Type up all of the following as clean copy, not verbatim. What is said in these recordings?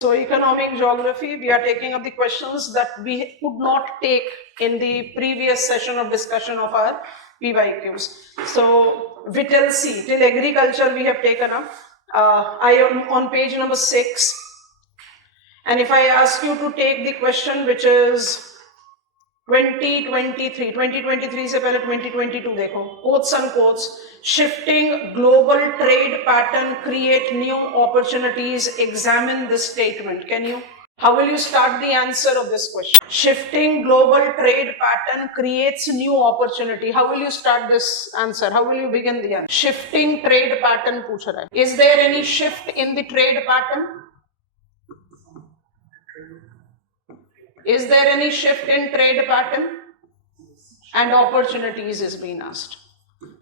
So economic geography, we are taking up the questions that we could not take in the previous session of discussion of our PYQs. So till C, till agriculture we have taken up. I am on page number 6. And if I ask you to take the question which is 2023 से पहले 2022 देखो, quotes and quotes, shifting global trade pattern create new opportunities, examine this statement. How will you start the answer of this question? Shifting global trade pattern creates new opportunity. How will you start this answer? How will you begin the answer? Shifting trade pattern पूछ रहा है. Is there any shift in the trade pattern? Is there any shift in trade pattern? And opportunities is being asked.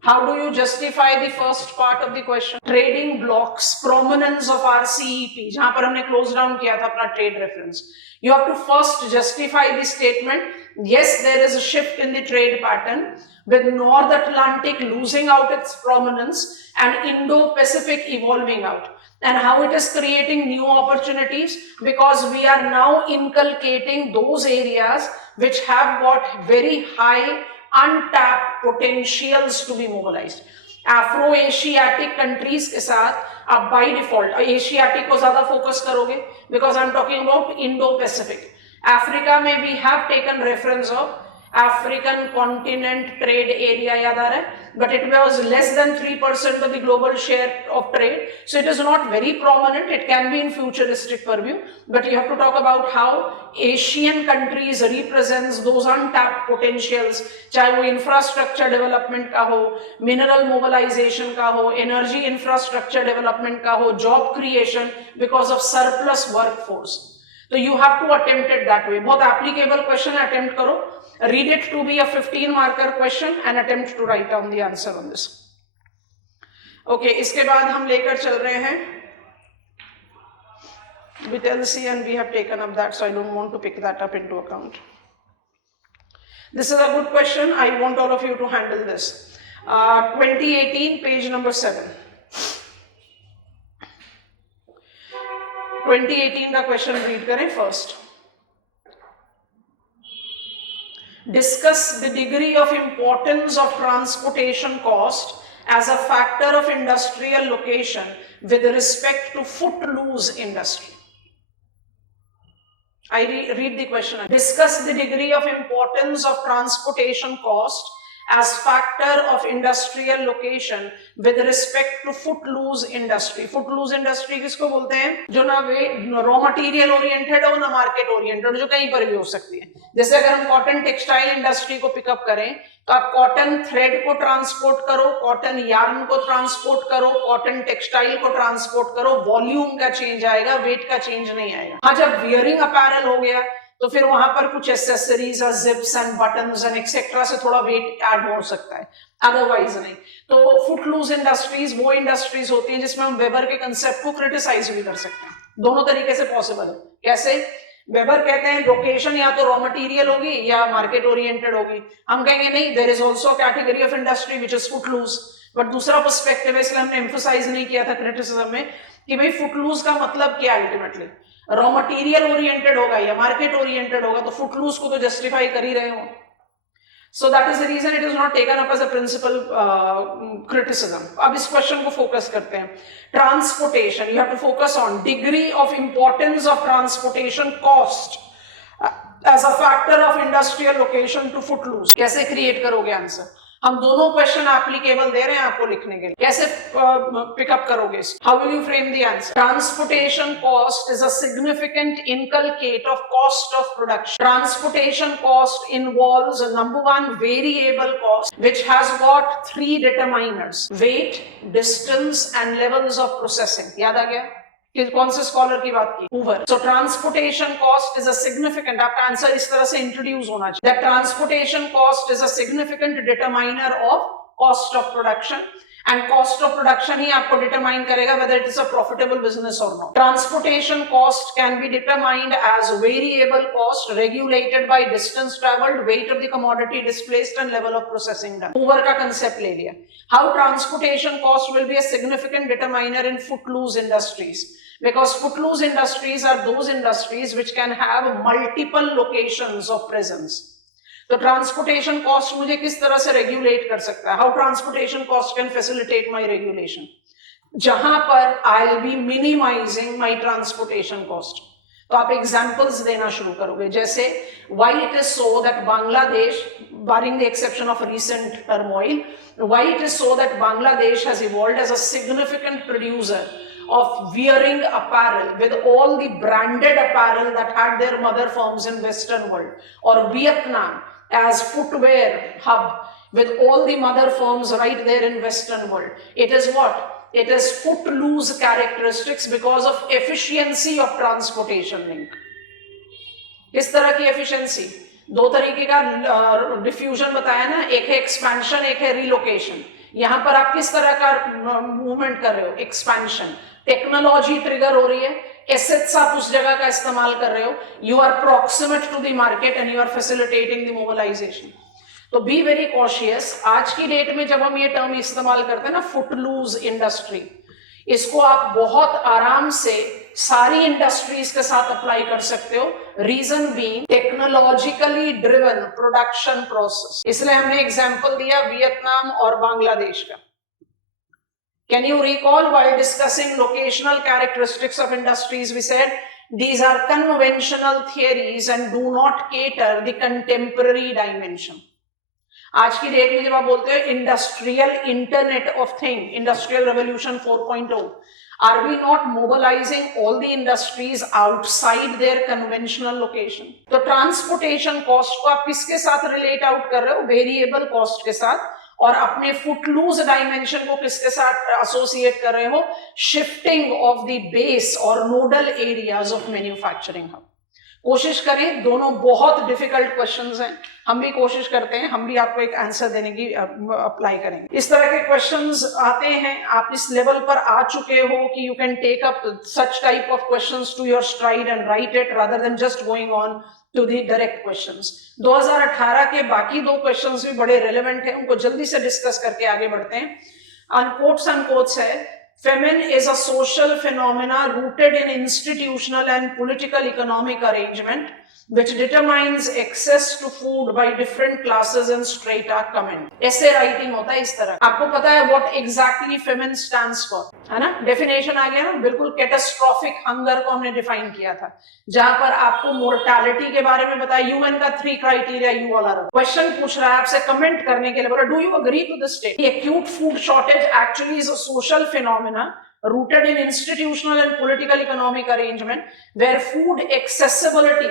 How do you justify the first part of the question? Trading blocks, prominence of our CEP, जहां पर हमने close down किया था अपना trade reference. You have to first justify the statement. Yes, there is a shift in the trade pattern with North Atlantic losing out its prominence and Indo-Pacific evolving out. And how it is creating new opportunities, because we are now inculcating those areas which have got very high untapped potentials to be mobilized. Afro-Asiatic countries के साथ आप by default Asiatic को ज़्यादा focus करोगे, because I'm talking about Indo-Pacific. Africa में we have taken reference of African continent trade area याद आ रहा है, but it was less than 3% of the global share of trade, so it is not very prominent. It can be in futuristic purview, but you have to talk about how Asian countries represents those untapped potentials, चाहे वो infrastructure development का हो, mineral mobilization का हो, energy infrastructure development का हो, job creation because of surplus workforce. So you have to attempt it that way. बहुत applicable question है, attempt करो. Read it to be a 15 marker question and attempt to write down the answer on this. Okay, इसके बाद हम लेकर चल रहे हैं Vitelsi, and we have taken up that, so I don't want to pick that up into account. This is a good question. I want all of you to handle this. 2018, page number 7. 2018 का question read करें first. Discuss the degree of importance of transportation cost as a factor of industrial location with respect to footloose industry. I read the question. Discuss the degree of importance of transportation cost as factor of industrial location with respect to footloose industry. Footloose industry किसको बोलते हैं? जो ना raw material oriented हो ना market oriented, जो कहीं पर भी हो सकती है. जैसे अगर हम कॉटन टेक्सटाइल इंडस्ट्री को पिकअप करें तो आप कॉटन थ्रेड को ट्रांसपोर्ट करो, कॉटन यार्न को ट्रांसपोर्ट करो, कॉटन टेक्सटाइल को ट्रांसपोर्ट करो, वॉल्यूम का चेंज आएगा, वेट का चेंज नहीं आएगा. हाँ, जब वियरिंग अपैरल हो गया तो फिर वहां पर कुछ accessories, zips and buttons and etcetera से थोड़ा वेट ऐड हो सकता है, अदरवाइज नहीं. तो फुटलूज इंडस्ट्रीज वो इंडस्ट्रीज होती हैं जिसमें हम वेबर के कंसेप्ट को क्रिटिसाइज भी कर सकते हैं. दोनों तरीके से पॉसिबल है. कैसे? वेबर कहते हैं लोकेशन या तो रॉ मटेरियल होगी या मार्केट ओरिएंटेड होगी. हम कहेंगे नहीं, there is also category of industry which is footloose. But दूसरा पर्सपेक्टिव है, इसलिए हमने एम्फसाइज नहीं किया था क्रिटिसिज्म में कि भाई फुटलूज का मतलब क्या है. अल्टीमेटली रॉ मटेरियल ओरिएंटेड होगा या मार्केट ओरिएंटेड होगा, तो फुटलूज को तो जस्टिफाई कर ही रहे हो. So that is the reason it is not taken up as a principal criticism. अब इस क्वेश्चन को फोकस करते हैं. Transportation, you have to focus on degree of importance of transportation cost as a factor of industrial location to footloose. कैसे create करोगे answer? हम दोनों question applicable दे रहे हैं आपको लिखने के लिए. कैसे पिकअप करोगे? How will you frame the answer? Transportation cost is a significant inculcate of cost of production. Transportation cost involves number 1 variable cost which has got 3 determiners: weight, distance and levels of processing. याद आ गया? कौन से scholar की बात की? Hoover. So transportation cost is a significant, आपका answer इस तरह से इंट्रोड्यूस होना चाहिए. That transportation cost is a significant determiner of cost of production, and cost of production ही आपको डिटरमाइन करेगा whether it is a profitable business और not. Transportation cost can be determined as variable cost regulated by distance travelled, weight of the commodity displaced and level of processing done. Hoover का concept ले लिया. How transportation cost will be a significant determiner in footloose industries. because footloose industries are those industries which can have multiple locations of presence. तो transportation cost मुझे किस तरह से regulate कर सकता है? How transportation cost can facilitate my regulation? जहां पर I will be minimizing my transportation cost. तो आप एग्जांपल्स देना शुरू करोगे, जैसे why it is so that Bangladesh, barring the exception of recent turmoil, why it is so that Bangladesh has evolved as a significant producer of wearing apparel with all the branded apparel that had their mother firms in Western world, or Vietnam as footwear hub with all the mother firms right there in Western world. It is what? It is footloose characteristics because of efficiency of transportation link. किस तरह की efficiency? दो तरीके का diffusion बताया ना, एक है एक्सपेंशन, एक है रिलोकेशन. यहां पर आप किस तरह का मूवमेंट कर रहे हो? एक्सपेंशन. टेक्नोलॉजी ट्रिगर हो रही है, एसेट्स आप उस जगह का इस्तेमाल कर रहे हो, you are proximate to the market and you are facilitating the mobilization. तो बी वेरी कॉशियस. आज की डेट में जब हम ये टर्म इस्तेमाल करते हैं ना, फुटलूज इंडस्ट्री, इसको आप बहुत आराम से सारी इंडस्ट्रीज के साथ अप्लाई कर सकते हो. Reason being technologically driven production process. इसलिए हमने एग्जांपल दिया वियतनाम और बांग्लादेश का. Can you recall while discussing locational characteristics of industries, we said these are conventional theories and do not cater the contemporary dimension. आज की डेट में जब आप बोलते हो industrial internet of thing, industrial revolution 4.0, are we not mobilizing all the industries outside their conventional location? तो transportation cost को आप किसके साथ रिलेट आउट कर रहे हो? वेरिएबल कॉस्ट के साथ. और अपने फुटलूज डायमेंशन को किसके साथ एसोसिएट कर रहे हो? शिफ्टिंग ऑफ द बेस और nodal areas of manufacturing hub. कोशिश करें, दोनों बहुत डिफिकल्ट क्वेश्चंस हैं, हम भी कोशिश करते हैं, हम भी आपको एक आंसर देने की अप्लाई करेंगे. इस तरह के क्वेश्चंस आते हैं, आप इस लेवल पर आ चुके हो कि you can take up such type of questions to your stride and write it rather than just going on to the direct questions. 2018 के बाकी दो क्वेश्चंस भी बड़े रेलेवेंट हैं, उनको जल्दी से डिस्कस करके आगे बढ़ते हैं. अनकोट्स है, famine is a social phenomena rooted in institutional and political economic arrangement which determines access to food by different classes and strata comment. ऐसे राइटिंग होता है इस तरह. आपको पता है what exactly famine stands for, है ना? डेफिनेशन आ गया ना, बिल्कुल कैटास्ट्रोफिक हंगर को हमने डिफाइन किया था, जहां पर आपको मोर्टालिटी के बारे में बताया. यूएन का 3 criteria you all are. Question पूछ रहा है आपसे कमेंट करने के लिए, बोला do you agree to this statement? Acute food shortage actually is a social phenomena rooted in institutional and political economic arrangement where food accessibility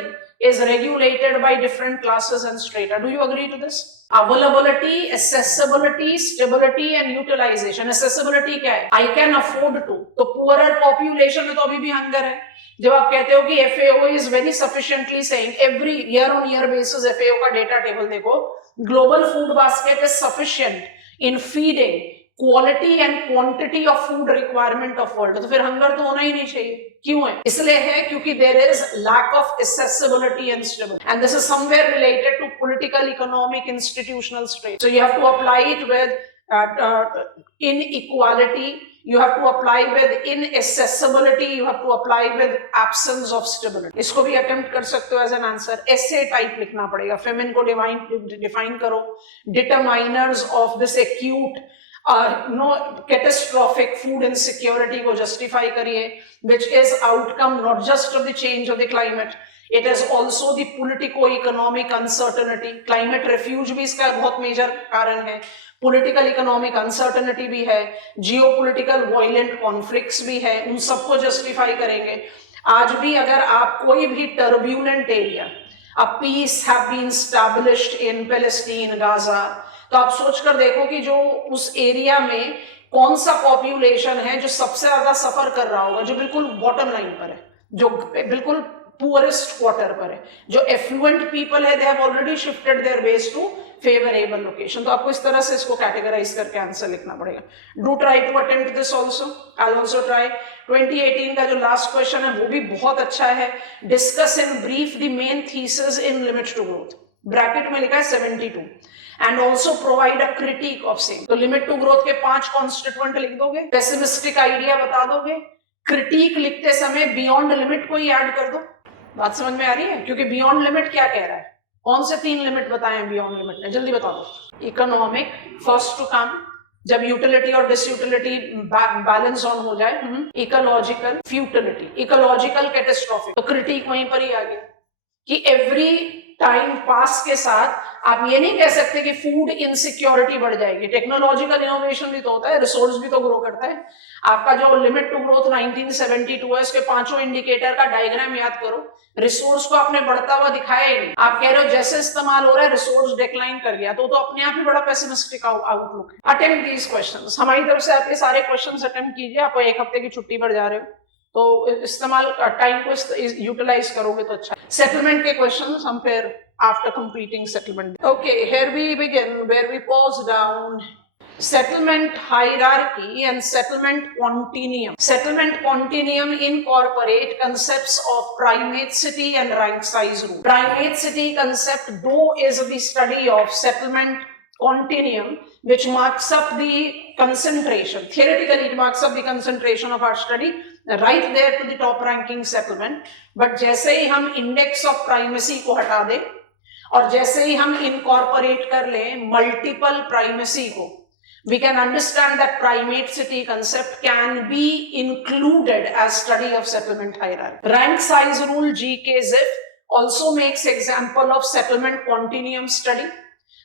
is regulated by different classes and strata. Do you agree to this? Availability, accessibility, stability and utilization. Accessibility क्या है? I can afford to. तो poorer population में तो अभी भी hunger है. जब आप कहते हो कि FAO is very sufficiently saying every year on year basis FAO का data table देखो, global food basket is sufficient in feeding quality and quantity of food requirement of world. तो फिर हंगर तो होना ही नहीं चाहिए. क्यों है? इसलिए है क्योंकि there is lack of accessibility and stability and this is somewhere related to political, economic, institutional straight. So you have to apply it with inequality, you have to apply with inaccessibility, you have to apply with absence of stability. इसको भी attempt कर सकते हो as an answer. ऐसे type लिखना पड़ेगा. Feminine को define करो, determiners of this acute catastrophic food insecurity को justify करिए, which is outcome not just of the change of the climate, it is also the politico-economic uncertainty. Climate refuge भी इसका बहुत मेजर कारण है, political economic uncertainty भी है, geopolitical violent conflicts भी है, उन सबको justify करेंगे. आज भी अगर आप कोई भी turbulent area, a peace have been established in Palestine, Gaza, तो आप सोचकर देखो कि जो उस एरिया में कौन सा पॉपुलेशन है जो सबसे ज्यादा सफर कर रहा होगा, जो बिल्कुल बॉटम लाइन पर है, जो बिल्कुल पुअरेस्ट क्वार्टर पर है. जो एफ्लुएंट पीपल है, they have already shifted their base to favourable location. तो आपको इस तरह से इसको कैटेगराइज करके आंसर लिखना पड़ेगा. Do try to attempt this also. I will also try. 2018 का जो लास्ट क्वेश्चन है वो भी बहुत अच्छा है. Discuss in brief the main thesis in limit to growth. Bracket में लिखा है 72 and also provide a critique of same. तो लिमिट टू ग्रोथ के 5 कॉन्स्टिट्यूएंट लिख दोगे, पेसिमिस्टिक आइडिया बता दोगे, क्रिटिक लिखते समय बियॉन्ड लिमिट को ही ऐड कर दो। बात समझ में आ रही है? क्योंकि बियॉन्ड लिमिट क्या कह रहा है, कौन से 3 लिमिट बताए हैं बियॉन्ड लिमिट ने, जल्दी बता दो। इकोनॉमिक, फर्स्ट टू कम, जब यूटिलिटी और डिसयूटिलिटी बैलेंस ऑन हो जाए, इकोलॉजिकल, फ्यूटिलिटी, इकोलॉजिकल कैटास्ट्रोफिक, तो क्रिटिक वहीं पर ही आ गया कि एवरी टाइम पास के साथ आप ये नहीं कह सकते कि फूड इनसिक्योरिटी बढ़ जाएगी। टेक्नोलॉजिकल इनोवेशन भी तो होता है, रिसोर्स भी तो ग्रो करता है। आपका जो लिमिट टू ग्रोथ 1972 है, उसके 5 इंडिकेटर का डायग्राम याद करो। रिसोर्स को आपने बढ़ता हुआ दिखाया ही नहीं। आप कह रहे हो जैसे इस्तेमाल हो रहा है रिसोर्स डिक्लाइन कर गया, तो अपने आप ही बड़ा पेसिमिस्टिक आउटलुक है। अटेम्प्ट दीज क्वेश्चंस, हमारी तरफ से आपके सारे क्वेश्चंस अटेम्प्ट कीजिए। आप 1 हफ्ते की छुट्टी पर जा रहे हो तो इस्तेमाल टाइम को यूटिलाइज करोगे तो अच्छा। सेटलमेंट के क्वेश्चंस हम फिर after completing settlement. Okay, here we begin where we pause down. Settlement hierarchy and settlement continuum. Settlement continuum incorporate concepts of primaticity and rank size rule. Primaticity concept though is the study of settlement continuum which marks up the concentration. Theoretically it marks up the concentration of our study right there to the top ranking settlement. But जैसे ही हम index of primacy को हटा दें और जैसे ही हम incorporate कर लें मल्टीपल प्राइमेसी को, we can understand that primaticity concept can be included as study of settlement hierarchy. Rank size rule GK-ZIF also makes example of settlement continuum study.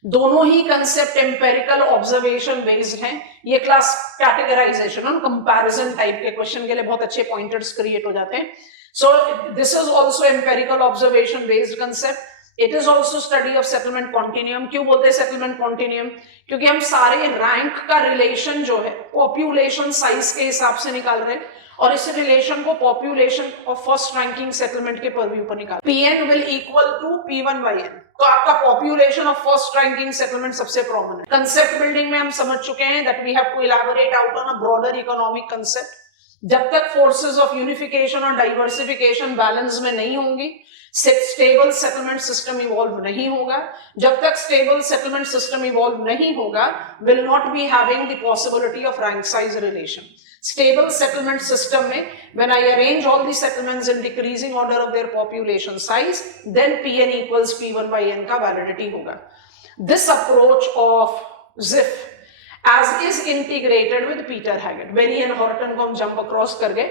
दोनों ही कंसेप्ट एम्पेरिकल ऑब्जर्वेशन बेस्ड हैं। ये class categorisation और comparison type के question के लिए बहुत अच्छे pointers create हो जाते हैं। So this is also empirical observation based concept. It is also study of settlement continuum. क्यों बोलते हैं सेटलमेंट कॉन्टिन्यूम? क्योंकि हम सारे रैंक का रिलेशन जो है पॉपुलेशन साइज के हिसाब से निकाल रहे हैं और इस रिलेशन को population of first ranking settlement के परव्यू पर निकाल। Pn will equal to P1 by n। तो आपका population of first ranking settlement सबसे प्रोमिनेंट। कंसेप्ट बिल्डिंग में हम समझ चुके हैं that we have to elaborate out on a broader economic concept. जब तक फोर्सेस ऑफ यूनिफिकेशन और डाइवर्सिफिकेशन बैलेंस में नहीं होंगी, स्टेबल सेटलमेंट सिस्टम इवॉल्व नहीं होगा। जब तक स्टेबल सेटलमेंट सिस्टम इवॉल्व नहीं होगा, will not be having the possibility of rank size relation. Stable settlement system में when I arrange all the settlements in decreasing order of their population size, then Pn equals P1 by n का validity होगा। This approach of ZIF as is integrated with Peter Haggett, Berry and Horton को हम jump across कर गए।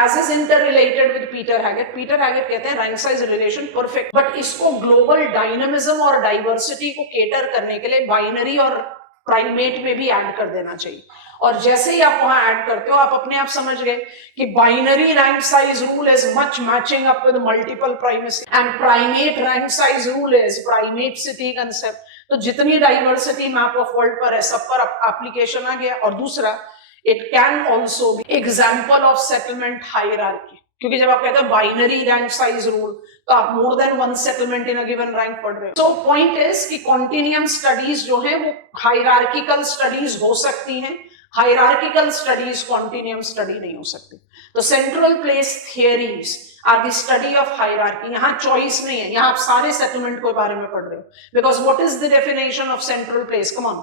as is interrelated with Peter Haggett, Peter Haggett कहते हैं rank size relation perfect, but इसको global dynamism और diversity को cater करने के लिए बाइनरी और प्राइमेट में भी ऐड कर देना चाहिए। और जैसे ही आप वहां ऐड करते हो, आप अपने आप समझ गए कि binary rank size rule is much matching up with multiple primacy and primate rank size rule is primate city concept. तो जितनी डाइवर्सिटी मैप ऑफ वर्ल्ड पर है सब पर एप्लीकेशन आ गया। और दूसरा, it can also B example of settlement hierarchy, क्योंकि जब आप कहते हैं बाइनरी रैंक साइज रूल तो आप more than one settlement in a given rank पढ़ रहे हो। सो पॉइंट इज कि कॉन्टिन्यूम स्टडीज जो है वो हायरार्किकल स्टडीज हो सकती हैं, हायरार्किकल स्टडीज कॉन्टिन्यूम स्टडी नहीं हो सकती। तो central place theories are the study of hierarchy. यहाँ चॉइस नहीं है, यहाँ आप सारे सेटलमेंट के बारे में पढ़ रहे हो। Because what is the definition of central place? Come on,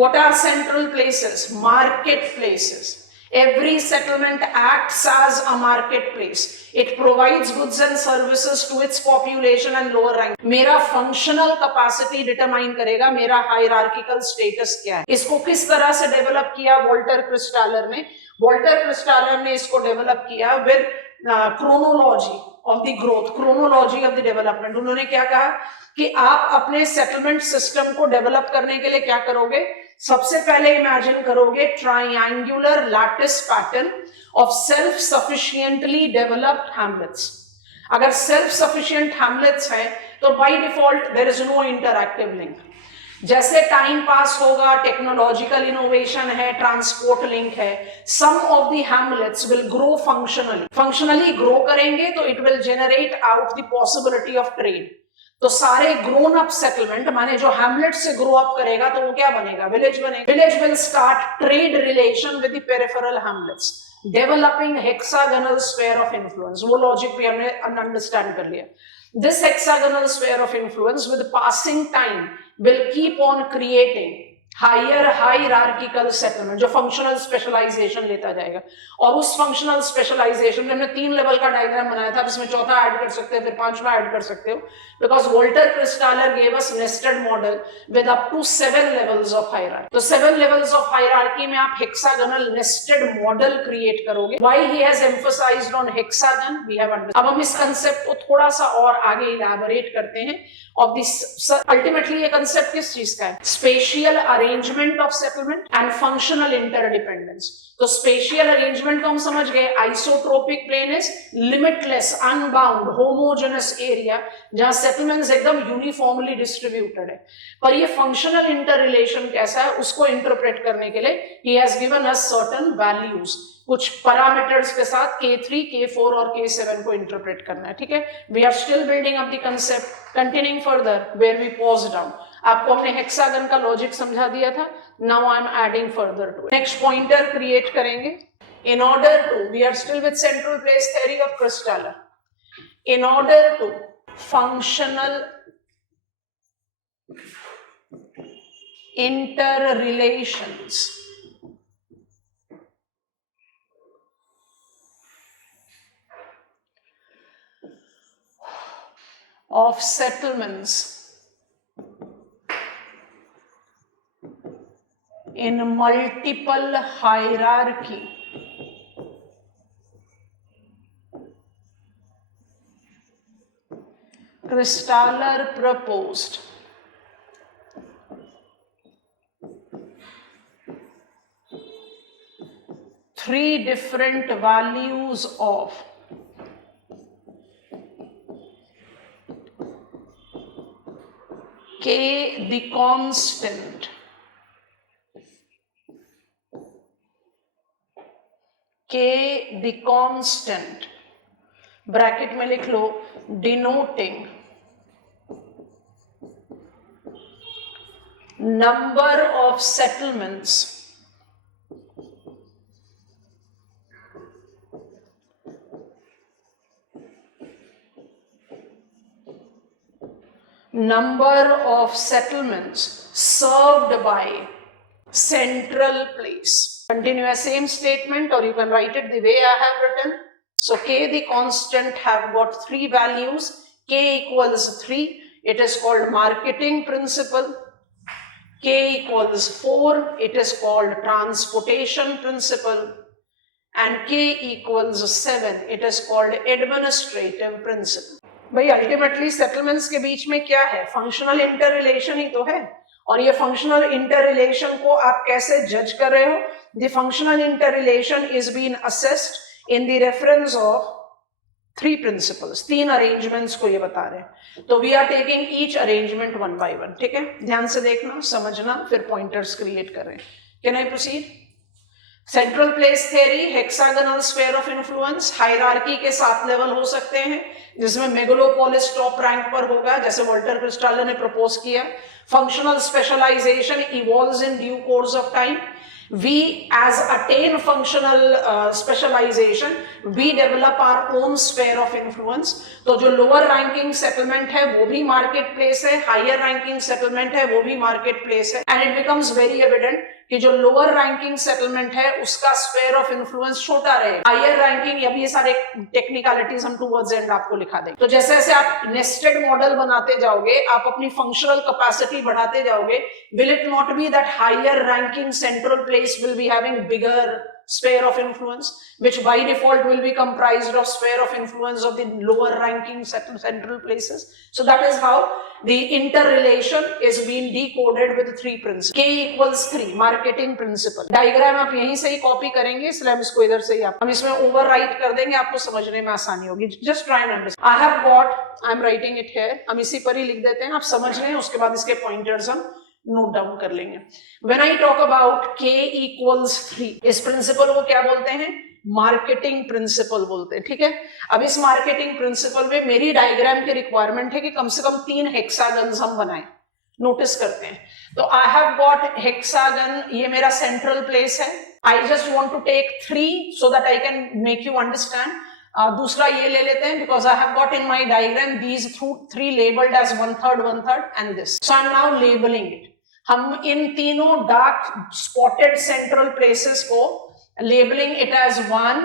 what are central places? Marketplaces. Every settlement acts as a marketplace. It provides goods and services to its population and lower rank. मेरा functional capacity determine करेगा मेरा hierarchical status क्या है। इसको किस तरह से develop किया वॉल्टर क्रिस्टालर ने? वॉल्टर क्रिस्टालर ने इसको डेवलप किया with chronology of the growth, chronology of the development। उन्होंने क्या कहा कि आप अपने सेटलमेंट सिस्टम को डेवलप करने के लिए क्या करोगे? सबसे पहले इमेजिन करोगे triangular lattice pattern of self sufficiently developed hamlets. अगर सेल्फ सफिशिएंट हैमलेट्स है तो by default there is no interactive link. जैसे टाइम पास होगा, टेक्नोलॉजिकल इनोवेशन है, ट्रांसपोर्ट लिंक है, some of the hamlets will grow functionally grow करेंगे तो it will generate out the possibility of trade. तो सारे ग्रोन अप सेटलमेंट माने जो हैमलेट से ग्रो अप करेगा तो वो क्या बनेगा? विलेज बनेगा। Village will start trade relation with the peripheral Hamlet's, developing hexagonal sphere of influence. वो लॉजिक भी हमने अंडरस्टैंड कर लिया। This hexagonal sphere of influence with passing time will keep on creating higher hierarchical settlement, जो functional specialization लेता जाएगा। और उस फंक्शनल स्पेशलाइजेशन में हमने 3 लेवल का डायग्राम बनाया था, इसमें चौथा ऐड कर सकते हो, फिर 5वां ऐड कर सकते हो, because Walter Christaller gave us nested model with up to 7 levels of hierarchy. तो 7 लेवल्स ऑफ हायरार्की में आप हेक्सागोनल नेस्टेड मॉडल क्रिएट करोगे। Why he has emphasised on hexagon we have understood. अब हम इस कंसेप्ट को थोड़ा सा और आगे इलैबोरेट करते हैं। ऑफ दिस अल्टीमेटली ये कंसेप्ट किस चीज का है? Spatial arrangement of settlement and functional interdependence. तो स्पेशियल अरेंजमेंट को हम समझ गए, isotropic plain is limitless unbound homogeneous area जहां सेटलमेंट्स एकदम यूनिफॉर्मली डिस्ट्रीब्यूटेड है। पर ये फंक्शनल इंटररिलेशन कैसा है उसको इंटरप्रेट करने के लिए he has given us certain values, कुछ पैरामीटर्स के साथ K3, K4 और K7 को इंटरप्रेट करना है। ठीक है, we are still building up the concept, continuing further where we pause down. आपको हमने हेक्सागन का लॉजिक समझा दिया था, now I am adding further to. Next pointer create करेंगे। In order to, we are still with central place theory of Christaller, in order to functional interrelations of settlements in multiple hierarchy Kristaller proposed three different values of K the constant, K the constant, bracket में लिख लो, denoting number of settlements served by central place. Continue a same statement, or you can write it the way I have written. So K the constant have got 3 values. K equals 3, it is called marketing principle. K equals 4, it is called transportation principle. And K equals 7, it is called administrative principle. भाई ultimately settlements के बीच में क्या है? Functional inter relation ही तो है। और ये functional inter relation को आप कैसे जज कर रहे हो? The functional inter relation is been assessed in the reference of 3 principles, 3 arrangements को ये बता रहे हैं। तो we are taking each arrangement 1 by 1। ठीक है, ध्यान से देखना, समझना, फिर पॉइंटर्स क्रिएट कर रहे हैं। Can I proceed? Central place theory, hexagonal sphere of influence, hierarchy के 7 लेवल हो सकते हैं, जिसमें मेगालोपोलिस टॉप रैंक पर होगा, जैसे वोल्टर क्रिस्टालर ने प्रपोज किया। Functional specialization evolves in due course of time. We as attain functional specialization, we develop our own sphere of influence. तो जो लोअर रैंकिंग सेटलमेंट है वो भी मार्केट प्लेस है, हायर रैंकिंग सेटलमेंट है वो भी मार्केट प्लेस है। And it becomes very evident कि जो लोअर रैंकिंग सेटलमेंट है उसका स्फीयर ऑफ इन्फ्लुएंस छोटा रहे। हायर रैंकिंग, अभी ये सारे टेक्निकलिटीज हम टुवर्ड्स एंड आपको लिखा देंगे। तो जैसे जैसे आप नेस्टेड मॉडल बनाते जाओगे, आप अपनी फंक्शनल कैपेसिटी बढ़ाते जाओगे, will it not be that higher ranking central place will be having bigger sphere of influence, which by default will be comprised of sphere of influence of the lower ranking central places. So that is how the interrelation is being decoded with 3 principles. K equals 3, marketing principle. Diagram आप यहीं से ही copy करेंगे, इसलिए हम इसको इधर से ही हम इसमें ओवरराइट कर देंगे, आपको समझने में आसानी होगी। Just try and understand. I have got, I am writing it here. हम इसी पर ही लिख देते हैं, आप समझ रहे हैं, उसके बाद इसके पॉइंटर्स हम नोट डाउन कर लेंगे। When I talk about K equals 3, इस प्रिंसिपल को क्या बोलते हैं? मार्केटिंग प्रिंसिपल बोलते हैं। ठीक है, अब इस मार्केटिंग प्रिंसिपल में मेरी डायग्राम की रिक्वायरमेंट है कि कम से कम 3 हेक्सागन्स हम बनाएं। नोटिस करते हैं, तो आई हैव गॉट हेक्सागन, ये मेरा सेंट्रल प्लेस है। I just want to take 3 so that I can make you understand. दूसरा ये ले लेते हैं, because I have got in my diagram these 3 labelled as 1/3 1/3 and this, so I am now labelling it. हम इन तीनों dark spotted central places को labelling it as 1,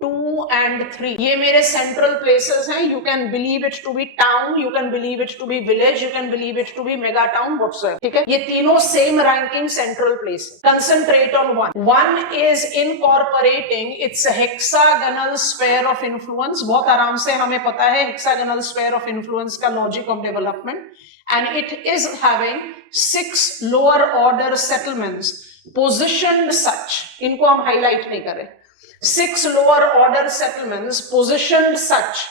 2 and 3, ये मेरे सेंट्रल प्लेसेस हैं. You can believe it to be town, you can believe it to be village, you can believe it to be mega town, whatsoever. ठीक है, ये तीनों same ranking central place. Concentrate on one is incorporating its hexagonal sphere of influence. बहुत आराम से हमें पता है हेक्सागोनल स्फीयर ऑफ इन्फ्लुएंस का logic of development. And it is having 6 lower order settlements positioned such, इनको हम highlight नहीं करें, 6 lower order settlements positioned such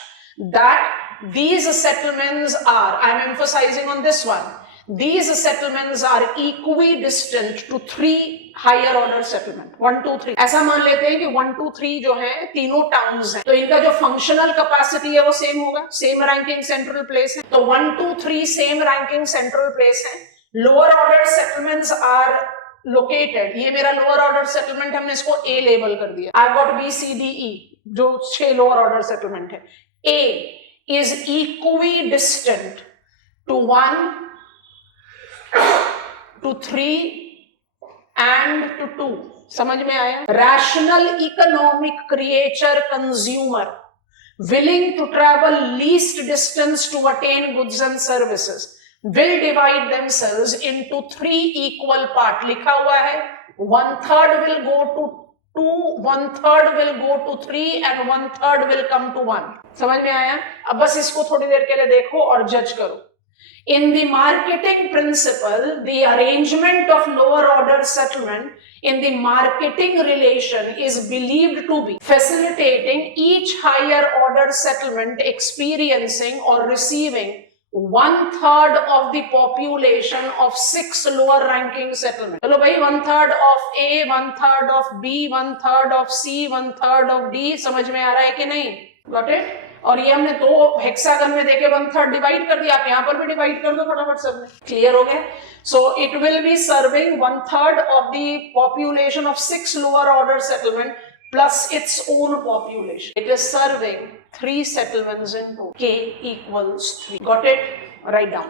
that these settlements are, I am emphasizing on this one, these settlements are equidistant to 3 higher order settlement. 1, 2, 3 ऐसा मान लेते हैं कि 1, 2, 3 जो है तीनों टाउन्स हैं, तो इनका जो फंक्शनल कैपेसिटी है वो सेम होगा, सेम रैंकिंग सेंट्रल प्लेस है. तो 1, 2, 3 सेम रैंकिंग सेंट्रल प्लेस है. Lower order settlements are located. ये मेरा लोअर ऑर्डर सेटलमेंट, हमने इसको ए लेबल कर दिया. I got B C D E, जो 6 लोअर ऑर्डर सेटलमेंट है. A is equidistant to 1, to 3 and to 2. समझ में आया? Rational economic creature consumer willing to travel least distance to attain goods and services will divide themselves into 3 equal part. लिखा हुआ है 1/3 will go to 2, 1/3 will go to 3 and 1/3 will come to 1. समझ में आया? अब बस इसको थोड़ी देर के लिए देखो और जज करो. In the marketing principle, the arrangement of lower order settlement in the marketing relation is believed to be facilitating each higher order settlement experiencing or receiving 1/3 of the population of 6 lower ranking settlement. चलो भाई, 1/3 of A, 1/3 of B, 1/3 of C, 1/3 of D, समझ में आ रहा है कि नहीं? Got it? और ये हमने 2 हेक्सागन में देके 1/3 डिवाइड कर दिया. आप यहां पर भी डिवाइड कर दो फटाफट सब में. क्लियर हो गया? So it will be serving 1/3 of the population of 6 lower order settlement plus its own population. It is serving 3 settlements in total. K equals 3. Got it? Write down.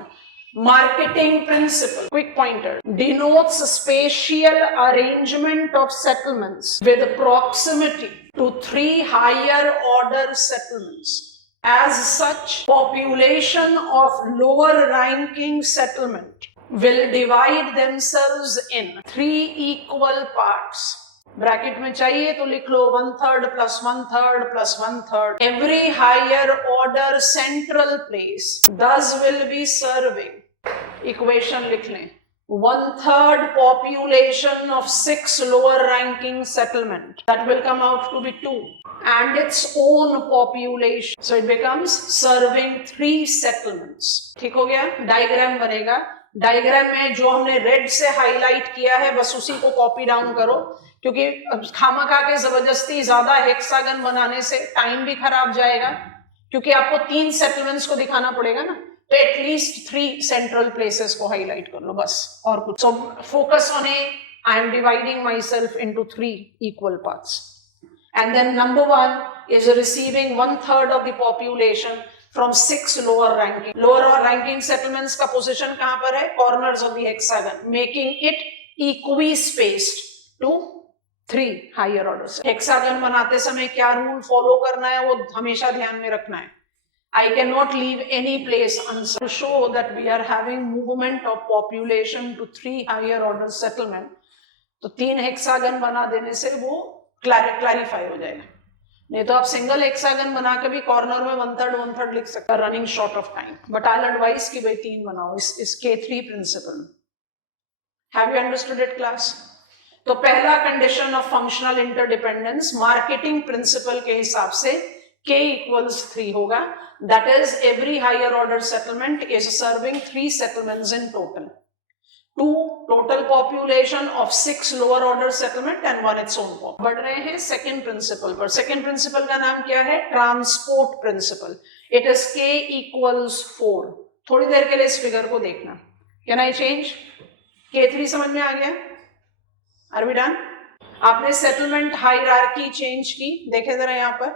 Marketing principle, quick pointer, denotes spatial arrangement of settlements with proximity to 3 higher order settlements. As such, population of lower ranking settlement will divide themselves in 3 equal parts. Bracket में चाहिए तो लिख लो 1/3 plus 1/3 plus 1/3. Every higher order central place thus will be serving, equation लिख लें, 1/3 population of 6 lower ranking settlement, that will come out to be 2, and its own population, so it becomes serving 3 settlements. ठीक हो गया? Diagram बनेगा. Diagram में जो हमने red से हाईलाइट किया है बस उसी को कॉपी डाउन करो, क्योंकि खामखा के जबरदस्ती ज्यादा हेक्सागन बनाने से टाइम भी खराब जाएगा, क्योंकि आपको 3 सेटलमेंट्स को दिखाना पड़ेगा ना. तो एटलीस्ट 3 सेंट्रल प्लेसेस को हाईलाइट कर लो बस, और कुछ. So focus on A. I am dividing myself into 3 equal parts. And then number 1 is receiving 1/3 of the population from 6 lower ranking. Lower ranking settlements का position कहां पर है? Corners of the hexagon, making it equi-spaced to 3 higher orders. Hexagon बनाते समय क्या rule follow करना है वो हमेशा ध्यान में रखना है. I cannot leave any place unserved. To show that we are having movement of population to 3 higher order settlement, तो 3 hexagon बना देने से वो clarify हो जाएगा. नहीं तो आप सिंगल हेक्सागन बना के भी कॉर्नर में 1/3 लिख सकते हैं, running short of time. But I will advise कि भाई 3 बनाओ इस K3 principle. Have you understood it class? तो पहला condition of functional interdependence marketing principle के हिसाब से K equals 3 होगा. That is every higher order settlement is serving 3 settlements in total. 2 total population of 6 lower order settlement and 1 its own population. बढ़ रहे हैं second principle पर. Second principle का नाम क्या है? Transport principle. It is K equals 4. थोड़ी देर के लिए इस फिगर को देखना. Can I change? K3 समझ में आ गया? Are we done? आपने सेटलमेंट हायरार्की चेंज की, देखे जरा यहाँ पर,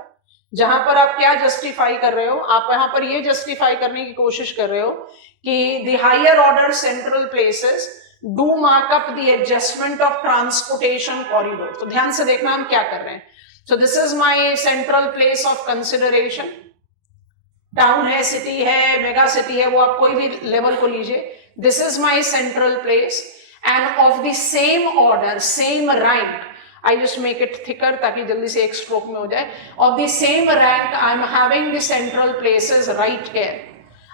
जहां पर आप क्या जस्टिफाई कर रहे हो? आप यहां पर ये जस्टिफाई करने की कोशिश कर रहे हो कि the higher order central places do mark up the adjustment of transportation corridor. तो ध्यान से देखना हम क्या कर रहे हैं. So this is my central place of consideration. Town है, सिटी है, मेगा सिटी है, वो आप कोई भी लेवल को लीजिए. This is my central place and of the same order, same rank. I just make it thicker ताकि जल्दी से एक स्ट्रोक में हो जाए. Of the same rank, I am having the central places right here.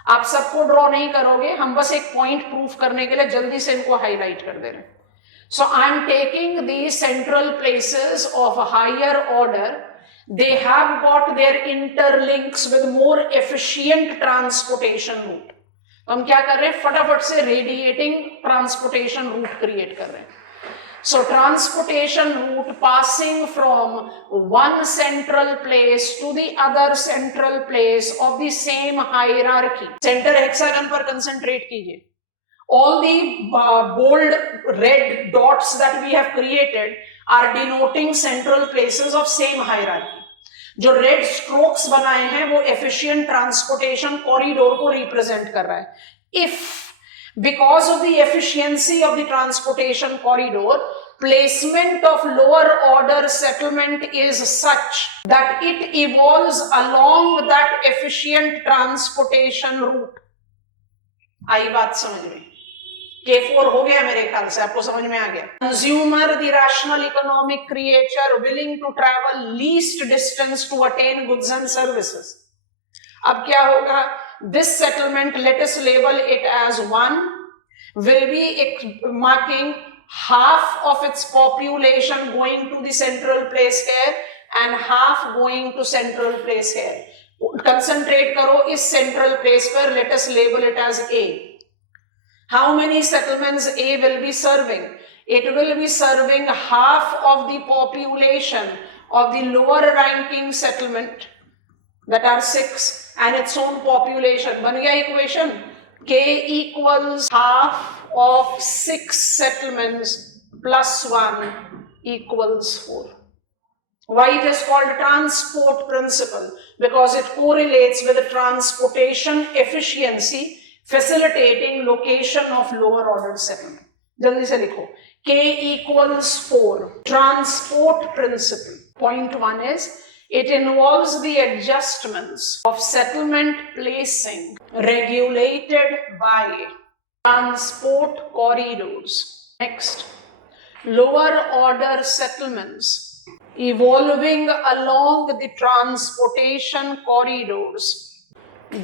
आप सबको ड्रॉ नहीं करोगे, हम बस एक पॉइंट प्रूफ करने के लिए जल्दी से इनको हाईलाइट कर दे रहे हैं. So I am taking the central places of a higher order. They have got their interlinks with more efficient transportation route. तो हम क्या कर रहे हैं, फटाफट से रेडिएटिंग ट्रांसपोर्टेशन रूट क्रिएट कर रहे हैं. So transportation route passing from one central place to the other central place of the same hierarchy. Center hexagon पर concentrate कीजिए. All the bold red dots that we have created are denoting central places of same hierarchy. जो red strokes बनाए हैं वो efficient transportation corridor को represent कर रहा है. If because of the efficiency of the transportation corridor, placement of lower order settlement is such that it evolves along that efficient transportation route. आई बात समझ में? K4 हो गया मेरे ख्याल से, आपको समझ में आ गया. Consumer, the rational economic creature willing to travel least distance to attain goods and services. अब क्या होगा? This settlement, let us label it as 1, will be marking half of its population going to the central place here and half going to central place here. Concentrate करो इस central place पर, let us label it as A. How many settlements A will be serving? It will be serving half of the population of the lower ranking settlement, that are 6, and its own population. बन गया equation? K equals half of 6 settlements plus 1 equals 4. Why it is called transport principle? Because it correlates with the transportation efficiency facilitating location of lower order settlement. जल्दी से लिखो. K equals 4. Transport principle. Point 1 is it involves the adjustments of settlement placing regulated by transport corridors. Next, lower order settlements evolving along the transportation corridors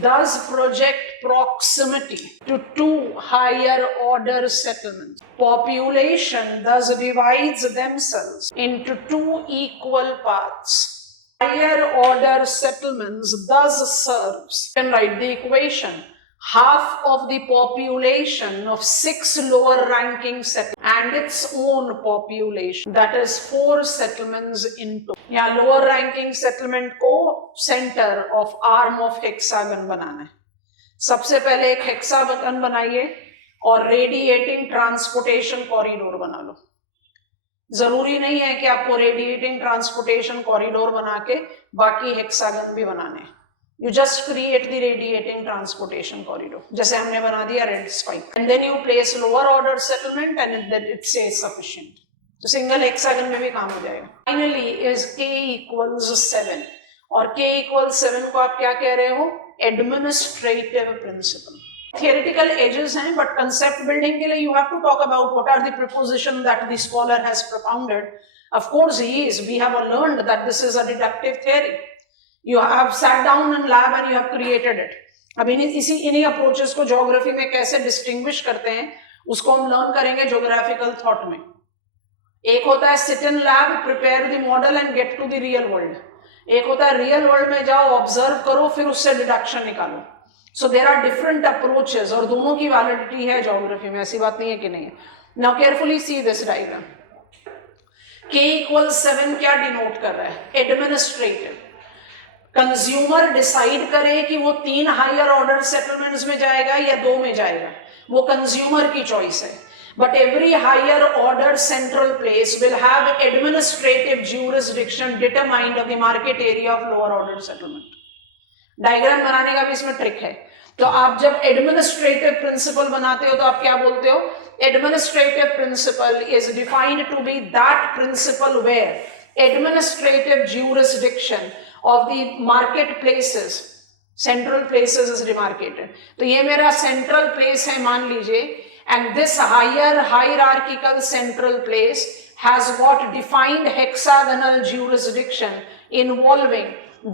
thus project proximity to two higher order settlements. Population thus divides themselves into two equal parts. Higher order settlements thus serves, you can write the equation, half of the population of 6 lower ranking settlements and its own population, that is 4 settlements into. यहाँ lower ranking settlement को center of arm of hexagon बनाना है. सबसे पहले एक hexagon बनाइए और radiating transportation corridor बना लो. जरूरी नहीं है कि आपको रेडिएटिंग ट्रांसपोर्टेशन कॉरिडोर बना के बाकी हेक्सागन भी बनाने. You just create the radiating transportation corridor. जैसे हमने बना दिया red spike. And then you place lower order settlement and then it says sufficient. तो single hexagon में भी काम हो जाएगा. Finally is K equals 7. और K equals 7 को आप क्या कह रहे हो? Administrative principle. Theoretical edges हैं, but concept building के लिए you have to talk about what are the proposition that the scholar has propounded. Of course he is. We have learned that this is a deductive theory. You have sat down in lab and you have created it. अब इन्हीं approaches को geography में कैसे distinguish करते हैं, उसको हम learn करेंगे geographical thought में. एक होता है sit in lab, prepare the model and get to the real world. एक होता है real world में जाओ, observe करो, फिर उससे deduction निकालो. So there are different approaches और दोनों की validity है geography में, ऐसी बात नहीं है कि नहीं है. Now carefully see this diagram. K equals 7 क्या denote कर रहा है? Administrative. कंज्यूमर डिसाइड करे कि वो 3 हायर ऑर्डर सेटलमेंट्स में जाएगा या 2 में जाएगा, वो कंज्यूमर की चॉइस है. But every higher order central place will have administrative jurisdiction determined of the market area of lower order settlement. Diagram बनाने का भी इसमें ट्रिक है. तो आप जब एडमिनिस्ट्रेटिव प्रिंसिपल बनाते हो तो आप क्या बोलते हो? Administrative principle is defined to be that principle where administrative jurisdiction of the market places, central places is demarcated. तो ये मेरा सेंट्रल प्लेस है मान लीजिए, and this higher hierarchical central place has got defined hexagonal jurisdiction involving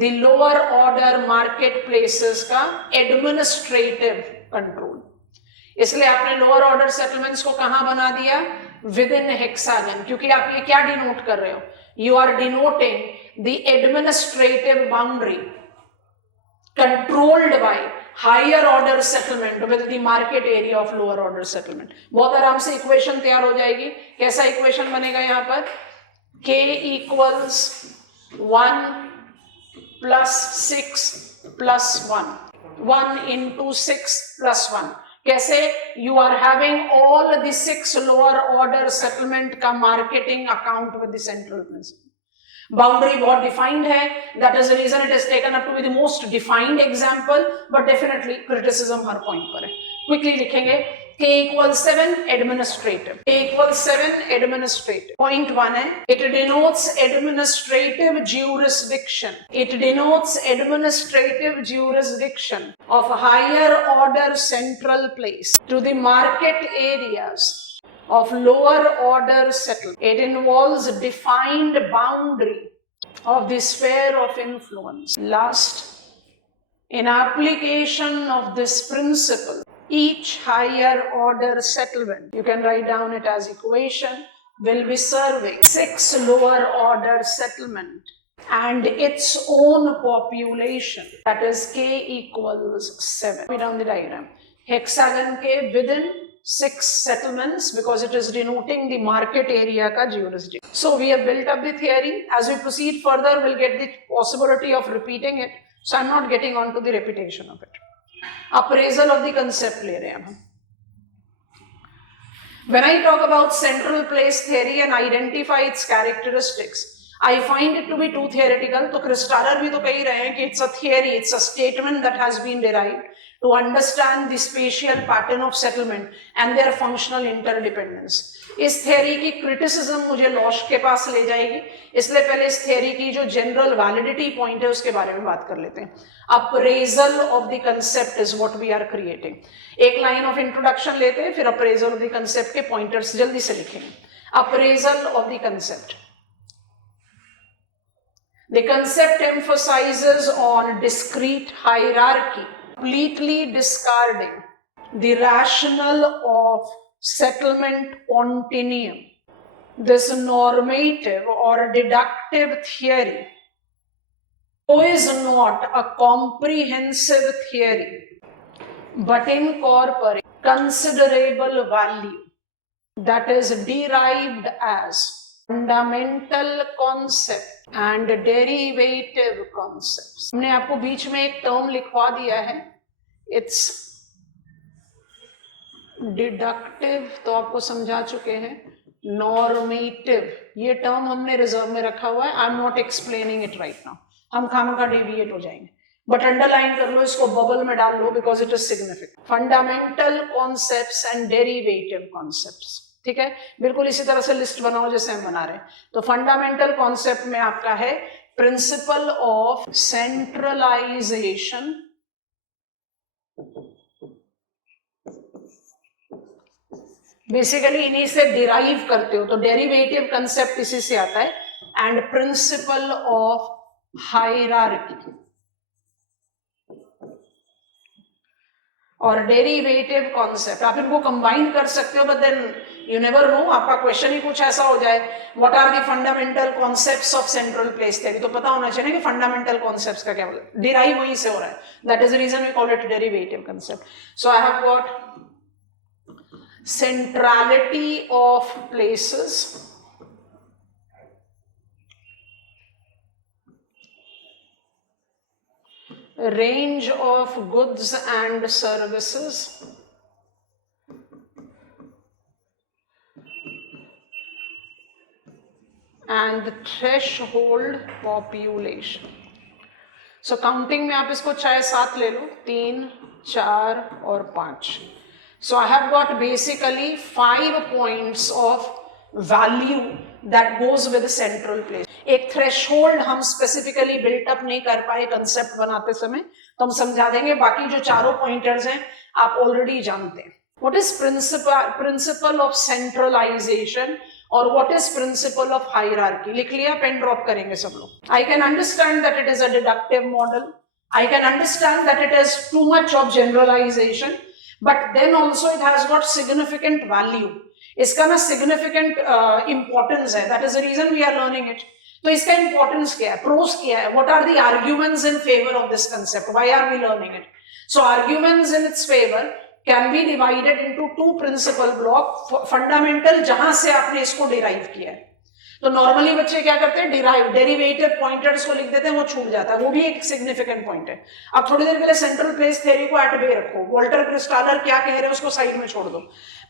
the lower order marketplaces का administrative control। इसलिए आपने lower order settlements को कहां बना दिया? विद इन हेक्सागन, क्योंकि आप ये क्या डिनोट कर रहे हो? You are denoting the administrative boundary controlled by higher order settlement with the market area of lower order settlement। बहुत आराम से इक्वेशन तैयार हो जाएगी। कैसा इक्वेशन बनेगा यहाँ पर? k equals 1 plus 6 plus 1, 1 into 6 plus 1। कैसे? You are having all the 6 lower order settlement का marketing account with the central principal। Boundary बहुत डिफाइंड है, that is the reason it is taken up to be the most defined example, but definitely criticism हर point पर है। Quickly लिखेंगे k equals 7 administrative, k equals 7 administrative। Point 1 है, it denotes administrative jurisdiction, it denotes administrative jurisdiction of higher order central place to the market areas of lower order settlement। It involves defined boundary of the sphere of influence। Last, in application of this principle, each higher order settlement, you can write down it as equation, will be serving 6 lower order settlement and its own population, that is k equals 7। Write down the diagram, hexagon के within 6 settlements because it is denoting the market area ka jurisdiction। So we have built up the theory. As we proceed further, we'll get the possibility of repeating it. So I'm not getting on to the repetition of it. Appraisal of the concept ले रहे हैं हम। When I talk about central place theory and identify its characteristics, I find it to be too theoretical। तो क्रिस्टालर भी तो कह ही रहे हैं कि it's a theory, it's a statement that has been derived to understand the spatial pattern of settlement and their functional interdependence। इस theory की criticism मुझे लॉश के पास ले जाएगी, इसलिए पहले इस थ्योरी की जो जनरल वैलिडिटी पॉइंट है उसके बारे में बात कर लेते हैं। Appraisal of the concept is what we are creating. एक लाइन ऑफ इंट्रोडक्शन लेते हैं, फिर अप्रेजल ऑफ द कंसेप्ट के पॉइंटर्स जल्दी से लिखेंगे। Appraisal of the concept, the concept emphasizes on discrete hierarchy, completely discarding the rationale of settlement continuum। This normative or deductive theory is not a comprehensive theory but incorporates considerable value that is derived as fundamental concept and derivative concepts। हमने आपको बीच में एक term लिखवा दिया है, it's deductive, तो आपको समझा चुके हैं। नॉर्मेटिव, ये टर्म हमने रिजर्व में रखा हुआ है, I am not explaining it right now, हम खामखा डेविएट हो जाएंगे, बट अंडरलाइन कर लो इसको, बबल में डाल लो because it is significant. Fundamental concepts and derivative concepts, ठीक है, बिल्कुल इसी तरह से लिस्ट बनाओ जैसे हम बना रहे हैं। तो फंडामेंटल कॉन्सेप्ट में आपका है प्रिंसिपल ऑफ सेंट्रलाइजेशन, बेसिकली इन्हीं से डिराइव करते हो, तो डेरिवेटिव कंसेप्ट इसी से आता है, एंड प्रिंसिपल ऑफ हायरार्की और डेरिवेटिव कॉन्सेप्ट। आप इनको कंबाइन कर सकते हो, but then you never know, आपका क्वेश्चन ही कुछ ऐसा हो जाए, what are the fundamental concepts of central place theory, तो पता होना चाहिए कि फंडामेंटल कॉन्सेप्ट्स का क्या मतलब, डिराइव वहीं से हो रहा है, that is the reason we call it derivative concept. So I have got centrality of places, range of goods and services, and threshold population। So counting में आप इसको चाहे 7 ले लो, 3 4 और 5. So I have got basically 5 points of value that goes with the central place. एक threshold हम specifically built up नहीं कर पाए कंसेप्ट बनाते समय, तो हम समझा देंगे. बाकी जो चारों पॉइंटर्स हैं आप ऑलरेडी जानते हैं. What is principle of centralization और what is principle of hierarchy? लिख लिया, पेन ड्रॉप करेंगे सब लोग. I can understand that it is a deductive model. I can understand that it is too much of generalization, but then also it has got significant value. इसका ना significant importance है. That is the reason we are learning it. तो इसका importance क्या है, pros क्या है, what are the arguments in favor of this concept, why are we learning it? So arguments in its favor can be divided into 2 principal block. Fundamental जहां से आपने इसको derive किया है. तो नॉर्मली बच्चे क्या करते हैं, डेरिवेटिव पॉइंटर्स को लिख देते हैं, वो छूट जाता है, वो भी एक सिग्निफिकेंट पॉइंट है. अब थोड़ी देर के लिए सेंट्रल प्लेस थ्योरी को एट बे रखो. वॉल्टर क्रिस्टालर क्या कह रहे हैं उसको साइड में छोड़ दो.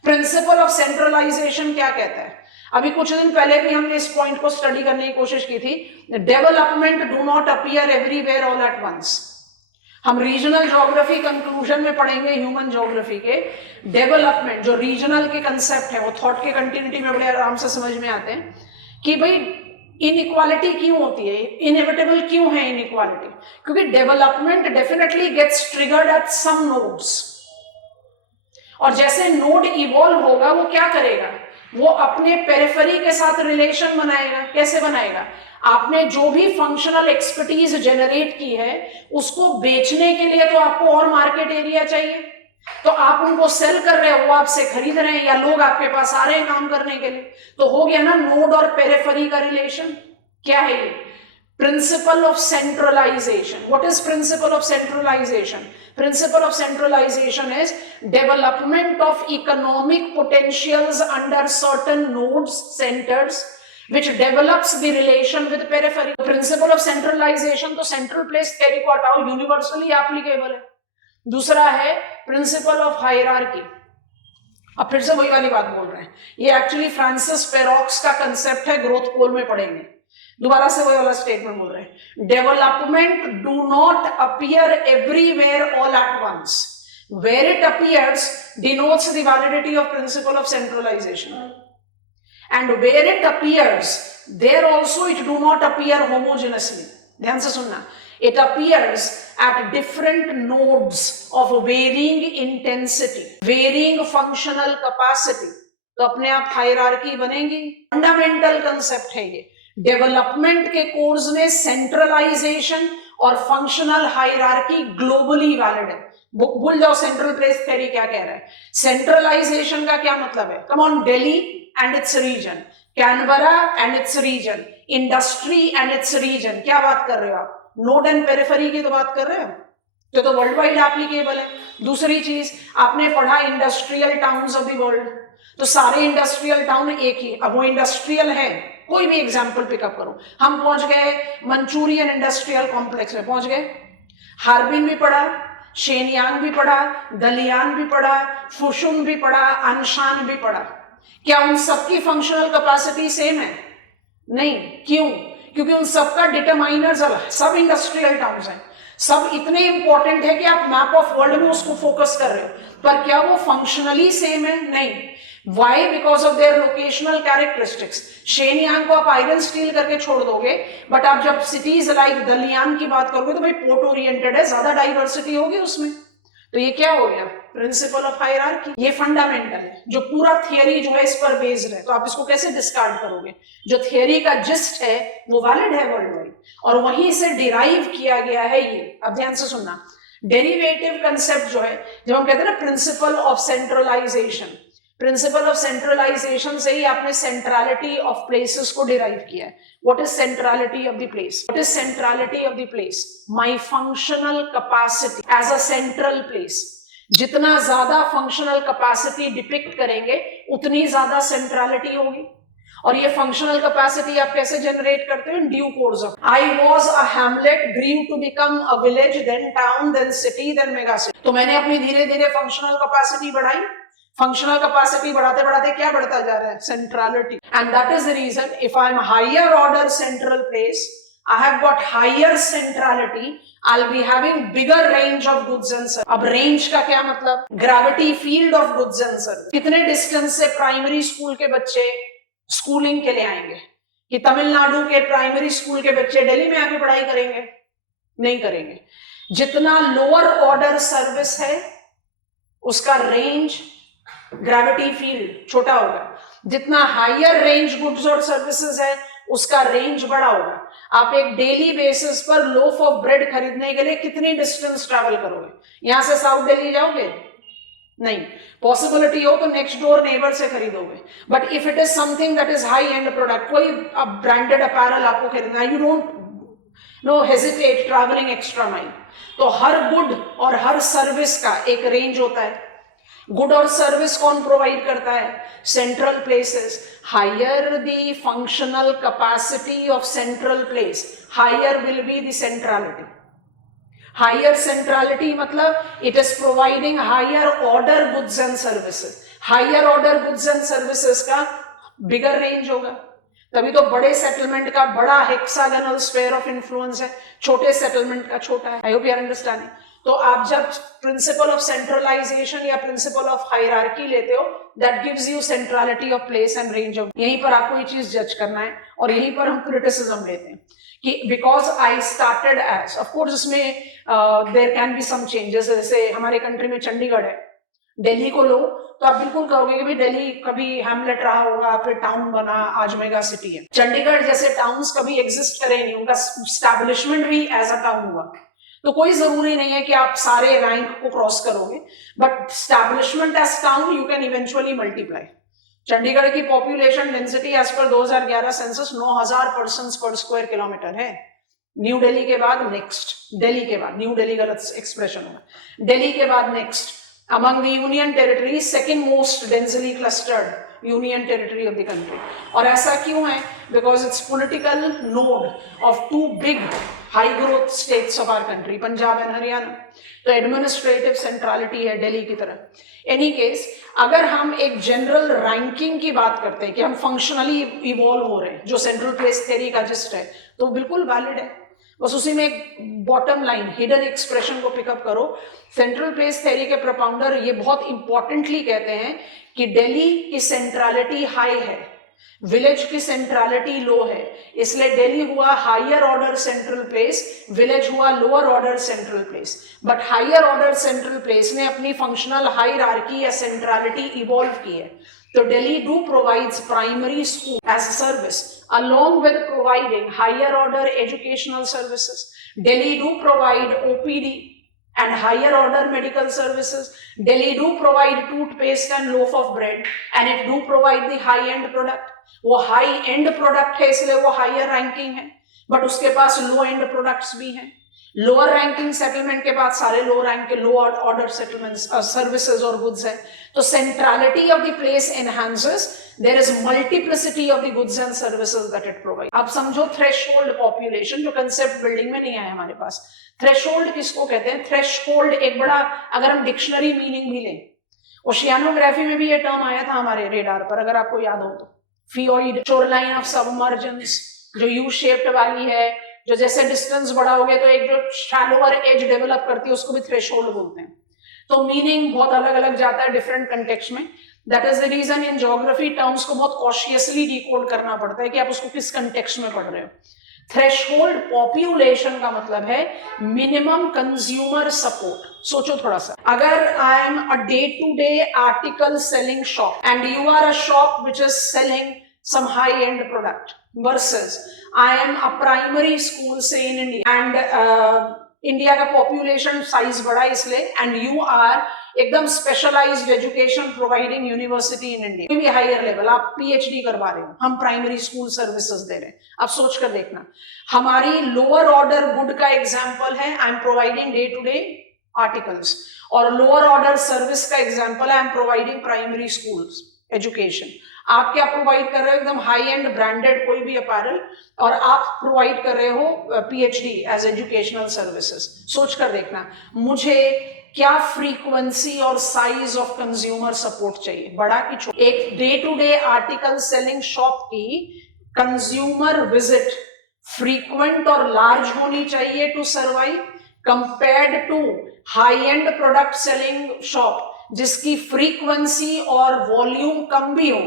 प्रिंसिपल ऑफ सेंट्रलाइजेशन क्या कहता है? अभी कुछ दिन पहले भी हमने इस पॉइंट को स्टडी करने की कोशिश की थी. Development do not appear everywhere all at once. हम रीजनल ज्योग्राफी कंक्लूजन में पढ़ेंगे ह्यूमन ज्योग्राफी के. डेवलपमेंट जो रीजनल के कंसेप्ट है वो थॉट के कंटिन्यूटी में बड़े आराम से समझ में आते हैं कि भाई इनइक्वालिटी क्यों होती है, इनएविटेबल क्यों है इनइक्वालिटी. क्योंकि development definitely gets triggered at some nodes, और जैसे नोड इवॉल्व होगा वो क्या करेगा, वो अपने पेरिफेरी के साथ रिलेशन बनाएगा. कैसे बनाएगा? आपने जो भी फंक्शनल एक्सपर्टीज जनरेट की है उसको बेचने के लिए तो आपको और मार्केट एरिया चाहिए. तो आप उनको सेल कर रहे हो, वो आपसे खरीद रहे हैं, या लोग आपके पास आ रहे हैं काम करने के लिए. तो हो गया ना नोड और पेरिफेरी का रिलेशन. क्या है ये? Principle of centralisation. What is principle of centralisation? Principle of centralization is development of economic potentials under certain nodes, centers, which develops the relation with periphery. Principle of centralization तो central place theory को हटाओ, universally applicable है. दूसरा है principal of hierarchy. अब फिर से वही वाली बात बोल रहे हैं, ये एक्चुअली फ्रांसिस पेरॉक्स का कंसेप्ट है, ग्रोथ पोल में पढ़ेंगे. दोबारा से वही वाला स्टेटमेंट बोल रहे हैं. Development do not appear everywhere all at once. Where it appears denotes the validity of principle of centralisation, and where it appears there also it do not appear homogeneously. ध्यान से सुनना. It appears at different nodes of varying intensity, varying functional capacity. तो अपने आप hierarchy बनेगी. Fundamental concept है ये. Development के कोर्स में सेंट्रलाइजेशन और फंक्शनल हायरार्की ग्लोबली वैलिड है. भूल जाओ सेंट्रल प्लेस थ्योरी क्या कह रहा है. सेंट्रलाइजेशन का क्या मतलब है? Come on, Delhi and its region, Canberra and its region, industry and its region. क्या बात कर रहे हो आप? नोड एंड पेरिफेरी की तो बात कर रहे हो, तो वर्ल्ड वाइड एप्लीकेबल है. दूसरी चीज आपने पढ़ा industrial towns of the world, तो सारे इंडस्ट्रियल टाउन एक ही. अब वो इंडस्ट्रियल है, कोई भी एग्जांपल पिकअप करो. हम पहुंच गए मंचूरियन इंडस्ट्रियल कॉम्प्लेक्स में, पहुंच गए. हार्बिन भी पढ़ा, शेनयांग भी पढ़ा, दलियान भी पढ़ा, फुशुन भी पढ़ा, अनशान भी पढ़ा. क्या उन सबकी फंक्शनल कैपेसिटी सेम है? नहीं. क्यों? क्योंकि उन सबका डिटरमाइनर्स अलग. सब इंडस्ट्रियल टाउन्स हैं, सब इतने इंपॉर्टेंट है कि आप मैप ऑफ वर्ल्ड में उसको फोकस कर रहे हो, पर क्या वो फंक्शनली सेम है? नहीं. Why? Because of their locational characteristics. Shenyang को आप आयरन स्टील करके छोड़ दोगे, बट आप जब सिटीज लाइक दलियान की बात करोगे तो भाई पोर्ट ओरिएंटेड है, ज्यादा डाइवर्सिटी होगी उसमें. तो ये क्या हो गया? Principal of hierarchy. ये फंडामेंटल है, जो पूरा थियरी जो है इस पर बेस्ड है. तो आप इसको कैसे डिस्कार्ड करोगे? जो थियरी का जिस्ट है वो वैलिड है वर्ल्ड वाइड, और वहीं से डिराइव किया गया है ये. अब ध्यान से सुनना. डेरिवेटिव कंसेप्ट जो है, जब हम कहते हैं ना principle of centralisation, principle of centralisation से ही आपने सेंट्रलिटी ऑफ प्लेसेस को डिराइव किया है. What is centrality of the place? What is centrality of the place? My functional capacity as a central place. जितना ज्यादा फंक्शनल कैपेसिटी डिपिक्ट करेंगे उतनी ज्यादा सेंट्रलिटी होगी. और ये फंक्शनल कैपेसिटी आप कैसे जनरेट करते हो? In due course of. I was a hamlet, grew to become a village, then town, then city, then mega city. तो मैंने अपनी धीरे धीरे फंक्शनल कैपेसिटी बढ़ाई. फंक्शनल कैपेसिटी बढ़ाते बढ़ाते क्या बढ़ता जा रहा है? Centrality. And that is the reason if I am higher order central place, I have got higher centrality, I'll be having bigger range of goods and services. अब range का क्या मतलब? Gravity field of goods and services. कितने distance से primary school के बच्चे schooling के लिए आएंगे? कि तमिलनाडु के प्राइमरी स्कूल के बच्चे दिल्ली में आके पढ़ाई करेंगे? नहीं करेंगे. जितना लोअर ऑर्डर सर्विस है उसका रेंज ग्रेविटी फील्ड छोटा होगा. जितना हायर रेंज गुड्स और सर्विसेज है उसका रेंज बड़ा होगा. आप एक डेली बेसिस पर लोफ ऑफ ब्रेड खरीदने के लिए कितनी डिस्टेंस ट्रैवल करोगे? यहां से साउथ दिल्ली जाओगे? नहीं. पॉसिबिलिटी हो तो नेक्स्ट डोर नेबर से खरीदोगे. But if it is something that is high end product, कोई ब्रांडेड अपैरल आपको खरीदना, you don't know hesitate travelling extra mile. तो हर गुड और हर सर्विस का एक रेंज होता है. गुड और सर्विस कौन प्रोवाइड करता है? Central places. Higher the functional capacity of central place, higher will be the centrality. Higher centrality मतलब it is providing higher order goods and services. Higher order goods and services का bigger range होगा. तभी तो बड़े settlement का बड़ा hexagonal sphere of influence है, छोटे सेटलमेंट का छोटा है. I hope you are understanding. तो आप जब प्रिंसिपल ऑफ सेंट्रलाइजेशन या प्रिंसिपल ऑफ हायरार्की लेते हो, that gives you centrality of place and range of. यहीं पर आपको ये चीज जज करना है और यहीं पर हम क्रिटिसिज्म लेते हैं कि because I started as, of course इसमें there can be some changes. जैसे हमारे कंट्री में चंडीगढ़ है, दिल्ली को लो तो आप बिल्कुल कहोगे कि भाई दिल्ली कभी हैमलेट रहा होगा, फिर टाउन बना, आज मेगा सिटी है. चंडीगढ़ जैसे टाउन्स कभी एग्जिस्ट करे नहीं, उनका स्टैब्लिशमेंट भी एज अ टाउन हुआ. तो कोई जरूरी नहीं है कि आप सारे रैंक को क्रॉस करोगे, but establishment as town you can eventually multiply. Chandigarh की population density as per 2011 census 9000 persons per square kilometre है. न्यू दिल्ली के बाद नेक्स्ट, दिल्ली के बाद, न्यू दिल्ली गलत एक्सप्रेशन होगा, दिल्ली के बाद next among the union territories, second most densely clustered union territory of the country. और ऐसा क्यों है? Because it's political node of two big high growth states of our country, Punjab and Haryana. तो एडमिनिस्ट्रेटिव सेंट्रलिटी है दिल्ली की तरह. एनी केस, अगर हम एक जनरल रैंकिंग की बात करते हैं कि हम फंक्शनली इवॉल्व हो रहे हैं, जो सेंट्रल प्लेस थ्योरी का जिस्ट है, तो बिल्कुल वैलिड है. बस उसी में एक बॉटम लाइन हिडन एक्सप्रेशन को पिकअप करो. सेंट्रल प्लेस थ्योरी के प्रोपाउंडर ये बहुत इंपॉर्टेंटली कहते हैं कि दिल्ली की सेंट्रलिटी हाई है, विलेज की सेंट्रलिटी लो है. इसलिए दिल्ली हुआ higher order central place, village हुआ lower order central place. But higher order central place ने अपनी फंक्शनल हायरार्की या सेंट्रलिटी इवॉल्व की है. So Delhi do provides primary school as a service along with providing higher order educational services. Delhi do provide OPD and higher order medical services. Delhi do provide toothpaste and loaf of bread and it do provide the high end product. वो high end product है इसलिए वो higher ranking है, but उसके पास low end products भी हैं. Lower ranking settlement के बाद सारे लो रैंक के लो ऑर्डर सेटलमेंट्स सर्विसेज और गुड्स है. तो centrality of the place enhances, there is multiplicity of the goods and services that it provide. आप समझो थ्रेशहोल्ड पॉपुलेशन, जो कंसेप्ट बिल्डिंग में नहीं आया हमारे पास. थ्रेशहोल्ड किसको कहते हैं? थ्रेशहोल्ड एक बड़ा, अगर हम डिक्शनरी मीनिंग भी लें, ओशियानोग्राफी में भी ये टर्म आया था हमारे रेडार पर, अगर आपको याद हो तो. फियोइड, शोरलाइन ऑफ सबमर्जेंस, जो यू शेप्ड वाली है, जो जैसे डिस्टेंस बड़ा हो गया तो एक जो शैलोअर एज डेवलप करती है उसको भी थ्रेशहोल्ड बोलते हैं. तो मीनिंग बहुत अलग अलग जाता है डिफरेंट कंटेक्स्ट में. That is the reason in geography terms को बहुत कॉशियसली डिकोड करना पड़ता है कि आप उसको किस कंटेक्स्ट में पढ़ रहे हो. थ्रेशहोल्ड पॉपुलेशन का मतलब है मिनिमम कंज्यूमर सपोर्ट. सोचो थोड़ा सा, अगर I am a day to day article selling shop and you are a shop which is selling some high end product versus I am a primary school say in India and India का population size बड़ा है इसलिए, and you are एकदम specialised education providing university in India, कोई भी higher level, आप PhD करवा रहे हो, हम प्राइमरी स्कूल सर्विसेज दे रहे हैं. अब सोच कर देखना, हमारी लोअर ऑर्डर गुड का एग्जांपल है I am providing day to day articles, और लोअर ऑर्डर सर्विस का एग्जांपल है I am providing primary schools education. आप क्या प्रोवाइड कर रहे हो? एकदम हाई एंड ब्रांडेड कोई भी अपैरल, और आप प्रोवाइड कर रहे हो पीएचडी एज एजुकेशनल सर्विसेज. सोच कर देखना, मुझे क्या फ्रीक्वेंसी और साइज ऑफ कंज्यूमर सपोर्ट चाहिए, बड़ा कि छोटा? एक day to day article selling shop की कंज्यूमर विजिट फ्रीक्वेंट और लार्ज होनी चाहिए to survive, compared to high end product selling shop जिसकी फ्रीक्वेंसी और वॉल्यूम कम भी हो।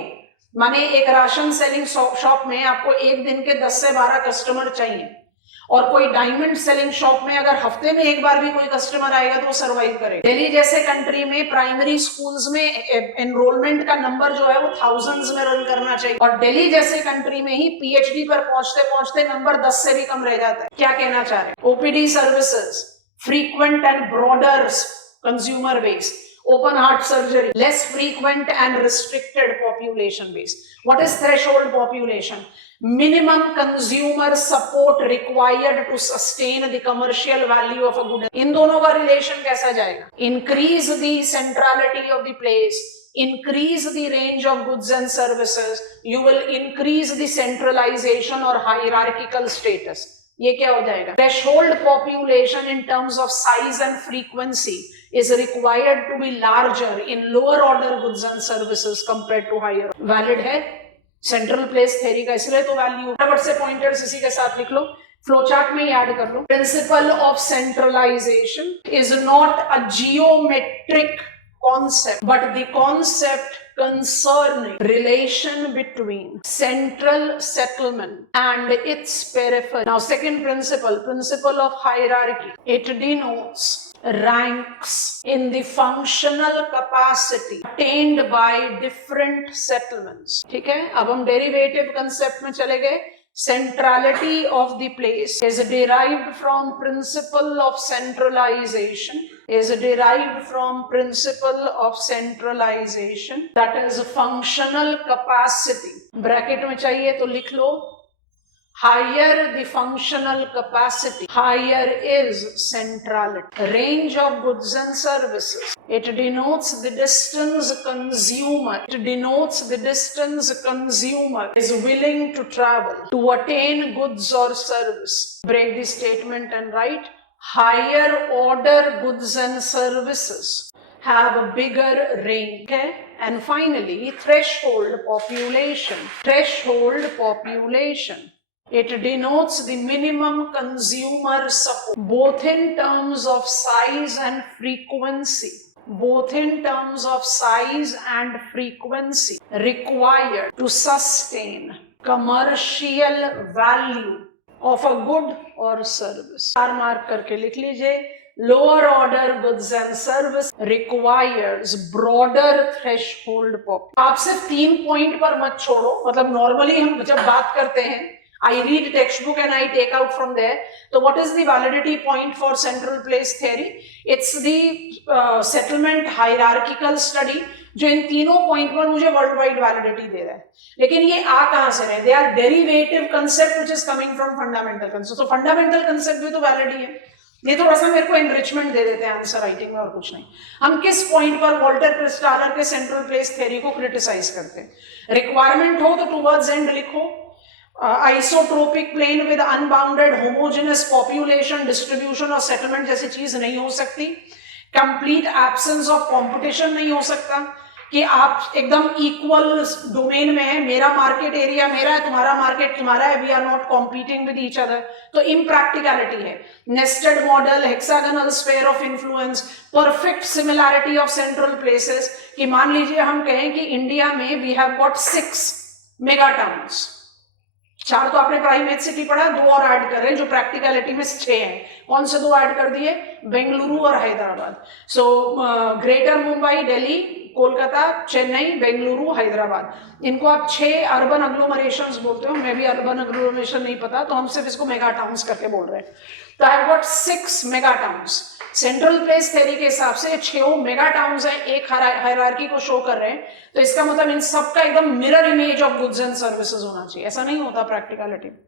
माने एक राशन सेलिंग शॉप में आपको एक दिन के 10 से 12 कस्टमर चाहिए, और कोई डायमंड सेलिंग शॉप में अगर हफ्ते में एक बार भी कोई कस्टमर आएगा तो वो सर्वाइव करेगा। दिल्ली जैसे कंट्री में प्राइमरी स्कूल्स में एनरोलमेंट का नंबर जो है वो थाउजेंड्स में रन करना चाहिए, और दिल्ली जैसे कंट्री में ही पीएचडी पर पहुंचते पहुंचते नंबर 10 से भी कम रह जाता है। क्या कहना चाह रहे हैं? OPD services, frequent and broader consumer base, open heart surgery, less frequent and restricted population base. What is threshold population? Minimum consumer support required to sustain the commercial value of a good. इन दोनों का relation कैसा जाएगा? Increase the centrality of the place, increase the range of goods and services, you will increase the centralization or hierarchical status. ये क्या हो जाएगा? Threshold population in terms of size and frequency is required to be larger in lower order goods and services compared to higher. Valid है? Central place theory का इसलिए तो value। फटाफट से pointers इसी के साथ लिख लो, flowchart में ही add कर लो। Principle of centralization is not a geometric concept, but the concept concerning relation between central settlement and its periphery. Now, second principle, principle of hierarchy. It denotes ranks in the functional capacity attained by different settlements. ठीक है, अब हम derivative concept में चले गए। Centrality of the place is derived from principle of centralization, is derived from principle of centralization, that is functional capacity. Bracket में चाहिए तो लिख लो, higher the functional capacity, higher is centrality. Range of goods and services. It denotes the distance consumer. It denotes the distance consumer is willing to travel to attain goods or service. Break the statement and write, higher order goods and services have a bigger range. Okay? And finally, threshold population. Threshold population. It denotes the minimum consumer support, both in terms of size and frequency, both in terms of size and frequency required to sustain commercial value of a good or service. Mark करके लिख लीजिए, lower order goods and service requires broader threshold population. आप सिर्फ 3 point पर मत छोड़ो, मतलब normally हम जब बात करते हैं, I read textbook and I take out from there. So what is the validity point for central place theory? It's the settlement hierarchical study जो इन तीनों पॉइंट पर मुझे वर्ल्ड वाइड वैलिडिटी दे रहा है। लेकिन ये आ कहां से रहे? They are derivative concept which is coming from fundamental concept. तो फंडामेंटल कंसेप्ट भी तो वैलिड ही है। ये थोड़ा सा मेरे को एनरिचमेंट दे देते हैं आंसर राइटिंग में, और कुछ नहीं। हम किस पॉइंट पर वॉल्टर क्रिस्टालर के सेंट्रल प्लेस थ्योरी को क्रिटिसाइज करते हैं? रिक्वायरमेंट हो तो टुवर्ड्स एंड लिखो, isotropic plane with unbounded homogeneous population distribution और सेटलमेंट जैसी चीज नहीं हो सकती। कंप्लीट एब्सेंस ऑफ कंपटीशन नहीं हो सकता कि आप एकदम इक्वल डोमेन में है, मेरा मार्केट एरिया मेरा है, तुम्हारा मार्केट तुम्हारा है, we are not competing with each other. तो इम्प्रैक्टिकलिटी है। Nested model, hexagonal sphere of influence, perfect similarity of central places. कि मान लीजिए हम कहें कि इंडिया में we have got 6 mega towns, 4 तो आपने प्राइमेट सिटी पढ़ा, 2 और ऐड कर रहे हैं जो प्रैक्टिकलिटी में 6 हैं। कौन से 2 ऐड कर दिए? बेंगलुरु और हैदराबाद। सो ग्रेटर मुंबई, दिल्ली, कोलकाता, चेन्नई, बेंगलुरु, हैदराबाद, इनको आप 6 अर्बन अग्लोमरेशंस बोलते हो। मैं भी अर्बन अग्लोमरेशन नहीं पता, तो हम सिर्फ इसको मेगा टाउन्स करके बोल रहे हैं। तो आई have got 6 mega towns. Central place theory के हिसाब से 6 मेगा टाउन्स हैं, एक हायरार्की को शो कर रहे हैं। तो इसका मतलब इन सबका एकदम mirror image of goods and services होना चाहिए। ऐसा नहीं होता प्रैक्टिकलिटी में।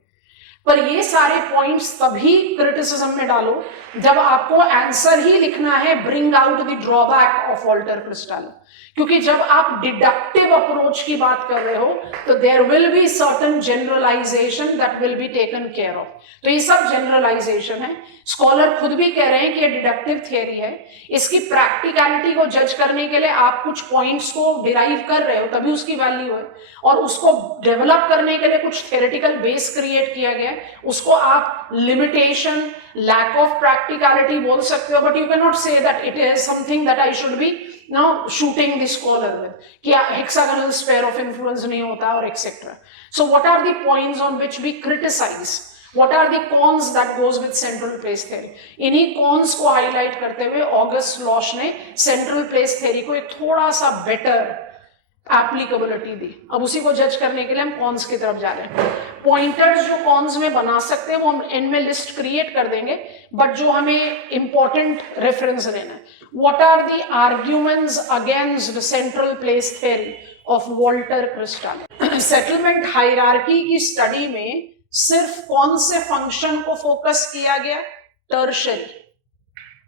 पर ये सारे पॉइंट्स तभी क्रिटिसिज्म में डालो जब आपको आंसर ही लिखना है bring out the drawback of Walter Christaller. क्योंकि जब आप डिडक्टिव अप्रोच की बात कर रहे हो तो there will be certain generalisation that will be taken care of. तो ये सब जनरलाइजेशन है। स्कॉलर खुद भी कह रहे हैं कि ये डिडक्टिव थियरी है, इसकी प्रैक्टिकलिटी को जज करने के लिए आप कुछ पॉइंट्स को डिराइव कर रहे हो तभी उसकी वैल्यू है, और उसको डेवलप करने के लिए कुछ थ्योरेटिकल बेस क्रिएट किया गया है, उसको आप लिमिटेशन, लैक ऑफ प्रैक्टिकलिटी बोल सकते हो, but you can not say that it is something that I should be now shooting the scholar with, कि हेक्सागोनल स्फीयर ऑफ इन्फ्लुएंस नहीं होता और et cetera. So what are the points on which we criticise, What are the cons that goes with central place theory? इन्हीं cons को highlight करते हुए August लॉश ने central place theory को एक थोड़ा सा better applicability दी. अब उसी को जज करने के लिए हम cons की तरफ जा रहे हैं. पॉइंटर्स जो cons में बना सकते हैं वो हम end में लिस्ट क्रिएट कर देंगे, बट जो हमें इंपॉर्टेंट रेफरेंस लेना है, what are the arguments against the central place theory of Walter Crystal? Settlement hierarchy की स्टडी में सिर्फ कौन से फंक्शन को फोकस किया गया? टर्शरी.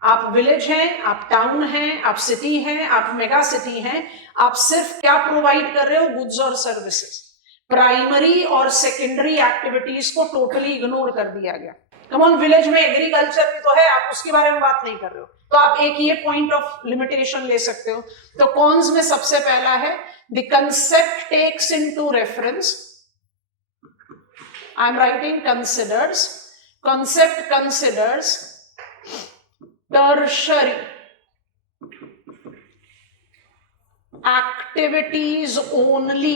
आप विलेज हैं, आप टाउन हैं, आप सिटी हैं, आप मेगा सिटी हैं, आप सिर्फ क्या प्रोवाइड कर रहे हो? गुड्स और सर्विसेज. प्राइमरी और सेकेंडरी एक्टिविटीज को टोटली इग्नोर कर दिया गया. कम ऑन, विलेज में एग्रीकल्चर भी तो है, आप उसके बारे में बात नहीं कर रहे हो, तो आप एक ये पॉइंट ऑफ लिमिटेशन ले सकते हो. तो कॉन्स में सबसे पहला है the concept takes into reference, I am writing considers, concept considers tertiary activities only.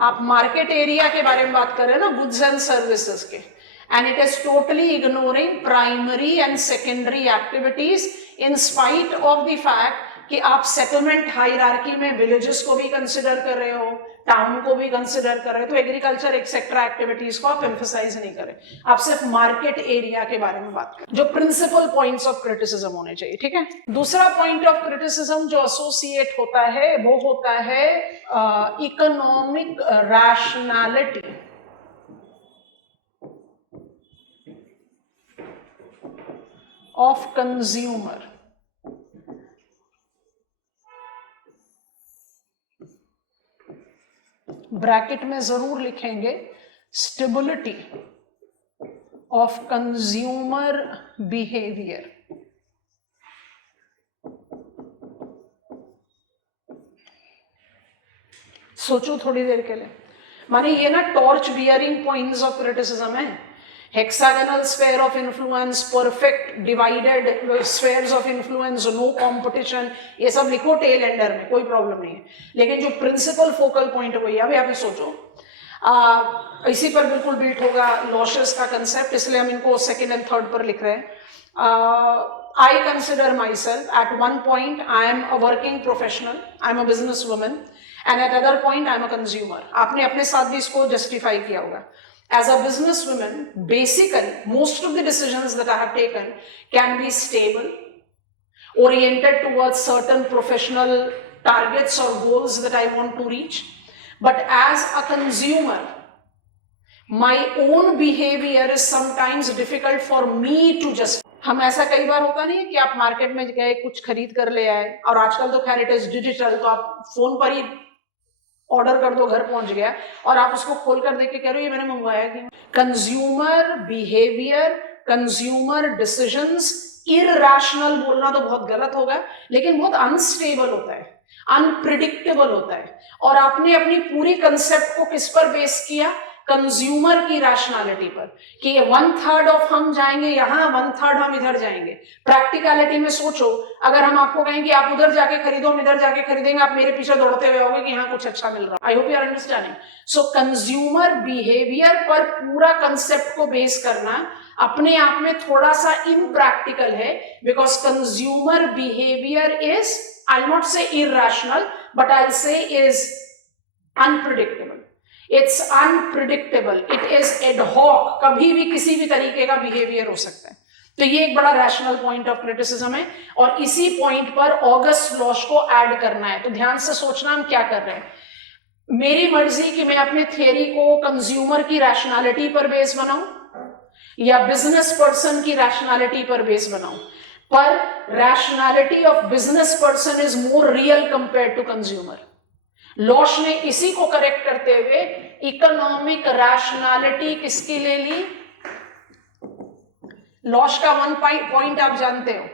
आप मार्केट एरिया के बारे में बात कर रहे हैं ना, गुड्स एंड सर्विसेज के, and it is totally ignoring primary and secondary activities in spite of the fact कि आप सेटलमेंट हायरार्की में विलेजेस को भी कंसिडर कर रहे हो, टाउन को भी कंसिडर कर रहे हो, तो एग्रीकल्चर एक्सेट्रा एक्टिविटीज को आप एम्फसाइज नहीं करें, आप सिर्फ मार्केट एरिया के बारे में बात करें. जो प्रिंसिपल पॉइंट्स ऑफ क्रिटिसिज्म होने चाहिए, ठीक है. दूसरा पॉइंट ऑफ क्रिटिसिज्म जो एसोसिएट होता है वो होता है economic rationality of consumer. Bracket में जरूर लिखेंगे स्टेबिलिटी ऑफ कंज्यूमर बिहेवियर. सोचो थोड़ी देर के लिए, माने ये ना torch bearing points of criticism है. Hexagonal sphere of influence, perfect divided spheres of influence, no competition, ये सब लिखो टेल एंडर में, कोई प्रॉब्लम नहीं है. लेकिन जो प्रिंसिपल फोकल पॉइंट है वही अभी आप सोचो, इसी पर बिल्कुल बिल्ट होगा लॉसेस का कंसेप्ट, इसलिए हम इनको सेकंड एंड थर्ड पर लिख रहे हैं. I consider myself at one point I am a working professional, I am a business woman, and at other point I am a consumer. आपने अपने साथ भी इसको जस्टिफाई किया होगा. As a businesswoman, basically, most of the decisions that I have taken can be stable, oriented towards certain professional targets or goals that I want to reach. But as a consumer, my own behavior is sometimes difficult for me to just. हम ऐसा कई बार होता नहीं है कि आप market में गए, कुछ खरीद कर ले आए, और आजकल तो खैर इट इज डिजिटल, तो आप फोन पर ही ऑर्डर कर दो, घर पहुंच गया, और आप उसको खोल कर देख के कह रहे हो ये मैंने मंगवाया क्यों. Consumer behaviour, consumer decisions, irrational बोलना तो बहुत गलत होगा, लेकिन बहुत अनस्टेबल होता है, अनप्रिडिक्टेबल होता है. और आपने अपनी पूरी कंसेप्ट को किस पर बेस किया? कंज्यूमर की रैशनैलिटी पर, कि 1/3 ऑफ हम जाएंगे यहाँ, 1/3 हम इधर जाएंगे. प्रैक्टिकलिटी में सोचो, अगर हम आपको कहें कि आप उधर जाके खरीदो, हम इधर जाके खरीदेंगे, आप मेरे पीछे दौड़ते हुए आओगे कि यहाँ कुछ अच्छा मिल रहा है. I hope you are understanding. So consumer behaviour पर पूरा कंसेप्ट को बेस करना अपने आप में थोड़ा सा इम्प्रैक्टिकल है, because consumer behaviour is, I will not say irrational, but I will say is unpredictable. It's unpredictable, it is ad hoc, कभी भी किसी भी तरीके का बिहेवियर हो सकता है. तो ये एक बड़ा रैशनल पॉइंट ऑफ क्रिटिसिज्म है, और इसी पॉइंट पर ऑगस्ट लॉश को ऐड करना है. तो ध्यान से सोचना हम क्या कर रहे हैं. मेरी मर्जी कि मैं अपने थियरी को कंज्यूमर की रैशनैलिटी पर बेस बनाऊं या बिजनेस पर्सन की रैशनैलिटी पर बेस बनाऊं, पर rationality of business person is more real compared to consumer. Losch ने इसी को करेक्ट करते हुए इकोनॉमिक रैशनैलिटी किसकी ले ली? लॉश का वन पॉइंट आप जानते हो,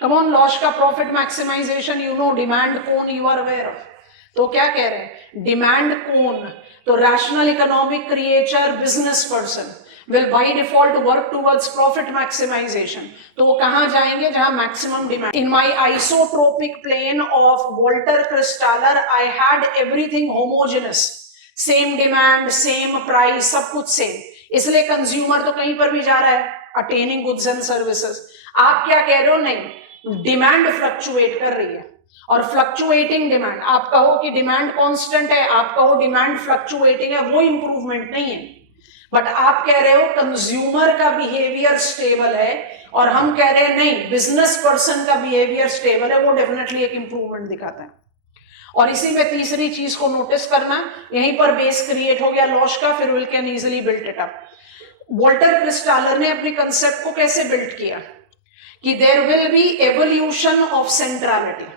कम ऑन, लॉश का profit maximisation, you know, demand cone you are aware of. तो क्या कह रहे हैं, डिमांड कोन, तो rational economic creature business person will by default work towards profit maximization। तो वो कहां जाएंगे, जहां maximum demand। In my isotropic plane of Walter Kristaller, I had everything homogeneous, same demand, same price, सब कुछ same, इसलिए consumer तो कहीं पर भी जा रहा है, अटेनिंग गुड्स एंड सर्विसेज। आप क्या कह रहे हो, नहीं, डिमांड फ्लक्चुएट कर रही है, और फ्लक्चुएटिंग डिमांड, आप कहो कि डिमांड कांस्टेंट है, आप कहो डिमांड फ्लक्चुएटिंग है, वो इंप्रूवमेंट नहीं है। बट आप कह रहे हो कंज्यूमर का बिहेवियर स्टेबल है, और हम कह रहे हैं नहीं, बिजनेस पर्सन का बिहेवियर स्टेबल है, वो डेफिनेटली एक इंप्रूवमेंट दिखाता है। और इसी में तीसरी चीज को नोटिस करना, यहीं पर बेस क्रिएट हो गया लॉश का, फिर will can easily build it up. Walter Christaller ने अपने कंसेप्ट को कैसे बिल्ड किया, कि there will be evolution of centrality.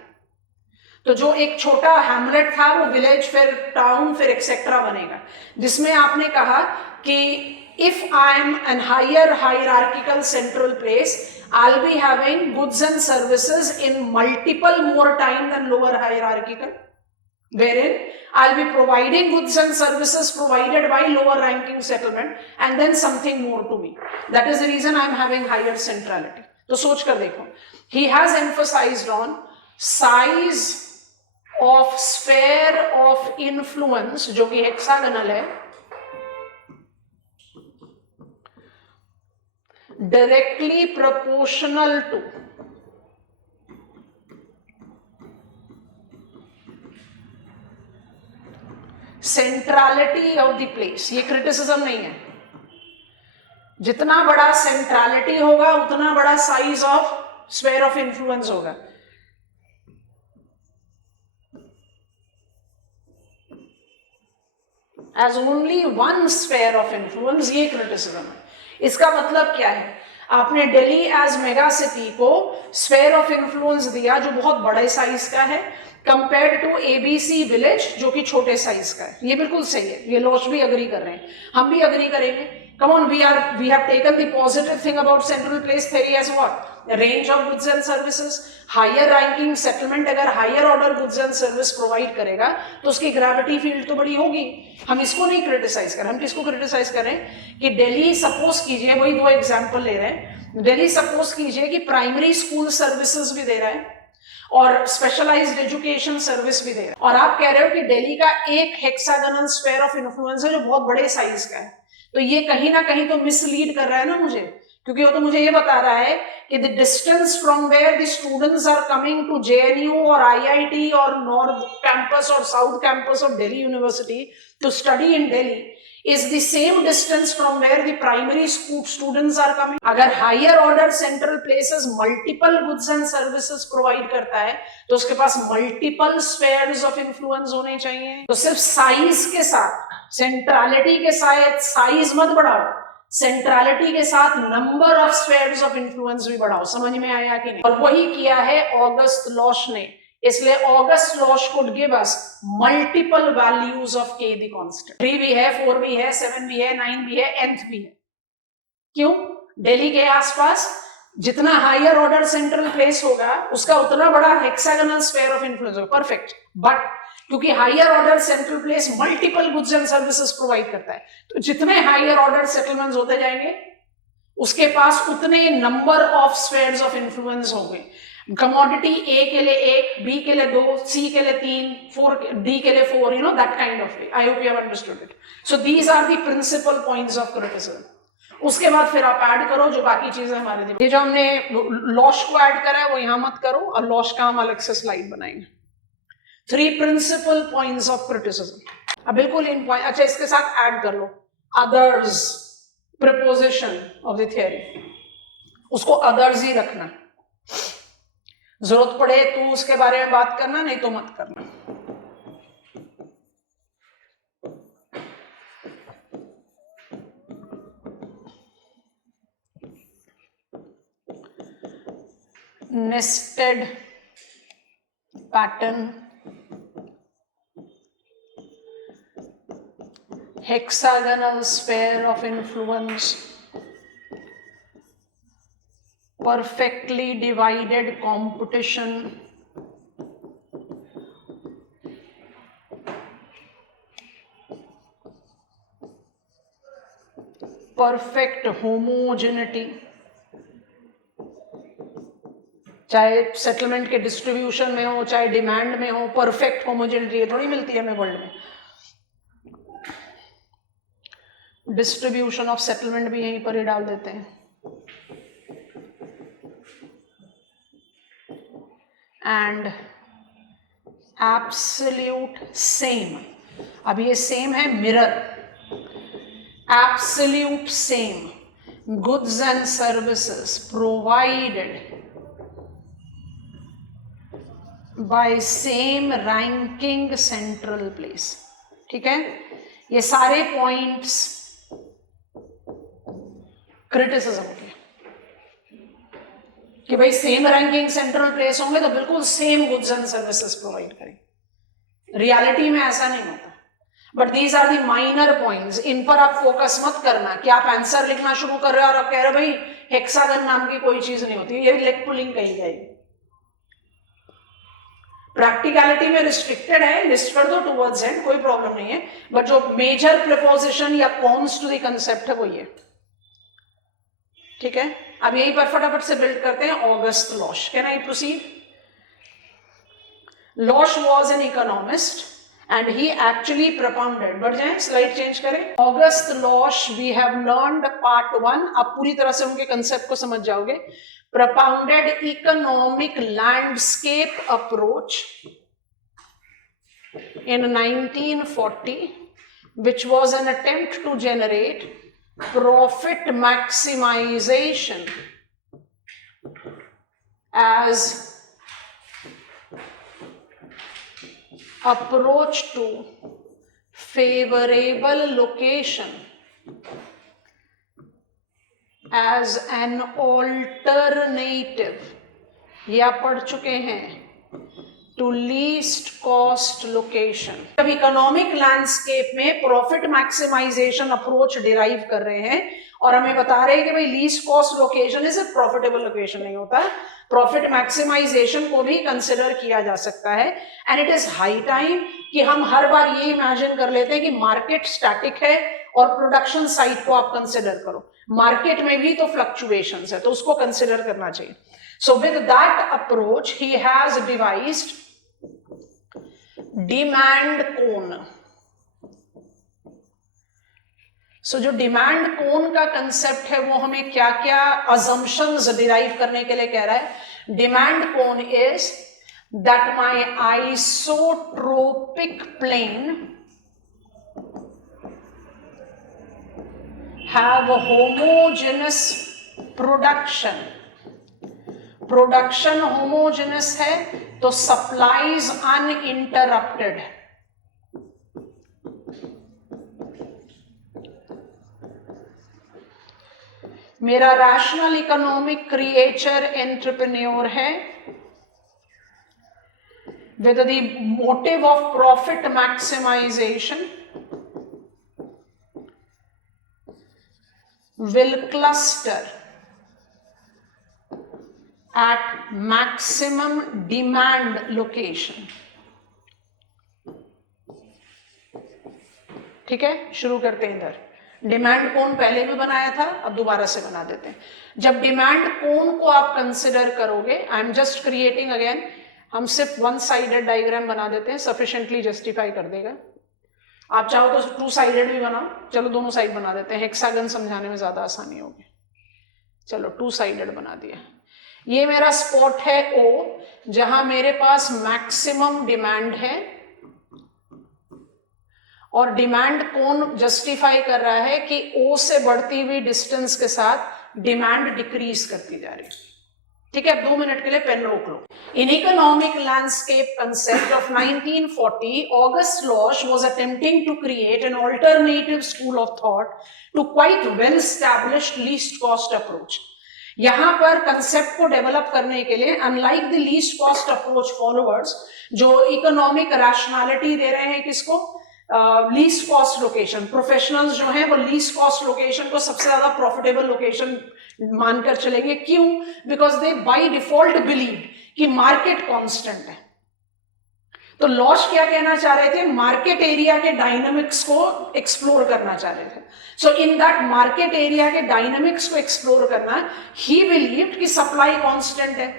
तो जो एक छोटा हैमलेट था वो विलेज, फिर टाउन, फिर एक्सेट्रा बनेगा, जिसमें आपने कहा कि if I am an higher hierarchical central place, I'll be having goods and services in multiple more time than lower hierarchical, wherein I'll be providing goods and services provided by lower ranking settlement and then something more to me. That is the reason I'm having higher centrality. तो सोच कर देखो, he has emphasized on size of sphere of influence, जो कि hexagonal है, directly proportional to centrality of the place। ये क्रिटिसिज्म नहीं है, जितना बड़ा सेंट्रलिटी होगा उतना बड़ा size of sphere of influence होगा। As only one sphere of influence, ये क्रिटिसिज्म है। इसका मतलब क्या है, आपने दिल्ली एज मेगा सिटी को स्फेयर ऑफ इन्फ्लुएंस दिया जो बहुत बड़े साइज का है, कंपेयर्ड टू एबीसी विलेज जो कि छोटे साइज का है। ये बिल्कुल सही है, ये लॉज भी अग्री कर रहे हैं, हम भी अग्री करेंगे। Come on, we have taken the positive thing about central place theory as what? Range of goods and services, higher ranking settlement अगर higher order goods and service provide करेगा तो उसकी gravity field तो बड़ी होगी। हम इसको नहीं क्रिटिसाइज कर, हम किसको क्रिटिसाइज करें कि दिल्ली सपोज कीजिए, वही दो एग्जाम्पल ले रहे हैं, दिल्ली सपोज कीजिए कि प्राइमरी स्कूल सर्विसेज भी दे रहा है और स्पेशलाइज्ड एजुकेशन सर्विस भी दे रहा है, और आप कह रहे हो कि दिल्ली का एक हेक्सागोनल स्फेयर ऑफ इन्फ्लुएंस है जो बहुत बड़े साइज का है। तो ये कहीं ना कहीं तो मिसलीड कर रहा है ना मुझे, क्योंकि वो तो मुझे ये बता रहा है कि the distance from where the students are coming to JNU और आईआईटी और नॉर्थ कैंपस और south campus of Delhi University to study in Delhi is the same distance from where the primary school students are coming। अगर higher order central places multiple goods and services provide करता है तो उसके पास multiple spheres of influence होने चाहिए। तो सिर्फ size के साथ, centrality के साथ size मत बढ़ाओ, सेंट्रलिटी के साथ number of spheres of influence भी बढ़ाओ। समझ में आया कि नहीं? और वही किया है ऑगस्ट लॉश ने, इसलिए August लॉश could give us multiple values of के द कांस्टेंट। 3 भी है, 4 भी है, 7 भी है, 9 भी है, nth भी है। क्यों? दिल्ली के आसपास जितना हायर ऑर्डर सेंट्रल प्लेस होगा उसका उतना बड़ा हेक्सागोनल स्फेयर ऑफ इन्फ्लुएंस होगा। परफेक्ट। बट क्योंकि higher order central place multiple goods and services provide करता है, तो जितने हायर ऑर्डर सेटलमेंट्स होते जाएंगे उसके पास उतने number of spheres of influence होंगे। कमोडिटी ए के लिए 1, बी के लिए 2, सी के लिए 3, 4, डी के लिए 4, you know, that kind of way। I hope you have understood it। So these are the principal points of criticism। उसके बाद फिर आप ऐड करो जो बाकी चीजें हमारे दिमाग, ये जो हमने लॉश को ऐड करा है वो यहां मत करो, और लॉश का हम अलग से स्लाइड बनाएंगे। 3 प्रिंसिपल पॉइंट्स ऑफ क्रिटिसिज्म। अब बिल्कुल इन पॉइंट, अच्छा इसके साथ ऐड कर लो others preposition of the theory, उसको अदर्स ही रखना, जरूरत पड़े तो उसके बारे में बात करना, नहीं तो मत करना। Nested pattern hexagonal sphere of influence, perfectly divided competition, perfect homogeneity, चाहे सेटलमेंट के डिस्ट्रीब्यूशन में हो चाहे डिमांड में हो, परफेक्ट होमोजेनिटी थोड़ी मिलती है हमें वर्ल्ड में। डिस्ट्रीब्यूशन ऑफ सेटलमेंट भी यहीं पर ही डाल देते हैं। एंड एब्सोल्यूट सेम, अब ये सेम है mirror, absolute same goods and services provided by same ranking central place. ठीक है, ये सारे पॉइंट्स क्रिटिसिज्म के कि भाई सेम रैंकिंग सेंट्रल प्लेस होंगे तो बिल्कुल same goods and services provide करेंगे। रियलिटी में ऐसा नहीं होता, but these are the minor points, इन पर आप फोकस मत करना कि आप आंसर लिखना शुरू कर रहे हो और आप कह रहे हो भाई हेक्सागन नाम की कोई चीज नहीं होती, ये लेग पुलिंग कही जाएगी। प्रैक्टिकलिटी में रिस्ट्रिक्टेड है, लिस्ट कर दो टुवर्ड्स एंड, कोई प्रॉब्लम नहीं है, बट जो मेजर प्रीपोजिशन या कॉन्स टू द कंसेप्ट है वो ये। ठीक है, अब यही पर फटाफट से बिल्ड करते हैं। August Losch, can I proceed? Losch was an economist and he actually propounded, बढ़ जाए स्लाइड चेंज करें। August Losch we have learned part 1, आप पूरी तरह से उनके कंसेप्ट को समझ जाओगे। propounded economic landscape approach in 1940 which was an attempt to generate profit maximization as approach to favorable location as an alternative, ये आप पढ़ चुके हैं, to least cost location। जब इकोनॉमिक लैंडस्केप में प्रॉफिट मैक्सिमाइजेशन अप्रोच डिराइव कर रहे हैं और हमें बता रहे हैं कि भाई least cost location is profitable location नहीं होता, प्रॉफिट मैक्सिमाइजेशन को भी कंसिडर किया जा सकता है। And it is high time कि हम हर बार ये इमेजिन कर लेते हैं कि मार्केट स्टैटिक है और प्रोडक्शन साइड को आप कंसिडर करो, मार्केट में भी तो फ्लक्चुएशंस है, तो उसको कंसिडर करना चाहिए। So with that approach he has devised demand cone. So जो डिमांड कोन का कंसेप्ट है वो हमें क्या क्या अजम्पशंस डिराइव करने के लिए कह रहा है। Demand cone is that my isotropic plane have a homogeneous production, production homogeneous है तो supplies uninterrupted है। मेरा रैशनल इकोनॉमिक क्रिएचर एंटरप्रेन्योर है with the motive of profit maximization will cluster at maximum demand location। ठीक है, शुरू करते हैं। इधर डिमांड कोन पहले भी बनाया था, अब दोबारा से बना देते हैं। जब डिमांड कोन को आप कंसिडर करोगे, I am just creating again, हम सिर्फ वन साइडेड डायग्राम बना देते हैं, सफिशिएंटली जस्टिफाई कर देगा। आप चाहो तो टू साइडेड भी बनाओ, चलो दोनों साइड बना देते हैं, हेक्सागन समझाने में ज्यादा आसानी होगी। चलो टू साइडेड बना दिया। ये मेरा स्पॉट है ओ, जहां मेरे पास मैक्सिमम डिमांड है और डिमांड कौन जस्टिफाई कर रहा है कि ओ से बढ़ती हुई डिस्टेंस के साथ डिमांड डिक्रीज करती जा रही है। ठीक है, अब 2 मिनट के लिए पेन रोक लो। In economic landscape concept of 1940, August Lodge was attempting to create an alternative school of thought to quite well-established least cost approach. यहाँ पर कंसेप्ट को डेवलप करने के लिए unlike the least cost approach followers जो economic rationality दे रहे हैं किसको, लीस्ट कॉस्ट लोकेशन, प्रोफेशनल्स जो हैं वो लीस्ट कॉस्ट लोकेशन को सबसे ज्यादा प्रॉफिटेबल लोकेशन मानकर चलेंगे। क्यों? Because they by default believe कि मार्केट कांस्टेंट है। तो लॉश क्या कहना चाह रहे थे? मार्केट एरिया के डायनामिक्स को एक्सप्लोर करना चाह रहे थे। सो इन दैट मार्केट एरिया के डायनामिक्स को एक्सप्लोर करना, ही बिलीव्ड कि सप्लाई कांस्टेंट है,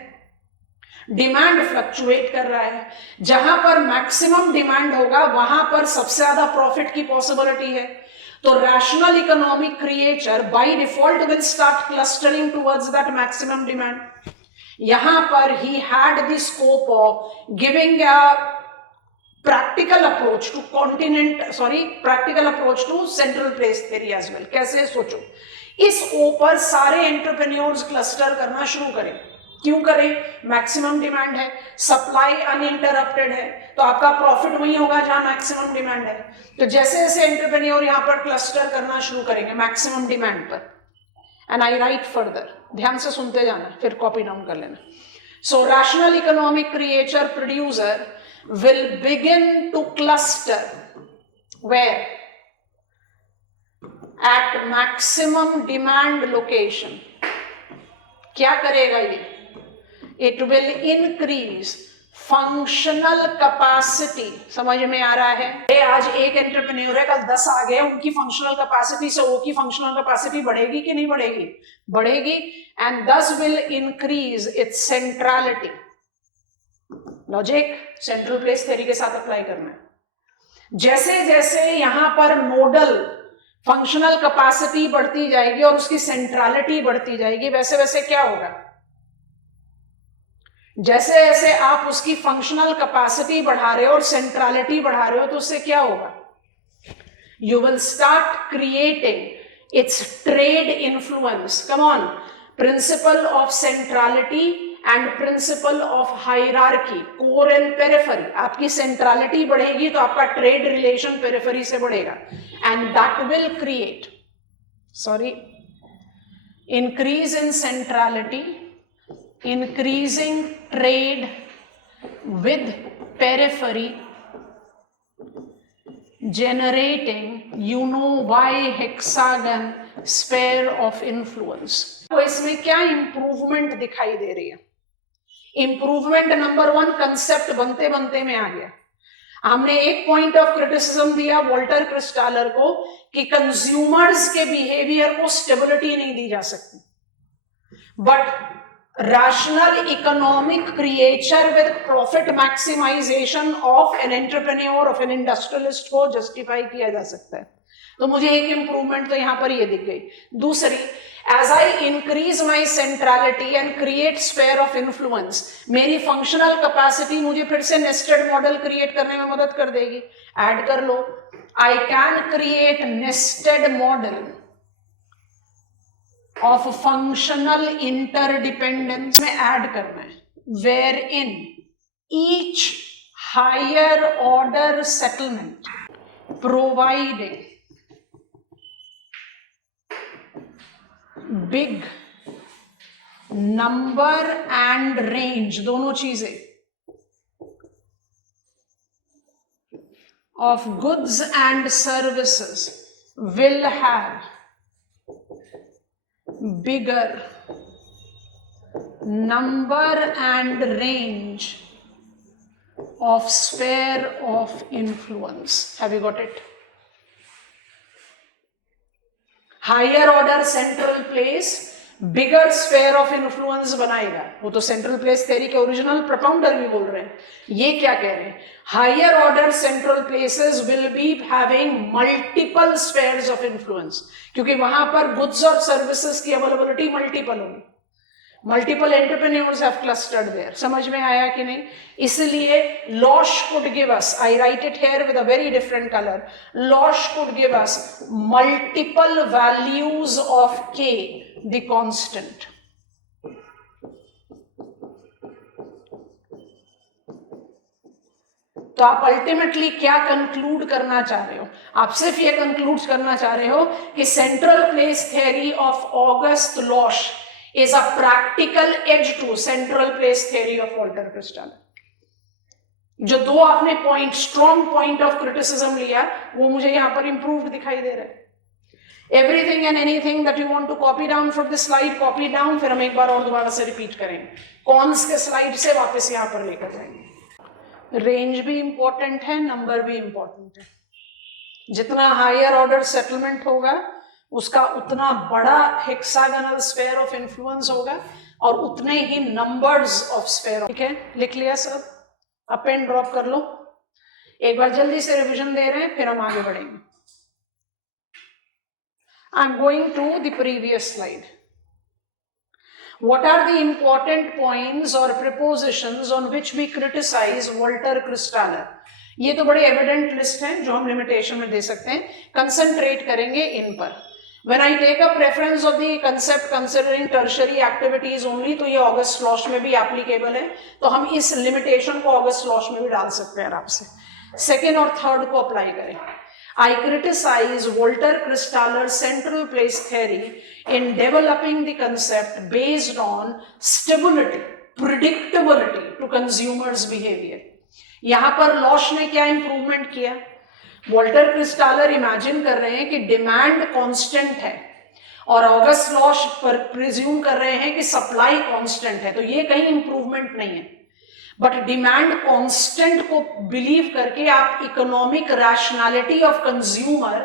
डिमांड फ्लक्चुएट कर रहा है, जहां पर मैक्सिमम डिमांड होगा वहां पर सबसे ज्यादा प्रॉफिट की पॉसिबिलिटी है। तो rational economic creature by default will start clustering towards that maximum demand. यहां पर he had the scope of giving a practical approach to practical approach to central place theory as well। कैसे? सोचो, इस ओ पर सारे entrepreneurs cluster करना शुरू करें। क्यों करें? मैक्सिमम डिमांड है, सप्लाई अनइंटरप्टेड है, तो आपका प्रॉफिट वही होगा जहां मैक्सिमम डिमांड है। तो जैसे जैसे एंटरप्रेन्योर यहां पर क्लस्टर करना शुरू करेंगे मैक्सिमम डिमांड पर, एंड आई राइट फर्दर, ध्यान से सुनते जाना, फिर कॉपी डाउन कर लेना। सो rational economic creature producer will begin to cluster where? At maximum demand location। क्या करेगा ये? It will increase functional capacity। समझ में आ रहा है? आज एक एंटरप्रेन्योर है, कल 10 आ गए, उनकी फंक्शनल कैपेसिटी से वो की फंक्शनल कैपेसिटी बढ़ेगी कि नहीं बढ़ेगी? बढ़ेगी। and thus will increase its centrality। Logic central place theory के साथ अप्लाई करना है। जैसे जैसे यहां पर नोडल फंक्शनल कैपेसिटी बढ़ती जाएगी और उसकी सेंट्रलिटी बढ़ती जाएगी, वैसे वैसे क्या होगा? जैसे जैसे आप उसकी फंक्शनल कैपेसिटी बढ़ा रहे हो और सेंट्रलिटी बढ़ा रहे हो, तो उससे क्या होगा? You will start creating it's trade influence. Come on, principle of centrality and principle of hierarchy, core and periphery. आपकी सेंट्रलिटी बढ़ेगी तो आपका ट्रेड रिलेशन पेरिफेरी से बढ़ेगा, and that will create increase in centrality, increasing trade with periphery, generating Y hexagon sphere of influence। तो इसमें क्या improvement दिखाई दे रही है? इंप्रूवमेंट नंबर 1 कंसेप्ट बनते बनते में आ गया। हमने एक पॉइंट ऑफ क्रिटिसिज्म दिया वॉल्टर क्रिस्टालर को कि कंज्यूमर्स के बिहेवियर को स्टेबिलिटी नहीं दी जा सकती, but rational economic creature with profit maximization of an entrepreneur, of an industrialist को justify किया जा सकता है। तो मुझे एक इंप्रूवमेंट तो यहां पर ये दिख गई। दूसरी, as I increase my centrality and create sphere of influence, मेरी functional capacity मुझे फिर से nested model create करने में मदद कर देगी। ऐड कर लो, I can create nested model of functional interdependence में ऐड करना है, wherein each higher order settlement providing big number and range, दोनों चीजें, of goods and services will have bigger number and range of sphere of influence। Have you got it? Higher order central place bigger sphere of influence बनाएगा। वो तो central place theory के original propounder भी बोल रहे हैं। ये क्या कह रहे हैं? Higher order central places will be having multiple spheres of influence, क्योंकि वहां पर गुड्स और सर्विसेज की अवेलेबिलिटी मल्टीपल होगी। Multiple entrepreneurs have clustered there. समझ में आया कि नहीं? इसलिए Losch could give us, I write it here with a very different colour, लॉश could give us multiple values of के द कांस्टेंट। तो आप अल्टीमेटली क्या कंक्लूड करना चाह रहे हो? आप सिर्फ ये कंक्लूड करना चाह रहे हो कि central place theory of August लॉश is a practical edge to central place theory of Walter Crystal। जो दो आपने point, strong point of criticism लिया, वो मुझे यहां पर इंप्रूव्ड दिखाई दे रहा है. Everything and anything that you want to copy down from this slide, copy down. फिर हम एक बार और दोबारा से रिपीट करेंगे, कॉन्स के स्लाइड से वापस यहां पर लेकर जाएंगे. रेंज भी इंपॉर्टेंट है, नंबर भी इंपॉर्टेंट है. जितना हायर ऑर्डर सेटलमेंट होगा उसका उतना बड़ा हेक्सागोनल स्फीयर ऑफ इन्फ्लुएंस होगा और उतने ही नंबर्स ऑफ स्फीयर. ठीक है, लिख लिया सब, अप एंड ड्रॉप कर लो. एक बार जल्दी से रिवीजन दे रहे हैं, फिर हम आगे बढ़ेंगे. I am going to the previous slide. What are the important points or prepositions on which we criticize Walter Christaller? ये तो बड़ी एविडेंट लिस्ट है जो हम लिमिटेशन में दे सकते हैं. कंसंट्रेट करेंगे इन पर. When I take a preference of the concept considering tertiary activities only, तो ये ऑगस्ट लॉश में भी एप्लीकेबल है, तो हम इस लिमिटेशन को ऑगस्ट लॉश में भी डाल सकते हैं आराम से. सेकेंड और थर्ड को अप्लाई करें. I criticize Walter Christaller's central place theory in developing the concept based on stability, predictability to consumers' behavior. यहां पर लॉश ने क्या इंप्रूवमेंट किया? वॉल्टर क्रिस्टालर इमेजिन कर रहे हैं कि डिमांड कांस्टेंट है और ऑगस्ट लॉश पर प्रिज्यूम कर रहे हैं कि सप्लाई कांस्टेंट है, तो ये कहीं इंप्रूवमेंट नहीं है. बट डिमांड कांस्टेंट को बिलीव करके आप economic rationality of consumer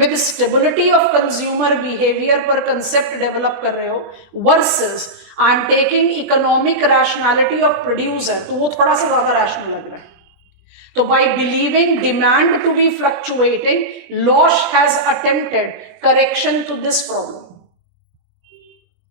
with stability of consumer behaviour पर कंसेप्ट डेवलप कर रहे हो, versus I am taking economic rationality of producer, तो वो थोड़ा सा ज्यादा रैशनल लग रहा है. तो by believing demand to be fluctuating, Losch has attempted correction to this problem.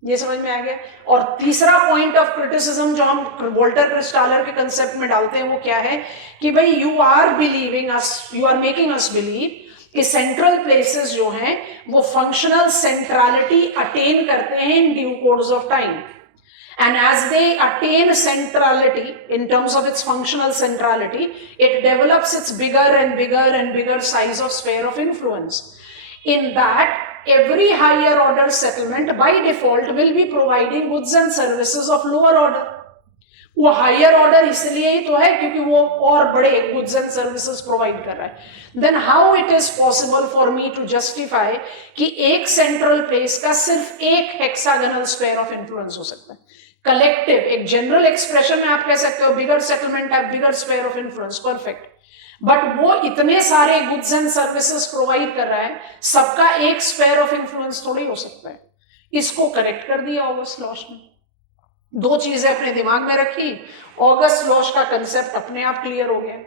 ये समझ में आ गया. और तीसरा पॉइंट ऑफ क्रिटिसिज्म जो हम वॉल्टर क्रिस्टालर के कंसेप्ट में डालते हैं वो क्या है कि भाई you are believing us, you are making us believe कि सेंट्रल प्लेसेस जो हैं वो फंक्शनल सेंट्रलिटी अटेन करते हैं in due course of time. And as they attain centrality in terms of its functional centrality, it develops its bigger and bigger and bigger size of sphere of influence. In that, every higher order settlement by default will be providing goods and services of lower order. वो higher order इसलिए ही तो है क्योंकि वो और बड़े goods and services provide कर रहा है. Then how it is possible for me to justify कि एक सेंट्रल प्लेस का सिर्फ एक हेक्सागोनल स्क्वायर ऑफ इन्फ्लुएंस हो सकता है. कलेक्टिव, एक जनरल एक्सप्रेशन में आप कह सकते हो bigger settlement have bigger square of influence, perfect. But वो इतने सारे गुड्स एंड सर्विसेज प्रोवाइड कर रहा है, सबका एक स्क्वायर ऑफ इन्फ्लुएंस थोड़ी हो सकता है. इसको करेक्ट कर दिया ऑगस्ट लॉश ने. दो चीजें अपने दिमाग में रखी, ऑगस्ट लॉश का कंसेप्ट अपने आप क्लियर हो गया.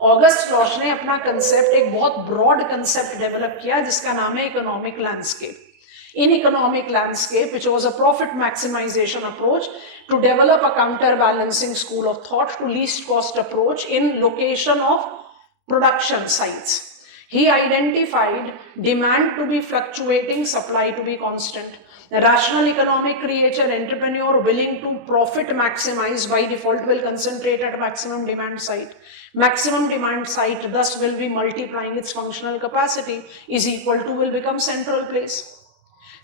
ऑगस्ट लॉश ने अपना कंसेप्ट, एक बहुत ब्रॉड कंसेप्ट डेवलप किया जिसका नाम है economic landscape. In economic landscape, which was a profit maximization approach to develop a counterbalancing school of thought to least cost approach in location of production sites. He identified demand to be fluctuating, supply to be constant. A rational economic creature, entrepreneur willing to profit maximize by default will concentrate at maximum demand site. Maximum demand site thus will be multiplying its functional capacity is equal to will become central place.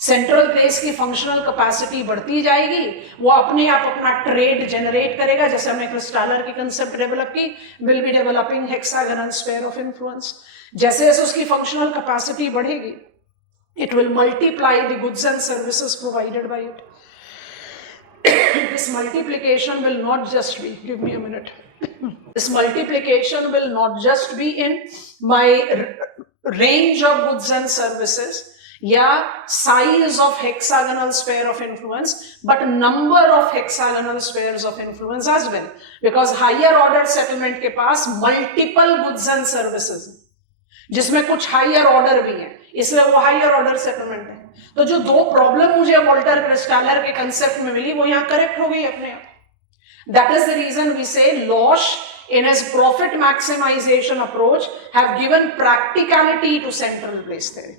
Central place की functional capacity बढ़ती जाएगी, वो अपने आप अपना trade generate करेगा. जैसे हमने क्रिस्टालर की कंसेप्ट डेवलप की, will be developing hexagonal sphere of influence. जैसे जैसे उसकी फंक्शनल कैपेसिटी बढ़ेगी, it will multiply the goods and services provided by it. This multiplication will not just be, give me a minute, this multiplication will not just be in my range of goods and services या size of hexagonal sphere of influence, but number of hexagonal spheres of influence as well, because higher order settlement के पास multiple goods and services जिसमें कुछ higher order भी है, इसलिए वो higher order settlement है. तो जो दो प्रॉब्लम मुझे वॉल्टर क्रिस्टालर के कंसेप्ट में मिली वो यहाँ करेक्ट हो गई अपने आप. That is the reason we say Losch in his profit maximization approach have given practicality to central place theory.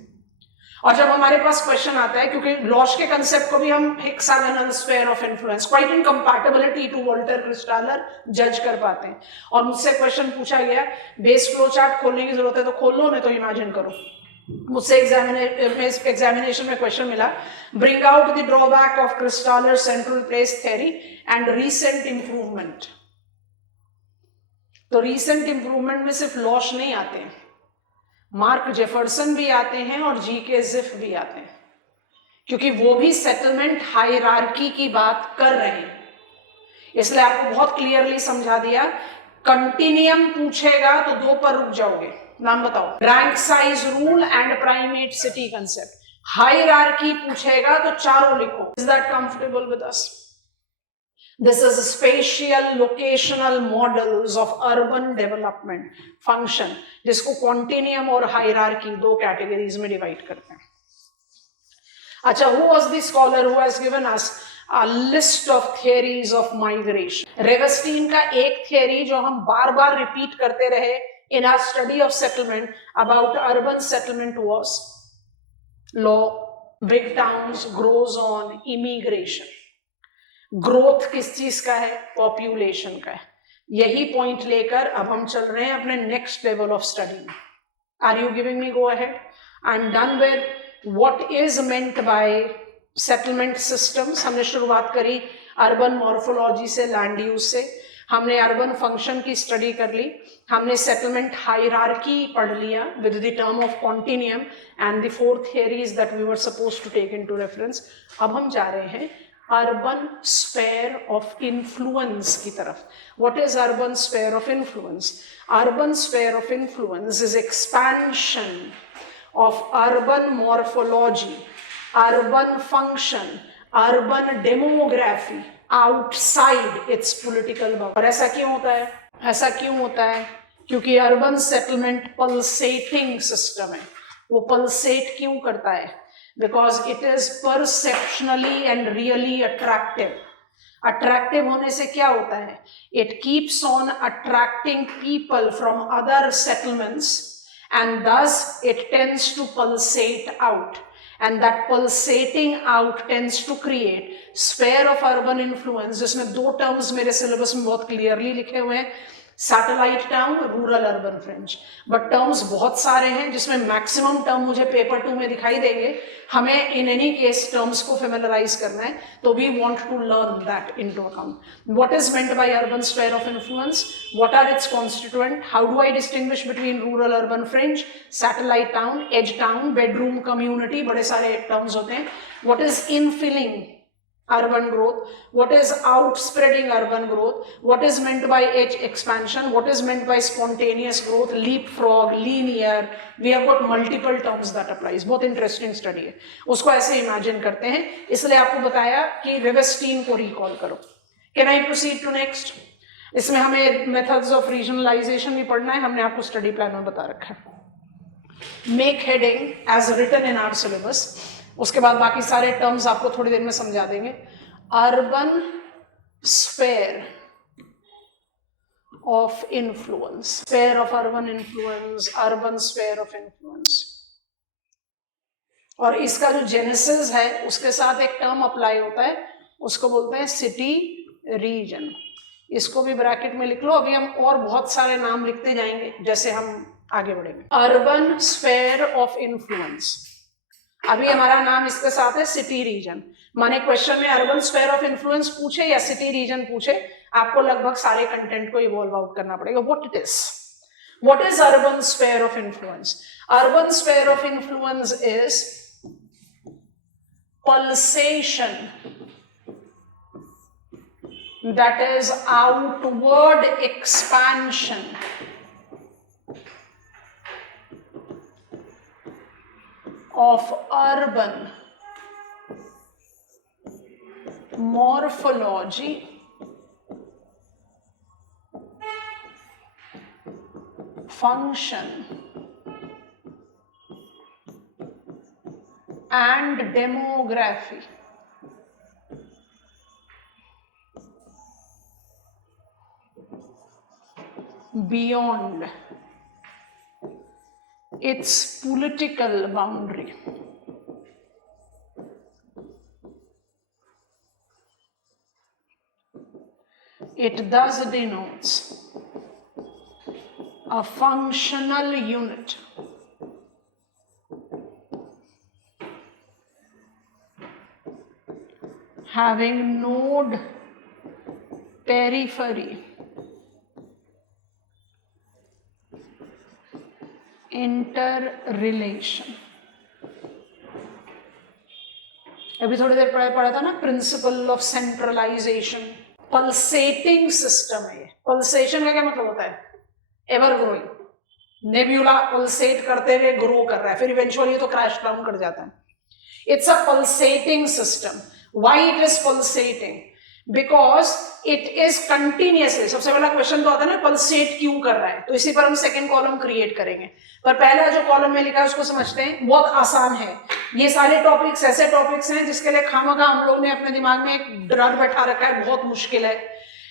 और जब हमारे पास क्वेश्चन आता है, क्योंकि लॉश के कंसेप्ट को भी हम hexagonal sphere of influence quite in compatibility to Walter Christaller जज कर पाते हैं. और मुझसे क्वेश्चन पूछा गया, बेस फ्लो चार्ट खोलने की जरूरत है तो खोल लो, नहीं तो इमेजिन करो. मुझसे एग्जामिनेशन में क्वेश्चन मिला, bring out the drawback of Christaller central place theory and recent improvement. तो रीसेंट इंप्रूवमेंट में सिर्फ लॉश नहीं आते हैं, मार्क जेफरसन भी आते हैं और जीके जिफ भी आते हैं, क्योंकि वो भी सेटलमेंट हायरार्की की बात कर रहे हैं। इसलिए आपको बहुत क्लियरली समझा दिया। कंटिन्यूम पूछेगा तो 2 पर रुक जाओगे, नाम बताओ। Rank size rule and primate city concept. Hierarchy पूछेगा तो चारों लिखो। Is that comfortable with us? This is spatial locational models of urban development function, जिसको continuum और hierarchy 2 कैटेगरीज में डिवाइड करते हैं। अच्छा, who was the scholar who has given us a list of theories of migration? रेवस्टीन का एक theory जो हम बार बार रिपीट करते रहे in our study of settlement about urban settlement was law, big towns grows on immigration. Growth किस चीज का है? पॉपुलेशन का है। यही पॉइंट लेकर अब हम चल रहे हैं अपने नेक्स्ट लेवल ऑफ स्टडी में। Are you giving me go ahead? I am done with what is meant by settlement systems. हमने शुरुआत करी अर्बन मॉर्फोलॉजी से, लैंड यूज से। हमने अर्बन फंक्शन की स्टडी कर ली। हमने सेटलमेंट हायरार्की पढ़ लिया with the term of continuum and the 4 theories that we were supposed to take into reference. अब हम जा रहे हैं अर्बन स्फेयर ऑफ इन्फ्लुएंस की तरफ। What is urban sphere of influence? Urban sphere of influence is expansion of urban morphology, urban function, urban demography outside it's political boundary. और ऐसा क्यों होता है? ऐसा क्यों होता है? क्योंकि अर्बन सेटलमेंट पल्सेटिंग सिस्टम है। वो पल्सेट क्यों करता है? Because it is perceptionally and really attractive. Attractive होने से क्या होता है? It keeps on attracting people from other settlements and thus it tends to pulsate out. And that pulsating out tends to create sphere of urban influence, जिसमें 2 terms मेरे syllabus में बहुत clearly लिखे हुए हैं, satellite town, rural urban fringe. But terms बहुत सारे हैं जिसमें मैक्सिमम टर्म मुझे पेपर 2 में दिखाई देंगे। हमें इन एनी केस टर्म्स को फेमिलराइज करना है, तो we want to learn that into account. What is meant by urban sphere of influence? What are its constituent? How do I distinguish between rural urban fringe, satellite town, edge town, bedroom community, बड़े सारे terms होते हैं। What is infilling urban growth? What is outspreading urban growth? What is meant by edge expansion? What is meant by spontaneous growth, leapfrog, linear? We have got multiple terms that applies. बहुत interesting study है। उसको ऐसे imagine करते हैं, इसलिए आपको बताया कि रेवस्टीन को recall करो। Can I proceed to next? इसमें हमें methods of regionalization भी पढ़ना है, हमने आपको study plan में बता रखा है। Make heading as written in our syllabus. उसके बाद बाकी सारे टर्म्स आपको थोड़ी देर में समझा देंगे। Urban sphere of influence, sphere of urban influence, urban sphere of influence. और इसका जो जेनेसिस है उसके साथ एक टर्म अप्लाई होता है, उसको बोलते हैं सिटी रीजन। इसको भी ब्रैकेट में लिख लो। अभी हम और बहुत सारे नाम लिखते जाएंगे जैसे हम आगे बढ़ेंगे। अर्बन स्फेयर ऑफ इन्फ्लुएंस, अभी हमारा नाम इसके साथ है सिटी रीजन। माने क्वेश्चन में अर्बन स्फेयर ऑफ इन्फ्लुएंस पूछे या सिटी रीजन पूछे, आपको लगभग सारे कंटेंट को इवॉल्व आउट करना पड़ेगा। What is urban sphere of influence? Urban sphere of influence is pulsation that is outward expansion of urban morphology function and demography beyond its political boundary. It thus denotes a functional unit having node, periphery, interrelation. अभी थोड़ी देर पहले पढ़ा था ना principle of centralization. Pulsating system है। Pulsation का क्या मतलब होता है? Ever growing. नेब्यूला पल्सेट करते हुए ग्रो कर रहा है, फिर इवेंचुअली तो क्रैश डाउन कर जाता है। It's a pulsating system. Why it is pulsating? Because it is continuously. सबसे पहला क्वेश्चन तो आता है ना, पल्सेट क्यों कर रहा है, तो इसी पर हम सेकंड कॉलम क्रिएट करेंगे। पर पहला जो कॉलम में लिखा है उसको समझते हैं, बहुत आसान है। ये सारे टॉपिक्स ऐसे टॉपिक्स हैं जिसके लिए खामखा हम लोग ने अपने दिमाग में एक डर बैठा रखा है, बहुत मुश्किल है,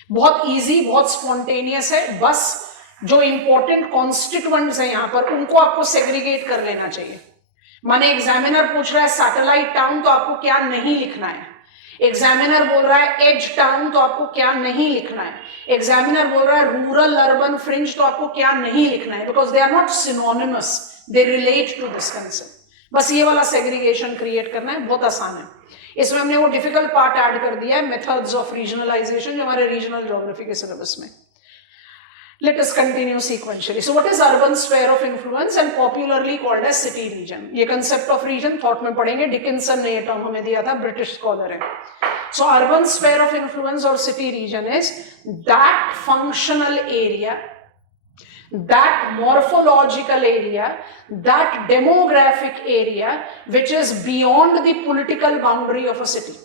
बहुत इजी, बहुत स्पॉन्टेनियस है। बस जो इंपॉर्टेंट कॉन्स्टिट्यूएंट्स हैं यहां पर उनको आपको सेग्रीगेट कर लेना चाहिए। माने एग्जामिनर पूछ रहा है सैटेलाइट टाउन, तो आपको क्या नहीं लिखना है। एग्जामिनर बोल रहा है एज टाउन, तो आपको क्या नहीं लिखना है। एग्जामिनर बोल रहा है रूरल अर्बन फ्रिंज, तो आपको क्या नहीं लिखना है, because they are not synonymous, they relate to this concept. बस ये वाला सेग्रीगेशन क्रिएट करना है, बहुत आसान है। इसमें हमने वो डिफिकल्ट पार्ट ऐड कर दिया है, मेथड्स ऑफ रीजनलाइजेशन, जो हमारे रीजनल ज्योग्राफी के सिलेबस में। Let us continue sequentially. So what is urban sphere of influence and popularly called as city region? ये concept of region thought में पढ़ेंगे, डिकिंसन ने ये टर्म हमें दिया था, ब्रिटिश स्कॉलर है। So urban sphere of influence or city region is that functional area, that morphological area, that demographic area which is beyond the political boundary of a city.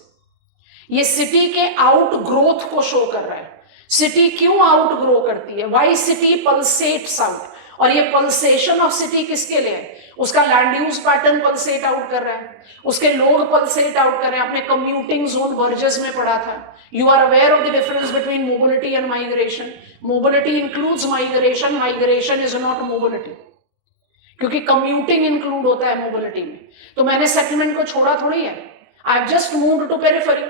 ये city के out growth को show कर रहा है। City क्यों out grow करती है, Y city pulsates out, और ये पल्सेशन ऑफ सिटी किसके लिए है? उसका land use pattern pulsate out कर रहा है, उसके लोग पल्सेट आउट कर रहे हैं। आपने कम्यूटिंग जोन वर्जेस में पढ़ा था। You are aware of the difference between mobility and migration. Mobility includes migration, migration is not mobility, क्योंकि कम्यूटिंग इंक्लूड होता है मोबिलिटी में। तो मैंने सेटलमेंट को छोड़ा थोड़ी है, I have just moved to periphery.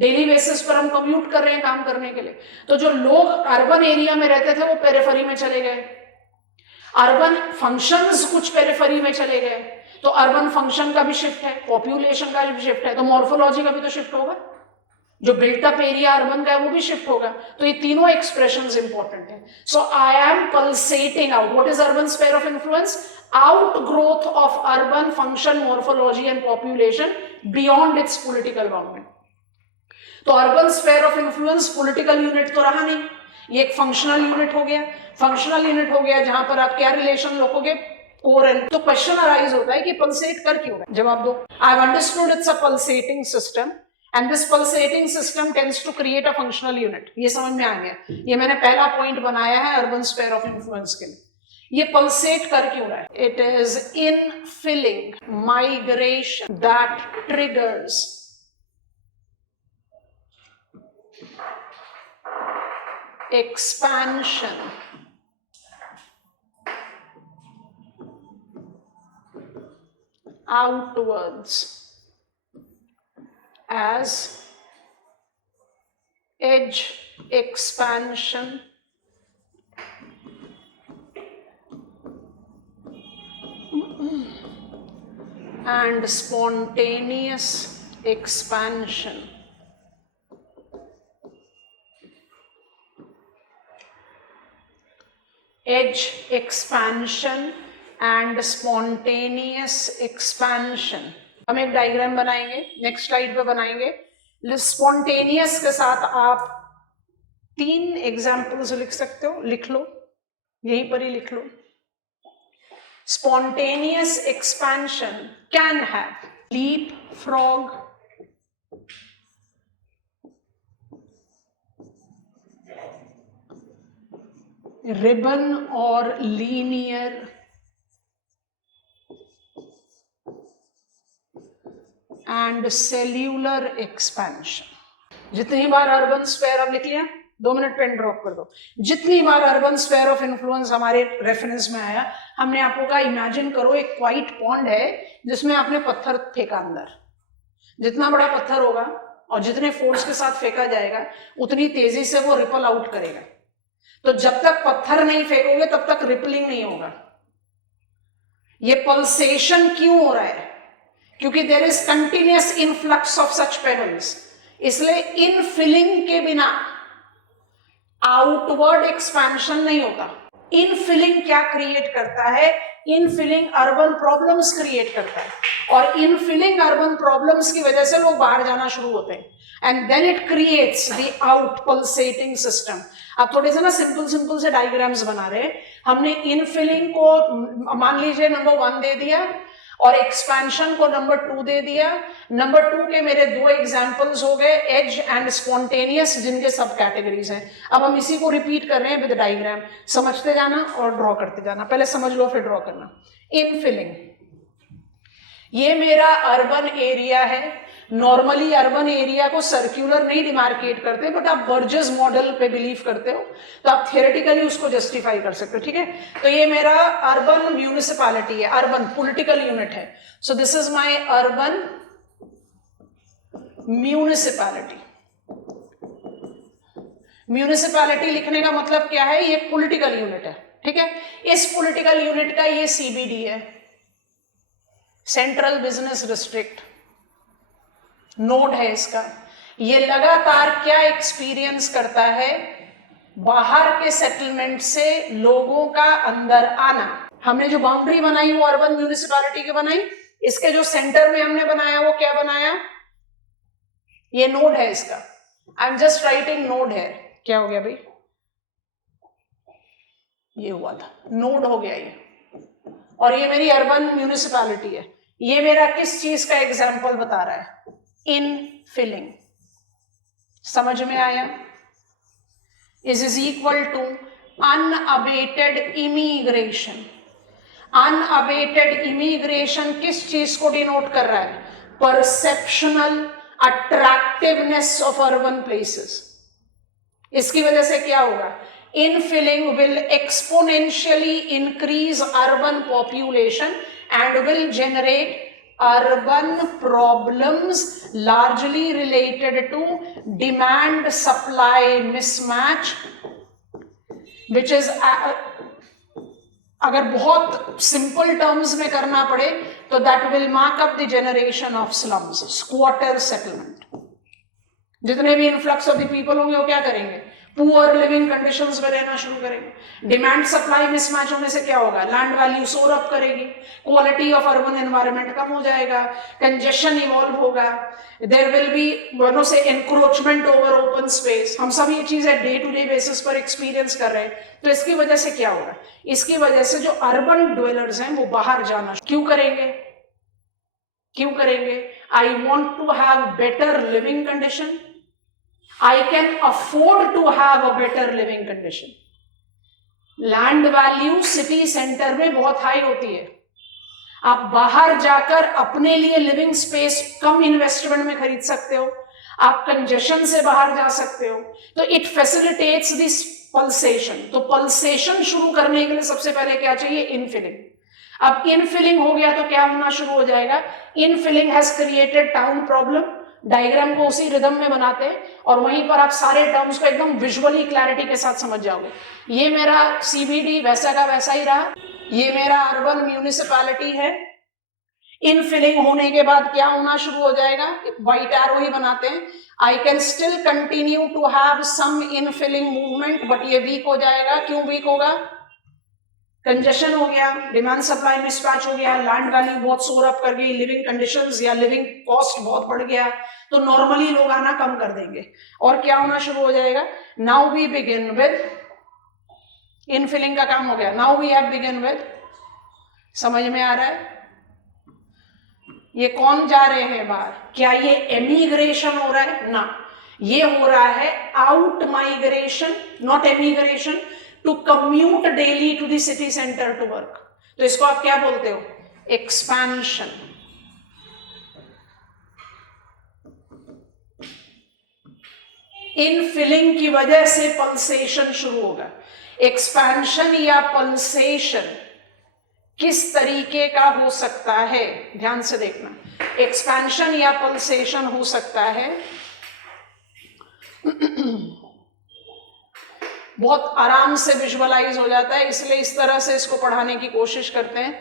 Daily basis पर हम कम्यूट कर रहे हैं काम करने के लिए। तो जो लोग अर्बन एरिया में रहते थे वो पेरिफेरी में चले गए, अर्बन फंक्शंस कुछ पेरिफेरी में चले गए, तो अर्बन फंक्शन का भी शिफ्ट है, पॉपुलेशन का भी शिफ्ट है, तो मॉर्फोलॉजी का भी तो शिफ्ट होगा। जो बिल्टअप एरिया अर्बन का है वो भी शिफ्ट होगा। तो ये तीनों एक्सप्रेशंस इंपॉर्टेंट है। So I am pulsating out. What is urban sphere of influence? Out growth of urban function, morphology and population beyond its political boundary. तो urban sphere of influence political unit तो रहा नहीं, ये एक functional unit हो गया। Functional unit हो गया जहां पर आप क्या रिलेशन रखोगे, कोर एंड। तो क्वेश्चन अराइज होता है कि पल्सेट कर क्यों रहा है? जवाब दो। I have understood it's a pulsating system and this pulsating system tends to create a functional unit. ये समझ में आ गया। ये मैंने पहला पॉइंट बनाया है अर्बन स्फीयर ऑफ इन्फ्लुएंस के लिए। ये पल्सेट कर क्यों रहा है? It is infilling migration that triggers expansion outwards as edge expansion and spontaneous expansion. Edge expansion and spontaneous expansion. हम एक डायग्राम बनाएंगे, नेक्स्ट स्लाइड पे बनाएंगे। स्पॉन्टेनियस के साथ आप 3 एग्जाम्पल्स लिख सकते हो, लिख लो, यहीं पर ही लिख लो। Spontaneous expansion can have leapfrog, ribbon or linear, and cellular expansion. जितनी बार अर्बन स्फीयर, अब लिख लिया, 2 मिनट पेन ड्रॉप कर दो। जितनी बार अर्बन स्फीयर ऑफ इन्फ्लुएंस हमारे रेफरेंस में आया, हमने आपको कहा इमेजिन करो एक क्वाइट पॉन्ड है जिसमें आपने पत्थर फेंका अंदर। जितना बड़ा पत्थर होगा और जितने फोर्स के साथ फेंका जाएगा उतनी तेजी से वो रिपल आउट करेगा। तो जब तक पत्थर नहीं फेंकोगे तब तक रिपलिंग नहीं होगा। ये पल्सेशन क्यों हो रहा है? क्योंकि there is continuous influx of such pebbles. इसलिए इनफिलिंग के बिना आउटवर्ड एक्सपेंशन नहीं होता। इनफिलिंग क्या क्रिएट करता है? इनफिलिंग अर्बन प्रॉब्लम्स क्रिएट करता है, और इनफिलिंग अर्बन प्रॉब्लम्स की वजह से लोग बाहर जाना शुरू होते हैं, and then it creates the out pulsating system. अब थोड़े से ना सिंपल से डायग्राम्स बना रहे हैं। हमने इनफिलिंग को मान लीजिए नंबर 1 दे दिया, और एक्सपेंशन को नंबर 2 दे दिया। नंबर 2 के मेरे 2 एग्जांपल्स हो गए, एज एंड स्पॉन्टेनियस, जिनके सब कैटेगरीज हैं। अब हम इसी को रिपीट कर रहे हैं विद डायग्राम, समझते जाना और ड्रॉ करते जाना। पहले समझ लो फिर ड्रॉ करना। इनफिलिंग, ये मेरा अर्बन एरिया है। नॉर्मली अर्बन एरिया को सर्क्यूलर नहीं डिमार्केट करते, बट आप बर्जेस मॉडल पे बिलीव करते हो तो आप थियोरेटिकली उसको जस्टिफाई कर सकते हो, ठीक है। तो ये मेरा अर्बन म्यूनिसिपैलिटी है, अर्बन पॉलिटिकल यूनिट है। So this is my urban municipality. Municipality लिखने का मतलब क्या है, ये पॉलिटिकल यूनिट है, ठीक है। इस पॉलिटिकल यूनिट का ये सीबीडी है, सेंट्रल बिजनेस डिस्ट्रिक्ट, नोड है इसका। ये लगातार क्या एक्सपीरियंस करता है, बाहर के सेटलमेंट से लोगों का अंदर आना। हमने जो बाउंड्री बनाई वो अर्बन म्यूनिसिपैलिटी की बनाई, इसके जो सेंटर में हमने बनाया वो क्या बनाया, ये नोड है इसका। I am just writing node है। क्या हो गया भाई, ये हुआ था, नोड हो गया ये, और ये मेरी अर्बन म्यूनिसिपैलिटी है। ये मेरा किस चीज का एग्जाम्पल बता रहा है, इनफिलिंग। समझ में आया। Is equal to unabated immigration. Unabated immigration किस चीज को डिनोट कर रहा है, perceptional attractiveness of urban places. इसकी वजह से क्या होगा, infilling will exponentially increase urban population and will generate urban problems largely related to demand supply mismatch, which is अगर बहुत सिंपल टर्म्स में करना पड़े तो that will mark up the generation of slums, squatter settlement। जितने भी influx of the people होंगे वो क्या करेंगे, पुअर लिविंग कंडीशंस में रहना शुरू करेंगे। डिमांड सप्लाई मिसमैच होने से क्या होगा, लैंड वैल्यू सोर अप करेगी, क्वालिटी ऑफ अर्बन एनवायरनमेंट कम हो जाएगा, कंजेशन इवॉल्व होगा, देयर विल बी वनो से एनक्रोचमेंट ओवर ओपन स्पेस। हम सब ये चीजें डे टू डे बेसिस पर एक्सपीरियंस कर रहे हैं। तो इसकी वजह से क्या होगा, इसकी वजह से जो अर्बन ड्वेलर्स हैं वो बाहर जाना क्यों करेंगे, क्यों करेंगे, I want to have better living condition, I can afford to have a better living condition। Land value city centre में बहुत हाई होती है, आप बाहर जाकर अपने लिए लिविंग स्पेस कम इन्वेस्टमेंट में खरीद सकते हो, आप कंजेशन से बाहर जा सकते हो। तो इट फैसिलिटेट्स दिस पल्सेशन। तो पल्सेशन शुरू करने के लिए सबसे पहले क्या चाहिए, इनफिलिंग। अब इनफिलिंग हो गया तो क्या होना शुरू हो जाएगा, infilling has created town problem. Diagram को उसी रिदम में बनाते हैं और वहीं पर आप सारे टर्म्स को एकदम विजुअली क्लैरिटी के साथ समझ जाओगे। ये मेरा सीबीडी वैसा का वैसा ही रहा, ये मेरा अर्बन म्यूनिसिपैलिटी है। इनफिलिंग होने के बाद क्या होना शुरू हो जाएगा, व्हाइट एरो ही बनाते हैं। I can still continue to have some infilling movement, but ये वीक हो जाएगा। क्यों वीक होगा, कंजेशन हो गया, डिमांड सप्लाई मिसमैच हो गया, लैंड वैल्यू बहुत सोर अप कर गई, लिविंग कंडीशंस या लिविंग कॉस्ट बहुत बढ़ गया, तो नॉर्मली लोग आना कम कर देंगे। और क्या होना शुरू हो जाएगा, now we begin with infilling का काम हो गया, now we have begin with. समझ में आ रहा है, ये कौन जा रहे हैं बाहर, क्या ये एमिग्रेशन हो रहा है ना, ये हो रहा है out migration, not emigration, to commute daily to the city centre to work. तो इसको आप क्या बोलते हो, एक्सपेंशन। इनफिलिंग की वजह से पल्सेशन शुरू होगा। एक्सपेंशन या पल्सेशन किस तरीके का हो सकता है, ध्यान से देखना। एक्सपेंशन या पल्सेशन हो सकता है बहुत आराम से विजुअलाइज हो जाता है, इसलिए इस तरह से इसको पढ़ाने की कोशिश करते हैं।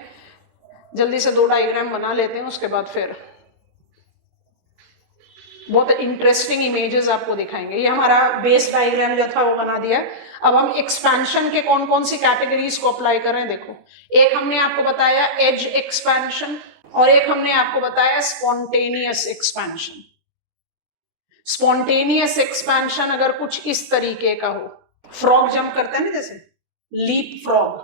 जल्दी से 2 डायग्राम बना लेते हैं, उसके बाद फिर बहुत इंटरेस्टिंग इमेजेस आपको दिखाएंगे। ये हमारा बेस डायग्राम जो था वो बना दिया। अब हम एक्सपेंशन के कौन कौन सी कैटेगरीज को अप्लाई कर रहे हैं देखो। एक हमने आपको बताया एज एक्सपेंशन और एक हमने आपको बताया स्पॉन्टेनियस एक्सपेंशन। स्पॉन्टेनियस एक्सपेंशन अगर कुछ इस तरीके का हो, फ्रॉग जंप करते हैं ना जैसे, लीप फ्रॉग,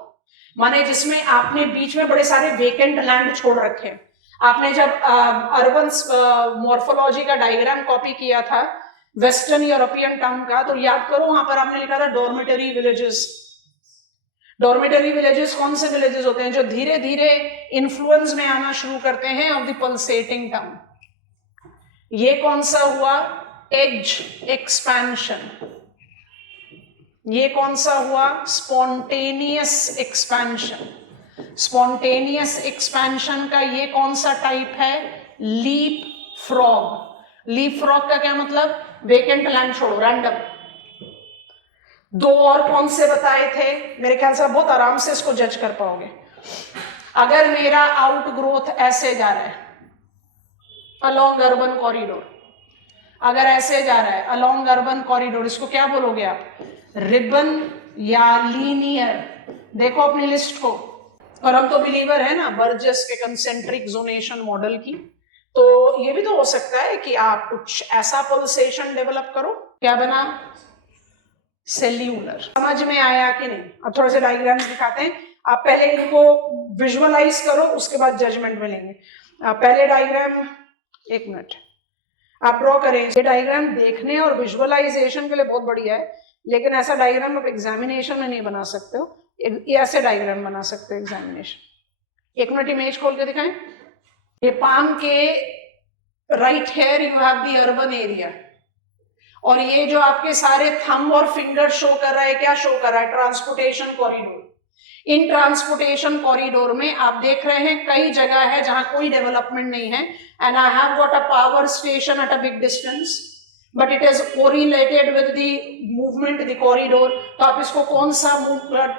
माने जिसमें आपने बीच में बड़े सारे वेकेंट लैंड छोड़ रखे हैं। आपने जब अर्बन मॉर्फोलॉजी का डायग्राम कॉपी किया था वेस्टर्न यूरोपियन टाउन का, तो याद करो वहां पर आपने लिखा था डॉर्मेटरी विलेजेस। डॉर्मेटरी विलेजेस कौन से विलेजेस होते हैं? जो धीरे धीरे इन्फ्लुएंस में आना शुरू करते हैं ऑफ द पल्सेटिंग टाउन। ये कौन सा हुआ? Edge expansion. ये कौन सा हुआ? Spontaneous expansion. स्पॉन्टेनियस एक्सपेंशन का ये कौन सा टाइप है? Leap frog. लीप फ्रॉग का क्या मतलब? वेकेंट लैंड छोड़ो, रैंडम। दो और कौन से बताए थे? मेरे ख्याल से बहुत आराम से इसको जज कर पाओगे। अगर मेरा आउट ग्रोथ ऐसे जा रहा है अलोंग अर्बन कॉरिडोर, अगर ऐसे जा रहा है अलोंग अर्बन कॉरिडोर, इसको क्या बोलोगे आप? रिबन या लीनियर? देखो अपनी लिस्ट को। और हम तो बिलीवर है ना बर्जेस के कंसेंट्रिक जोनेशन मॉडल की, तो ये भी तो हो सकता है कि आप कुछ ऐसा पल्सेशन डेवलप करो। क्या बना? सेल्यूलर। समझ में आया कि नहीं? अब थोड़े से डायग्राम्स दिखाते हैं, आप पहले इनको विजुअलाइज करो, उसके बाद जजमेंट में लेंगे। पहले डायग्राम, एक मिनट, आप ड्रॉ करें। ये डायग्राम देखने और विजुअलाइजेशन के लिए बहुत बढ़िया है, लेकिन ऐसा डायग्राम आप एग्जामिनेशन में नहीं बना सकते हो। ये ऐसे डायग्राम बना सकते हो एग्जामिनेशन। एक मिनट इमेज खोल के दिखाएं। ये पाम के right here you have the urban area, और ये जो आपके सारे थंब और फिंगर शो कर रहा है, क्या शो कर रहा है? Transportation corridor. इन ट्रांसपोर्टेशन कॉरिडोर में आप देख रहे हैं कई जगह है जहां कोई डेवलपमेंट नहीं है, and I have got a power station at a big distance, but it is correlated with the movement the corridor. तो आप इसको कौन सा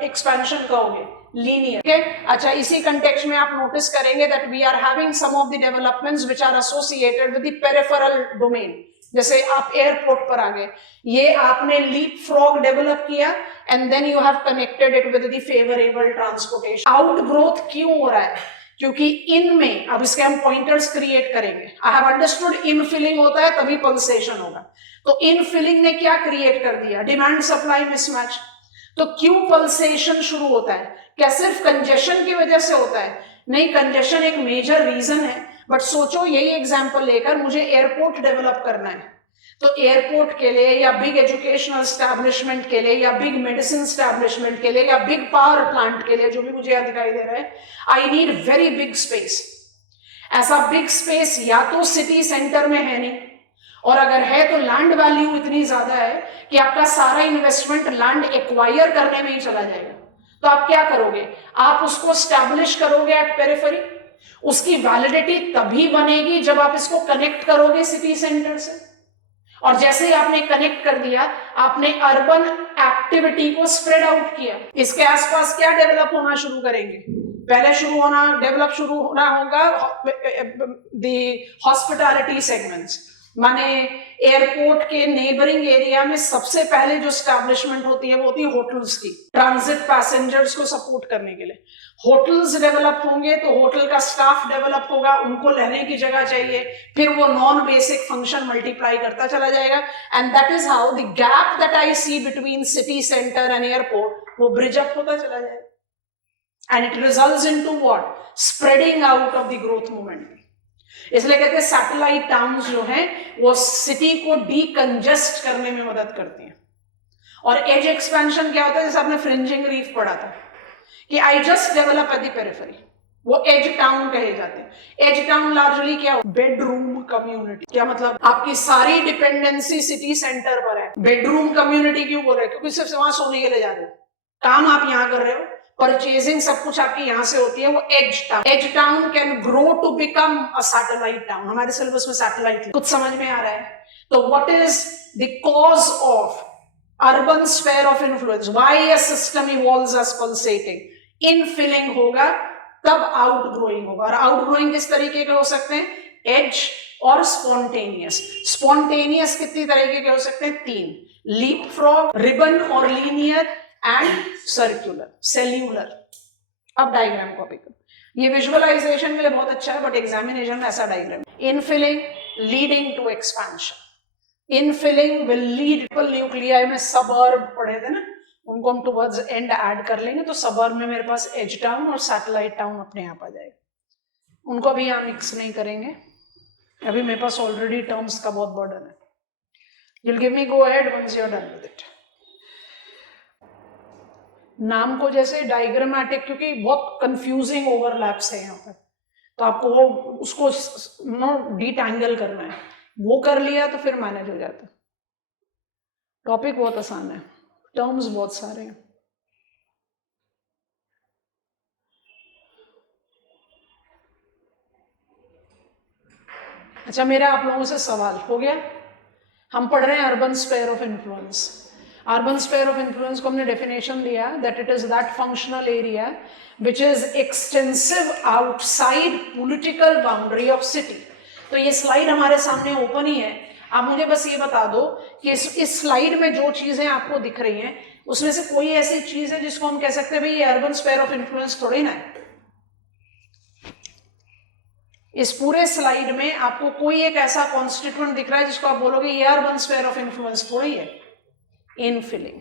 एक्सपेंशन कहोगे? लीनियर। okay? अच्छा, इसी कंटेक्स्ट में आप नोटिस करेंगे that we are having some of the developments which are associated with the peripheral domain. जैसे आप एयरपोर्ट पर आ गए, ये आपने लीप फ्रॉग डेवलप किया and then you have connected it with the favourable transportation. Out growth क्यों हो रहा है? क्योंकि इनमें, अब इसके हम पॉइंटर्स क्रिएट करेंगे। आई हैव अंडरस्टूड इनफिलिंग होता है तभी पल्सेशन होगा। तो इनफिलिंग ने क्या क्रिएट कर दिया? Demand supply mismatch. तो क्यों पल्सेशन शुरू होता है? क्या सिर्फ कंजेशन की वजह से होता है? नहीं, कंजेशन एक मेजर रीजन है, बट सोचो यही एग्जांपल लेकर मुझे एयरपोर्ट डेवलप करना है, तो एयरपोर्ट के लिए या बिग एजुकेशनल स्टैब्लिशमेंट के लिए या बिग मेडिसिन स्टैब्लिशमेंट के लिए या बिग पावर प्लांट के लिए, जो भी मुझे यहाँ दिखाई दे रहा है, I need very big space. ऐसा बिग स्पेस या तो सिटी सेंटर में है नहीं, और अगर है तो लैंड वैल्यू इतनी ज्यादा है कि आपका सारा इन्वेस्टमेंट लैंड एक्वायर करने में ही चला जाएगा। तो आप क्या करोगे? आप उसको स्टैब्लिश करोगे एट पेरिफेरी। उसकी वैलिडिटी तभी बनेगी जब आप इसको कनेक्ट करोगे सिटी सेंटर से, और जैसे ही आपने कनेक्ट कर दिया, आपने अर्बन एक्टिविटी को स्प्रेड आउट किया। इसके आसपास क्या डेवलप होना शुरू करेंगे? पहले डेवलप शुरू होना होगा द हॉस्पिटैलिटी सेगमेंट्स, माने एयरपोर्ट के नेबरिंग एरिया में सबसे पहले जो स्टैब्लिशमेंट होती है वो होती है होटल्स की, ट्रांजिट पैसेंजर्स को सपोर्ट करने के लिए। होटल्स डेवलप होंगे तो होटल का स्टाफ डेवलप होगा, उनको रहने की जगह चाहिए, फिर वो नॉन बेसिक फंक्शन मल्टीप्लाई करता चला जाएगा, and that is how the gap that I see between city centre and airport, वो ब्रिज अप होता चला जाएगा, and it results into what? Spreading out of the growth movement. इसलिए कहते हैं सैटेलाइट टाउन्स जो हैं वो सिटी को डीकंजेस्ट करने में मदद करती हैं। और एज एक्सपेंशन क्या होता है? जैसे आपने फ्रिंजिंग रीफ पढ़ा था कि I just develop at the periphery, वो एज टाउन कहे जाते हैं। एज टाउन लार्जली क्या हो? Bedroom community. क्या मतलब? आपकी सारी डिपेंडेंसी सिटी सेंटर पर है। बेडरूम कम्युनिटी क्यों बोल रहे हैं? क्योंकि सिर्फ वहां सोने के लिए जा रहे हो, काम आप यहां कर रहे हो, परचेजिंग सब कुछ आपकी यहां से होती है, वो edge town. Edge town can grow to become a satellite town. हमारे सिलेबस में सैटेलाइट कुछ समझ में आ रहा है? तो what is the cause of urban sphere of influence? Why a system evolves as pulsating? Infilling होगा तब आउटग्रोइंग होगा। और आउटग्रोइंग किस तरीके के हो सकते हैं? एज और स्पॉन्टेनियस। स्पॉन्टेनियस कितनी तरीके के हो सकते हैं? 3, लीप फ्रॉग, रिबन और लीनियर एंड सर्कुलर, सेल्यूलर। अब डायग्राम कॉपी करो, ये विजुअलाइजेशन के लिए बहुत अच्छा है, बट एग्जामिनेशन में ऐसा diagram. Infilling leading to expansion, infilling will lead, nuclei में सबर्ब पढ़े थे ना, उनको हम टुवर्ड्स एंड ऐड कर लेंगे, तो सबर्ब में मेरे पास एज टाउन और सैटेलाइट टाउन अपने आप आ जाएगा, उनको भी यहाँ मिक्स नहीं करेंगे, अभी मेरे पास ऑलरेडी टर्म्स का बहुत बर्डन है। You'll give me go ahead once you're done with it. नाम को जैसे डायग्रामेटिक, क्योंकि बहुत कंफ्यूजिंग ओवरलैप्स है यहाँ पर, तो आपको वो उसको डिटैंगल करना है, वो कर लिया तो फिर मैनेज हो जाता। टॉपिक बहुत आसान है, टर्म्स बहुत सारे हैं। अच्छा, मेरा आप लोगों से सवाल हो गया, हम पढ़ रहे हैं urban sphere of influence. Urban sphere of influence को हमने डेफिनेशन दिया that it is that functional area which is extensive outside political boundary of city. तो ये स्लाइड हमारे सामने ओपन ही है, आप मुझे बस ये बता दो कि इस स्लाइड में जो चीजें आपको दिख रही हैं उसमें से कोई ऐसी चीज है जिसको हम कह सकते हैं भाई ये अर्बन स्फीयर ऑफ इन्फ्लुएंस थोड़ी ना है। इस पूरे स्लाइड में आपको कोई एक ऐसा कॉन्स्टिट्यूएंट दिख रहा है जिसको आप बोलोगे ये अर्बन स्फीयर ऑफ इन्फ्लुएंस थोड़ी है? इनफिलिंग,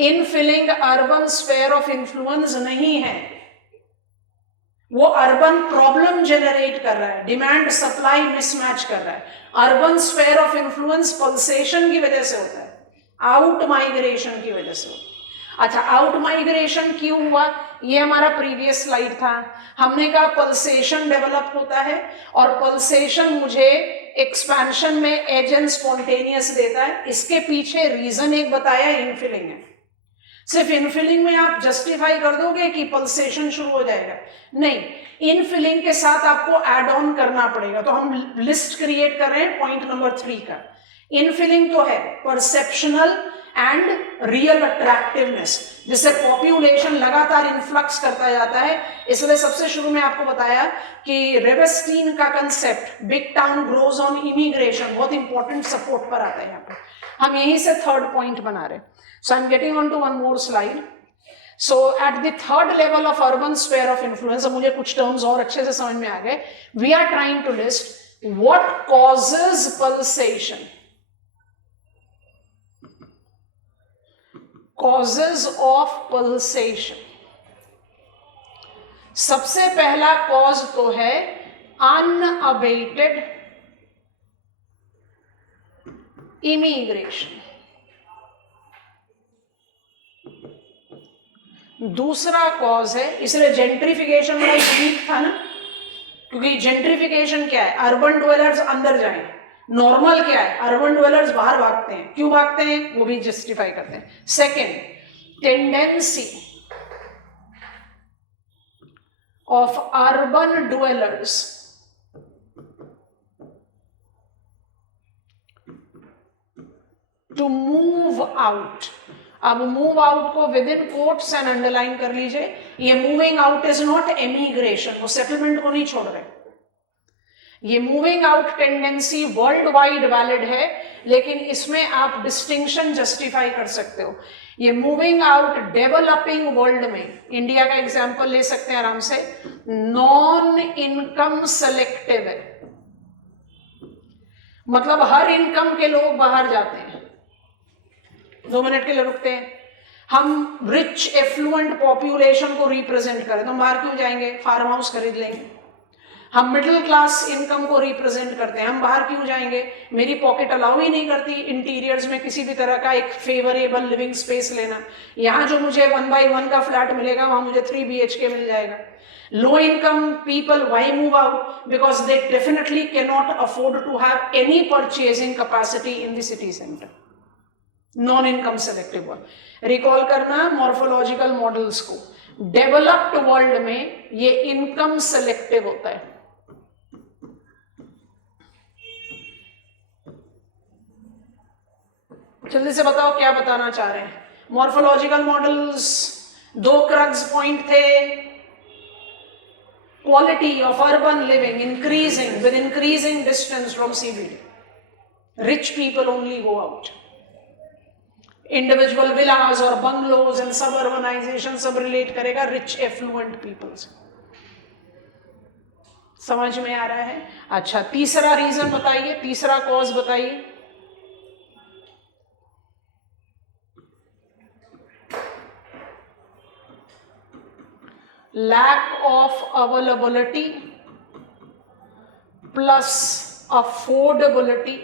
इनफिलिंग अर्बन स्फीयर ऑफ इन्फ्लुएंस नहीं है, वो अर्बन प्रॉब्लम जनरेट कर रहा है, डिमांड सप्लाई मिसमैच कर रहा है। Urban sphere of influence pulsation की वजह से होता है, आउट माइग्रेशन की वजह से होता है। अच्छा, आउट माइग्रेशन क्यों हुआ? ये हमारा प्रीवियस स्लाइड था, हमने कहा पल्सेशन डेवलप होता है और पल्सेशन मुझे एक्सपेंशन में एज एंड स्पॉन्टेनियस देता है। इसके पीछे रीजन एक बताया, इनफिलिंग है। सिर्फ इनफिलिंग में आप जस्टिफाई कर दोगे कि पल्सेशन शुरू हो जाएगा? नहीं, इनफिलिंग के साथ आपको एड ऑन करना पड़ेगा। तो हम लिस्ट क्रिएट कर रहे हैं पॉइंट नंबर 3 का। इनफिलिंग तो है परसेप्शनल एंड रियल अट्रैक्टिवनेस, जिससे पॉपुलेशन लगातार इन्फ्लक्स करता जाता है। इसलिए सबसे शुरू में आपको बताया कि रेवेस्टीन का concept big town grows on immigration बहुत इंपॉर्टेंट सपोर्ट पर आता है यहाँ पर। हम यहीं से थर्ड पॉइंट बना रहे। So I am getting on to one more slide. So at the third level of urban sphere of influence, मुझे कुछ टर्म्स और अच्छे से समझ में आ गए। We are trying to list what causes pulsation, causes of pulsation। सबसे पहला कॉज तो है unabated immigration। दूसरा कॉज है, इसलिए जेंट्रिफिकेशन बड़ा यूनिक था ना, क्योंकि जेंट्रिफिकेशन क्या है? अर्बन ड्वेलर्स अंदर जाएं। नॉर्मल क्या है? अर्बन ड्वेलर्स बाहर भागते हैं। क्यों भागते हैं वो भी जस्टिफाई करते हैं। Second, tendency of urban dwellers to move out. अब मूव आउट को within quotes and underline कर लीजिए, ये moving out is not emigration, वो सेटलमेंट को नहीं छोड़ रहे। ये moving out tendency world wide valid है, लेकिन इसमें आप डिस्टिंक्शन जस्टिफाई कर सकते हो। ये मूविंग आउट डेवलपिंग वर्ल्ड में, इंडिया का एग्जांपल ले सकते हैं आराम से, नॉन इनकम सेलेक्टिव है, मतलब हर इनकम के लोग बाहर जाते हैं। 2 मिनट के लिए रुकते हैं। हम रिच एफ्लुएंट पॉपुलेशन को रिप्रेजेंट करें तो हम बाहर क्यों जाएंगे? फार्म हाउस खरीद लेंगे। हम मिडिल क्लास इनकम को रिप्रेजेंट करते हैं, हम बाहर क्यों जाएंगे? मेरी पॉकेट अलाउ ही नहीं करती इंटीरियर्स में किसी भी तरह का एक फेवरेबल लिविंग स्पेस लेना। यहाँ जो मुझे 1x1 का फ्लैट मिलेगा वहां मुझे 3 BHK मिल जाएगा। Low income people why move out? Because they definitely can not afford to have any purchasing capacity in the city centre. Non income selective world. Recall करना मॉर्फोलॉजिकल मॉडल्स को। Developed world में ये income selective होता है। जल्दी से बताओ क्या बताना चाह रहे हैं। मॉर्फोलॉजिकल मॉडल्स 2 क्रक्स पॉइंट थे, quality of urban living increasing with increasing distance from CBD. Rich people only go out. Individual villas और bungalows and suburbanization सब relate करेगा rich affluent people से. समझ में आ रहा है? अच्छा, तीसरा रीजन बताइए, तीसरा कॉज बताइए. lack of availability plus affordability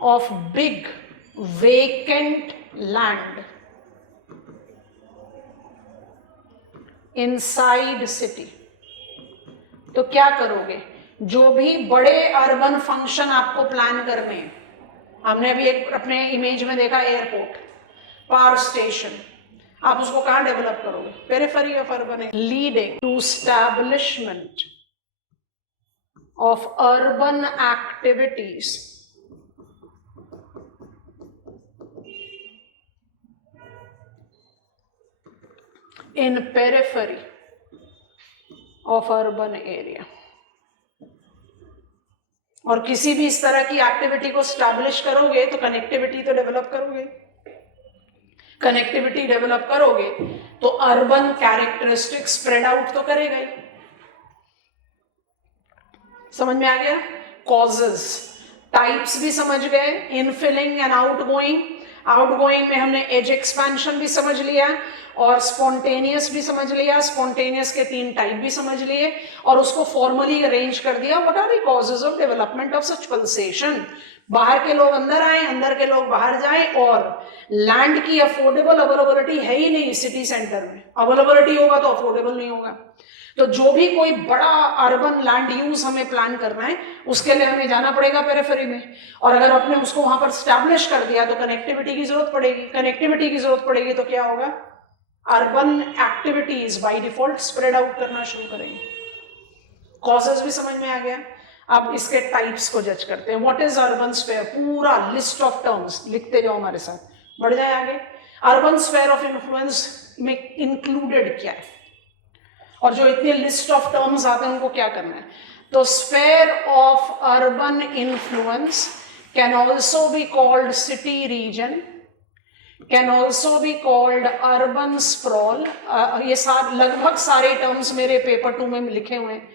of big vacant land inside city. तो क्या करोगे? जो भी बड़े अर्बन फंक्शन आपको प्लान करने हैं, हमने अभी एक अपने इमेज में देखा एयरपोर्ट, पावर स्टेशन, आप उसको कहाँ डेवलप करोगे? Periphery of urban, leading to establishment of urban activities in periphery of urban area. और किसी भी इस तरह की एक्टिविटी को स्टैब्लिश करोगे तो कनेक्टिविटी तो डेवलप करोगे. कनेक्टिविटी डेवलप करोगे तो अर्बन कैरेक्टरिस्टिक स्प्रेड आउट तो करेगा ही. समझ में आ गया? कॉजेस, टाइप्स भी समझ गए, इनफिलिंग एंड आउटगोइंग. आउटगोइंग में हमने एज एक्सपेंशन भी समझ लिया और स्पॉन्टेनियस भी समझ लिया. स्पॉन्टेनियस के 3 टाइप भी समझ लिए और उसको फॉर्मली अरेंज कर दिया. What are the causes of development of such pulsation? बाहर के लोग अंदर आए, अंदर के लोग बाहर जाएं, और लैंड की अफोर्डेबल अवेलेबिलिटी है ही नहीं सिटी सेंटर में. अवेलेबिलिटी होगा तो अफोर्डेबल नहीं होगा. तो जो भी कोई बड़ा अर्बन लैंड यूज हमें प्लान करना है उसके लिए हमें जाना पड़ेगा पेरिफेरी में. और अगर आपने उसको वहां पर स्टैब्लिश कर दिया तो कनेक्टिविटी की जरूरत पड़ेगी. कनेक्टिविटी की जरूरत पड़ेगी तो क्या होगा? Urban activities by default spread out करना शुरू करेंगे. कॉजेस भी समझ में आ गया. अब इसके टाइप्स को जज करते हैं. What is urban sphere? पूरा लिस्ट ऑफ टर्म्स लिखते जाओ हमारे साथ, बढ़ जाए आगे. अर्बन स्फेयर ऑफ इन्फ्लुएंस में इंक्लूडेड क्या है? और जो इतने लिस्ट ऑफ टर्म्स आते हैं उनको क्या करना है? तो sphere of urban influence can also be called city region, can also be called urban sprawl. ये लगभग सारे टर्म्स मेरे पेपर 2 में लिखे हुए हैं.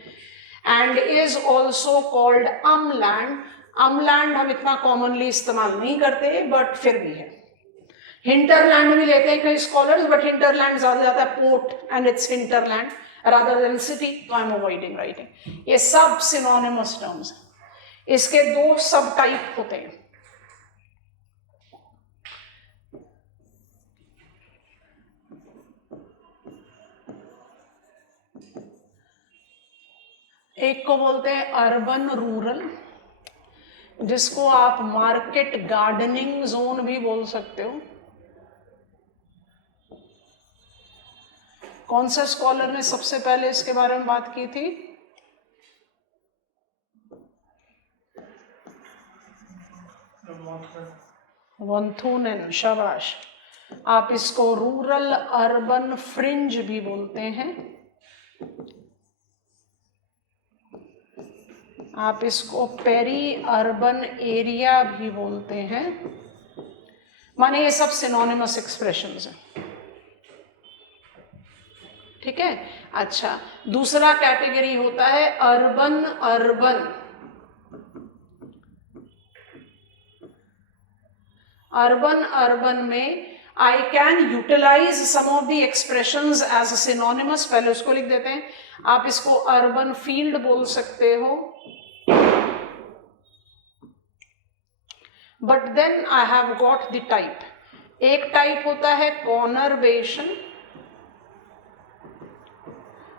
And is also called umland. Umland हम इतना कॉमनली इस्तेमाल नहीं करते बट फिर भी है. हिंटरलैंड भी लेते हैं कई स्कॉलर्स, बट हिंटरलैंड ज्यादा जाता है port and it's hinterland rather than city, so I'm avoiding writing. ये सब synonymous terms हैं. इसके 2 सब टाइप होते हैं. एक को बोलते हैं अर्बन रूरल, जिसको आप मार्केट गार्डनिंग जोन भी बोल सकते हो. कौन सा स्कॉलर ने सबसे पहले इसके बारे में बात की थी? वंथूनन, शाबाश. आप इसको रूरल अर्बन फ्रिंज भी बोलते हैं. आप इसको पेरी अर्बन एरिया भी बोलते हैं. माने ये सब सिनोनिमस एक्सप्रेशंस हैं. ठीक है. अच्छा, दूसरा कैटेगरी होता है अर्बन अर्बन. अर्बन अर्बन में I can utilize some of the expressions as synonymous. पहले उसको लिख देते हैं. आप इसको अर्बन फील्ड बोल सकते हो, but then I have got the type. एक टाइप होता है कॉनरवेशन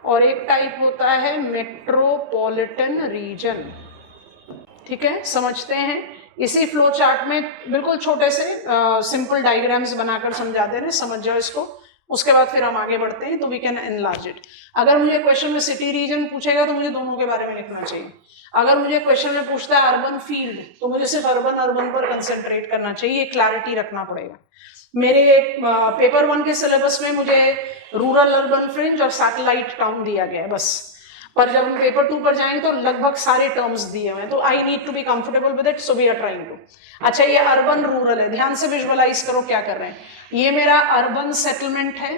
और एक टाइप होता है मेट्रोपॉलिटन रीजन. ठीक है, समझते हैं. इसी फ्लो चार्ट में बिल्कुल छोटे से सिंपल डायग्राम्स बनाकर समझा दे रहे, समझ जाओ इसको. उसके बाद फिर हम आगे बढ़ते हैं. तो वी कैन एनलार्ज इट. अगर मुझे क्वेश्चन में सिटी रीजन पूछेगा तो मुझे दोनों के बारे में लिखना चाहिए. अगर मुझे क्वेश्चन में पूछता है अर्बन फील्ड तो मुझे सिर्फ अर्बन अर्बन पर कंसंट्रेट करना चाहिए. क्लैरिटी रखना पड़ेगा. मेरे पेपर 1 के सिलेबस में मुझे रूरल अर्बन फ्रिंज और सैटेलाइट टाउन दिया गया है बस, पर जब हम पेपर 2 पर जाएंगे तो लगभग सारे टर्म्स दिए हुए हैं, तो I need to be comfortable with it, so we are trying to. अच्छा, ये अर्बन रूरल है, ध्यान से विजुअलाइज करो क्या कर रहे हैं। ये मेरा अर्बन सेटलमेंट है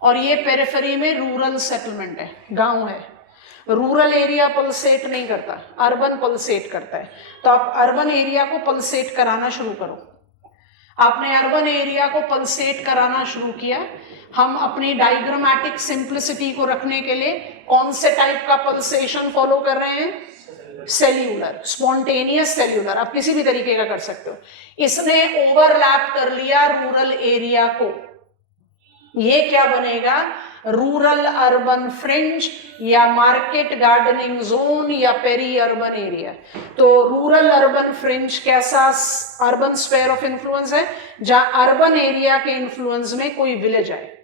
और ये पेरिफेरी में रूरल सेटलमेंट है, गांव है। रूरल एरिया पल्सेट नहीं करता, अर्बन पल्सेट करता है। तो आप अर्बन एरिया को पल्सेट कराना शुरू करो। आपने अर्बन एरिया को पल्सेट कराना शुरू किया। हम अपनी डायग्रामेटिक सिंप्लिसिटी को रखने के लिए कौन से टाइप का पल्सेशन फॉलो कर रहे हैं? सेल्यूलर, स्पॉन्टेनियस सेल्यूलर, आप किसी भी तरीके का कर सकते हो। इसने ओवरलैप कर लिया रूरल एरिया को, ये क्या बनेगा? रूरल अर्बन फ्रिंज या मार्केट गार्डनिंग जोन या पेरी अर्बन एरिया। तो रूरल अर्बन फ्रिंज कैसा अर्बन स्फीयर ऑफ इन्फ्लुएंस है? जहां अर्बन एरिया के इन्फ्लुएंस में कोई विलेज आए।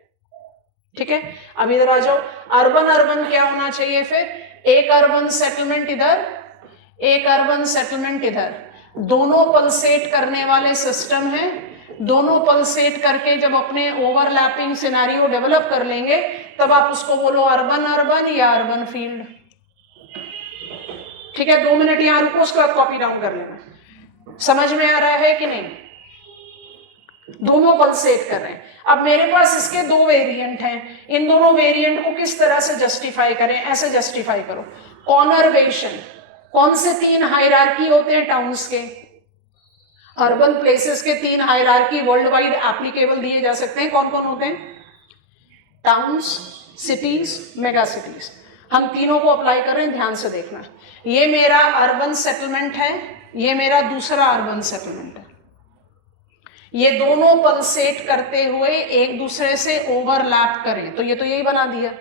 ठीक है, अब इधर आ जाओ। अर्बन अर्बन क्या होना चाहिए फिर? एक अर्बन सेटलमेंट इधर, एक अर्बन सेटलमेंट इधर, दोनों पल्सेट करने वाले सिस्टम है। दोनों पल्सेट करके जब अपने ओवरलैपिंग सिनेरियो डेवलप कर लेंगे तब आप उसको बोलो अर्बन अर्बन या अर्बन फील्ड। ठीक है, 2 मिनट यहां रुको, उसके बाद कॉपी डाउन कर लेना। समझ में आ रहा है कि नहीं? दोनों पल्सेट कर रहे हैं। अब मेरे पास इसके 2 वेरिएंट हैं, इन दोनों वेरिएंट को किस तरह से जस्टिफाई करें? ऐसे जस्टिफाई करो। कॉनरवेशन, कौन से 3 हायरार्की होते हैं टाउन्स के? अर्बन प्लेसेस के 3 हायरार्की वर्ल्ड वाइड एप्लीकेबल दिए जा सकते हैं। कौन कौन होते हैं? Towns, cities, mega cities. हम तीनों को अप्लाई कर रहे हैं, ध्यान से देखना। ये मेरा अर्बन सेटलमेंट है, ये मेरा दूसरा अर्बन सेटलमेंट है। ये दोनों पल्सेट करते हुए एक दूसरे से ओवरलैप करें, तो ये तो यही बना दिया।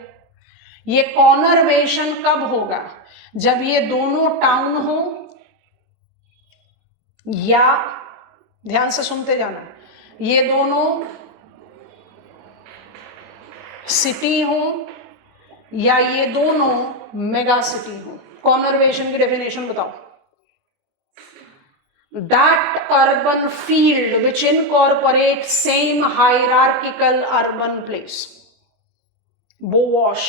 ये कॉनरवेशन कब होगा? जब ये दोनों टाउन हो या, ध्यान से सुनते जाना, ये दोनों सिटी हो या ये दोनों मेगा सिटी हो। कॉनरवेशन की डेफिनेशन बताओ। That urban field which incorporates same hierarchical urban place. Boswash,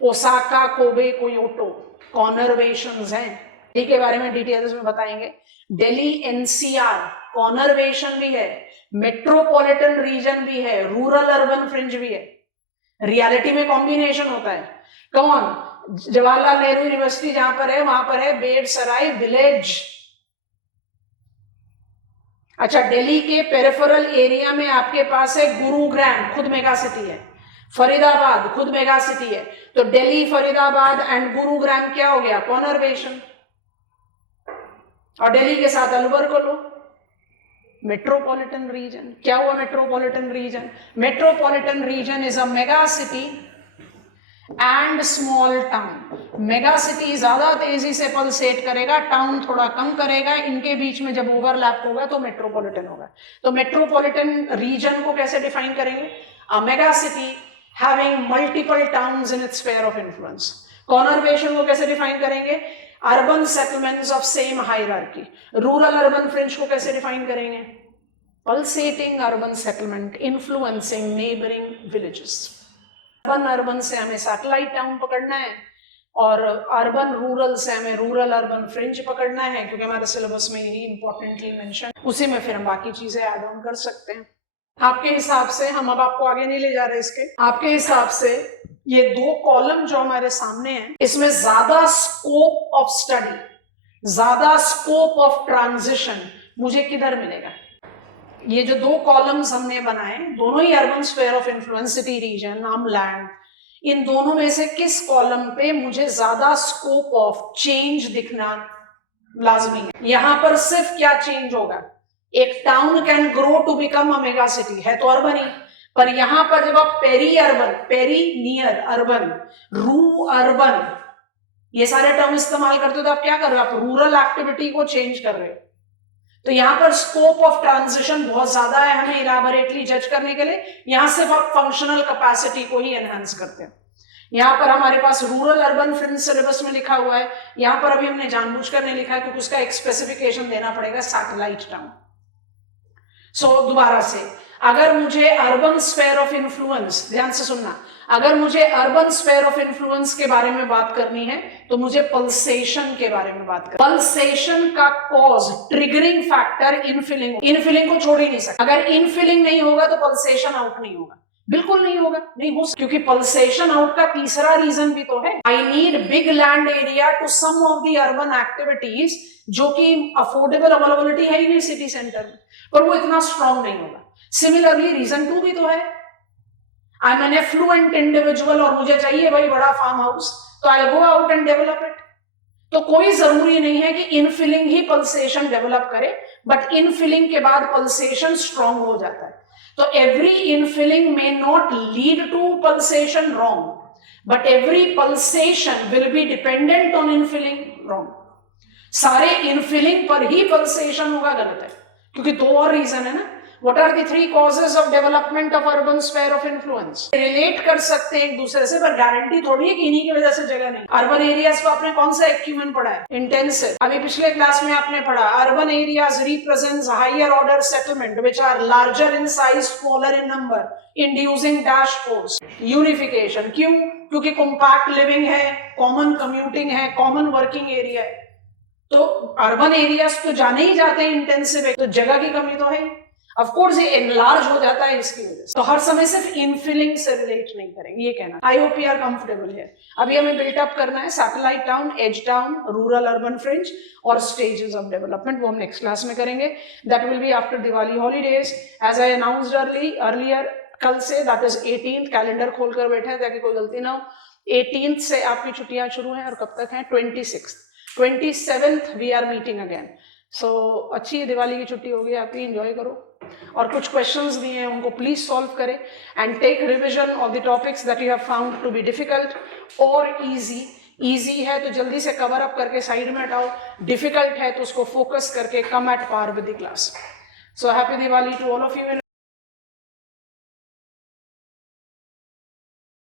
Osaka, Kobe, Kyoto conurbations हैं। दिल्ली के बारे में डिटेल्स में बताएंगे। दिल्ली एनसीआर कॉनरवेशन भी है, मेट्रोपॉलिटन रीजन भी है, रूरल अर्बन फ्रिंज भी है। रियलिटी में कॉम्बिनेशन होता है। कौन? जवाहरलाल नेहरू यूनिवर्सिटी जहां पर है वहां पर है बेडसराय विलेज। अच्छा, दिल्ली के पेरिफेरल एरिया में आपके पास है गुरुग्राम, खुद मेगा सिटी है। फरीदाबाद खुद मेगा सिटी है। तो दिल्ली, फरीदाबाद एंड गुरुग्राम क्या हो गया? कॉनरवेशन। और दिल्ली के साथ अलवर को लो, मेट्रोपॉलिटन रीजन। क्या हुआ metropolitan region? Metropolitan region is a mega city and small town. Mega city ज्यादा तेजी से पल्सेट करेगा, टाउन थोड़ा कम करेगा। इनके बीच में जब ओवरलैप होगा तो मेट्रोपॉलिटन होगा। तो मेट्रोपॉलिटन रीजन को कैसे डिफाइन करेंगे? A mega city having multiple towns in its sphere of influence. Conurbation को कैसे डिफाइन करेंगे? Urban settlements of same hierarchy. Rural urban fringe को कैसे डिफाइन करेंगे? Pulsating urban settlement influencing neighbouring villages. Urban urban से हमें satellite town पकड़ना है और अर्बन रूरल से हमें रूरल अर्बन फ्रिंज पकड़ना है, क्योंकि हमारे सिलेबस में यही इंपॉर्टेंटली मेंशन। उसी में फिर हम बाकी चीजें ऐड ऑन कर सकते हैं। आपके हिसाब से, हम अब आपको आगे नहीं ले जा रहे इसके, आपके हिसाब से ये 2 कॉलम जो हमारे सामने हैं, इसमें ज्यादा स्कोप ऑफ स्टडी, ज्यादा स्कोप ऑफ ट्रांजिशन मुझे किधर मिलेगा? ये जो 2 कॉलम्स हमने बनाए, दोनों ही urban sphere of influence, city region, umland, इन दोनों में से किस कॉलम पे मुझे ज्यादा स्कोप ऑफ चेंज दिखना लाजमी है? यहां पर सिर्फ क्या चेंज होगा? एक town can grow to become a mega city, है तो अर्बन ही, पर यहां पर जब आप peri urban, peri near urban, rurban, ये सारे टर्म इस्तेमाल करते हो तो आप क्या कर रहे हो? आप रूरल एक्टिविटी को चेंज कर रहे हो। तो यहां पर स्कोप ऑफ ट्रांजिशन बहुत ज्यादा है हमें इलाबोरेटली जज करने के लिए। यहां सिर्फ आप फंक्शनल कैपेसिटी को ही एनहांस करते हैं। यहां पर हमारे पास रूरल अर्बन फ्रिंज सिलेबस में लिखा हुआ है, यहां पर अभी हमने जानबूझकर नहीं लिखा है क्योंकि उसका एक स्पेसिफिकेशन देना पड़ेगा, सैटेलाइट टाउन। सो दोबारा से, अगर मुझे अर्बन स्फेयर ऑफ इन्फ्लुएंस, ध्यान से सुनना, अगर मुझे अर्बन स्फेयर ऑफ इन्फ्लुएंस के बारे में बात करनी है तो मुझे पल्सेशन के बारे में बात करनी है। पल्सेशन का कॉज, ट्रिगरिंग फैक्टर इनफिलिंग, इनफिलिंग को छोड़ ही नहीं सकता। अगर इनफिलिंग नहीं होगा तो पल्सेशन आउट नहीं होगा, बिल्कुल नहीं होगा, नहीं हो, क्योंकि पल्सेशन आउट का तीसरा रीजन भी तो है, I need big land area to some of the urban activities, जो कि अफोर्डेबल अवेलेबिलिटी है ही नहीं सिटी सेंटर में, पर वो इतना स्ट्रांग नहीं होगा। सिमिलरली रीजन 2 भी तो है, I am an affluent individual और मुझे चाहिए भाई बड़ा फार्म हाउस, तो I go out and develop it. तो कोई जरूरी नहीं है कि इनफिलिंग ही पल्सेशन डेवलप करे, बट इनफिलिंग के बाद पल्सेशन स्ट्रांग हो जाता है। तो every infilling may not lead to pulsation, wrong, but every pulsation will be dependent on infilling, wrong. सारे infilling पर ही pulsation होगा, गलत है, क्योंकि 2 और रीजन है ना। What are the 3 causes of development of urban sphere of influence? Relate कर सकते हैं एक दूसरे से, पर गारंटी थोड़ी है कि इन्हीं की वजह से जगह नहीं। अर्बन एरियाज को आपने कौन सा एक्यूमेन पढ़ा है? इंटेंसिव। अभी पिछले क्लास में आपने पढ़ा urban areas represents higher order settlement which are larger in size, smaller in number, inducing dash force, unification. क्यों? क्योंकि कॉम्पैक्ट लिविंग है, कॉमन कम्यूटिंग है, कॉमन वर्किंग एरिया है। तो अर्बन एरियाज तो जाने ही जाते हैं इंटेंसिव है, तो जगह की कमी तो है ही। ऑफ कोर्स ये एनलार्ज हो जाता है इसकी वजह से। तो हर समय सिर्फ इनफिलिंग से रिलेट नहीं करेंगे, ये कहना। I hope you are comfortable है। अभी हमें बिल्टअप करना है satellite town, edge town, rural urban fringe और स्टेजेस ऑफ डेवलपमेंट, वो हम नेक्स्ट क्लास में करेंगे। That will be after Diwali holidays, as I announced earlier. कल से, दैट इज 18th, कैलेंडर खोलकर बैठे हैं ताकि कोई गलती ना हो। 18th से आपकी छुट्टियां शुरू हैं और कब तक हैं? 26th, 27th we are meeting again. So अच्छी दिवाली की छुट्टी होगी आपकी, एंजॉय करो। और कुछ क्वेश्चंस दिए हैं उनको प्लीज सॉल्व करें and take revision of the topics that you have found to be difficult और इजी। इजी है तो जल्दी से कवर अप करके साइड में हटाओ, डिफिकल्ट है तो उसको फोकस करके come at par with the class. So happy Diwali to all of you.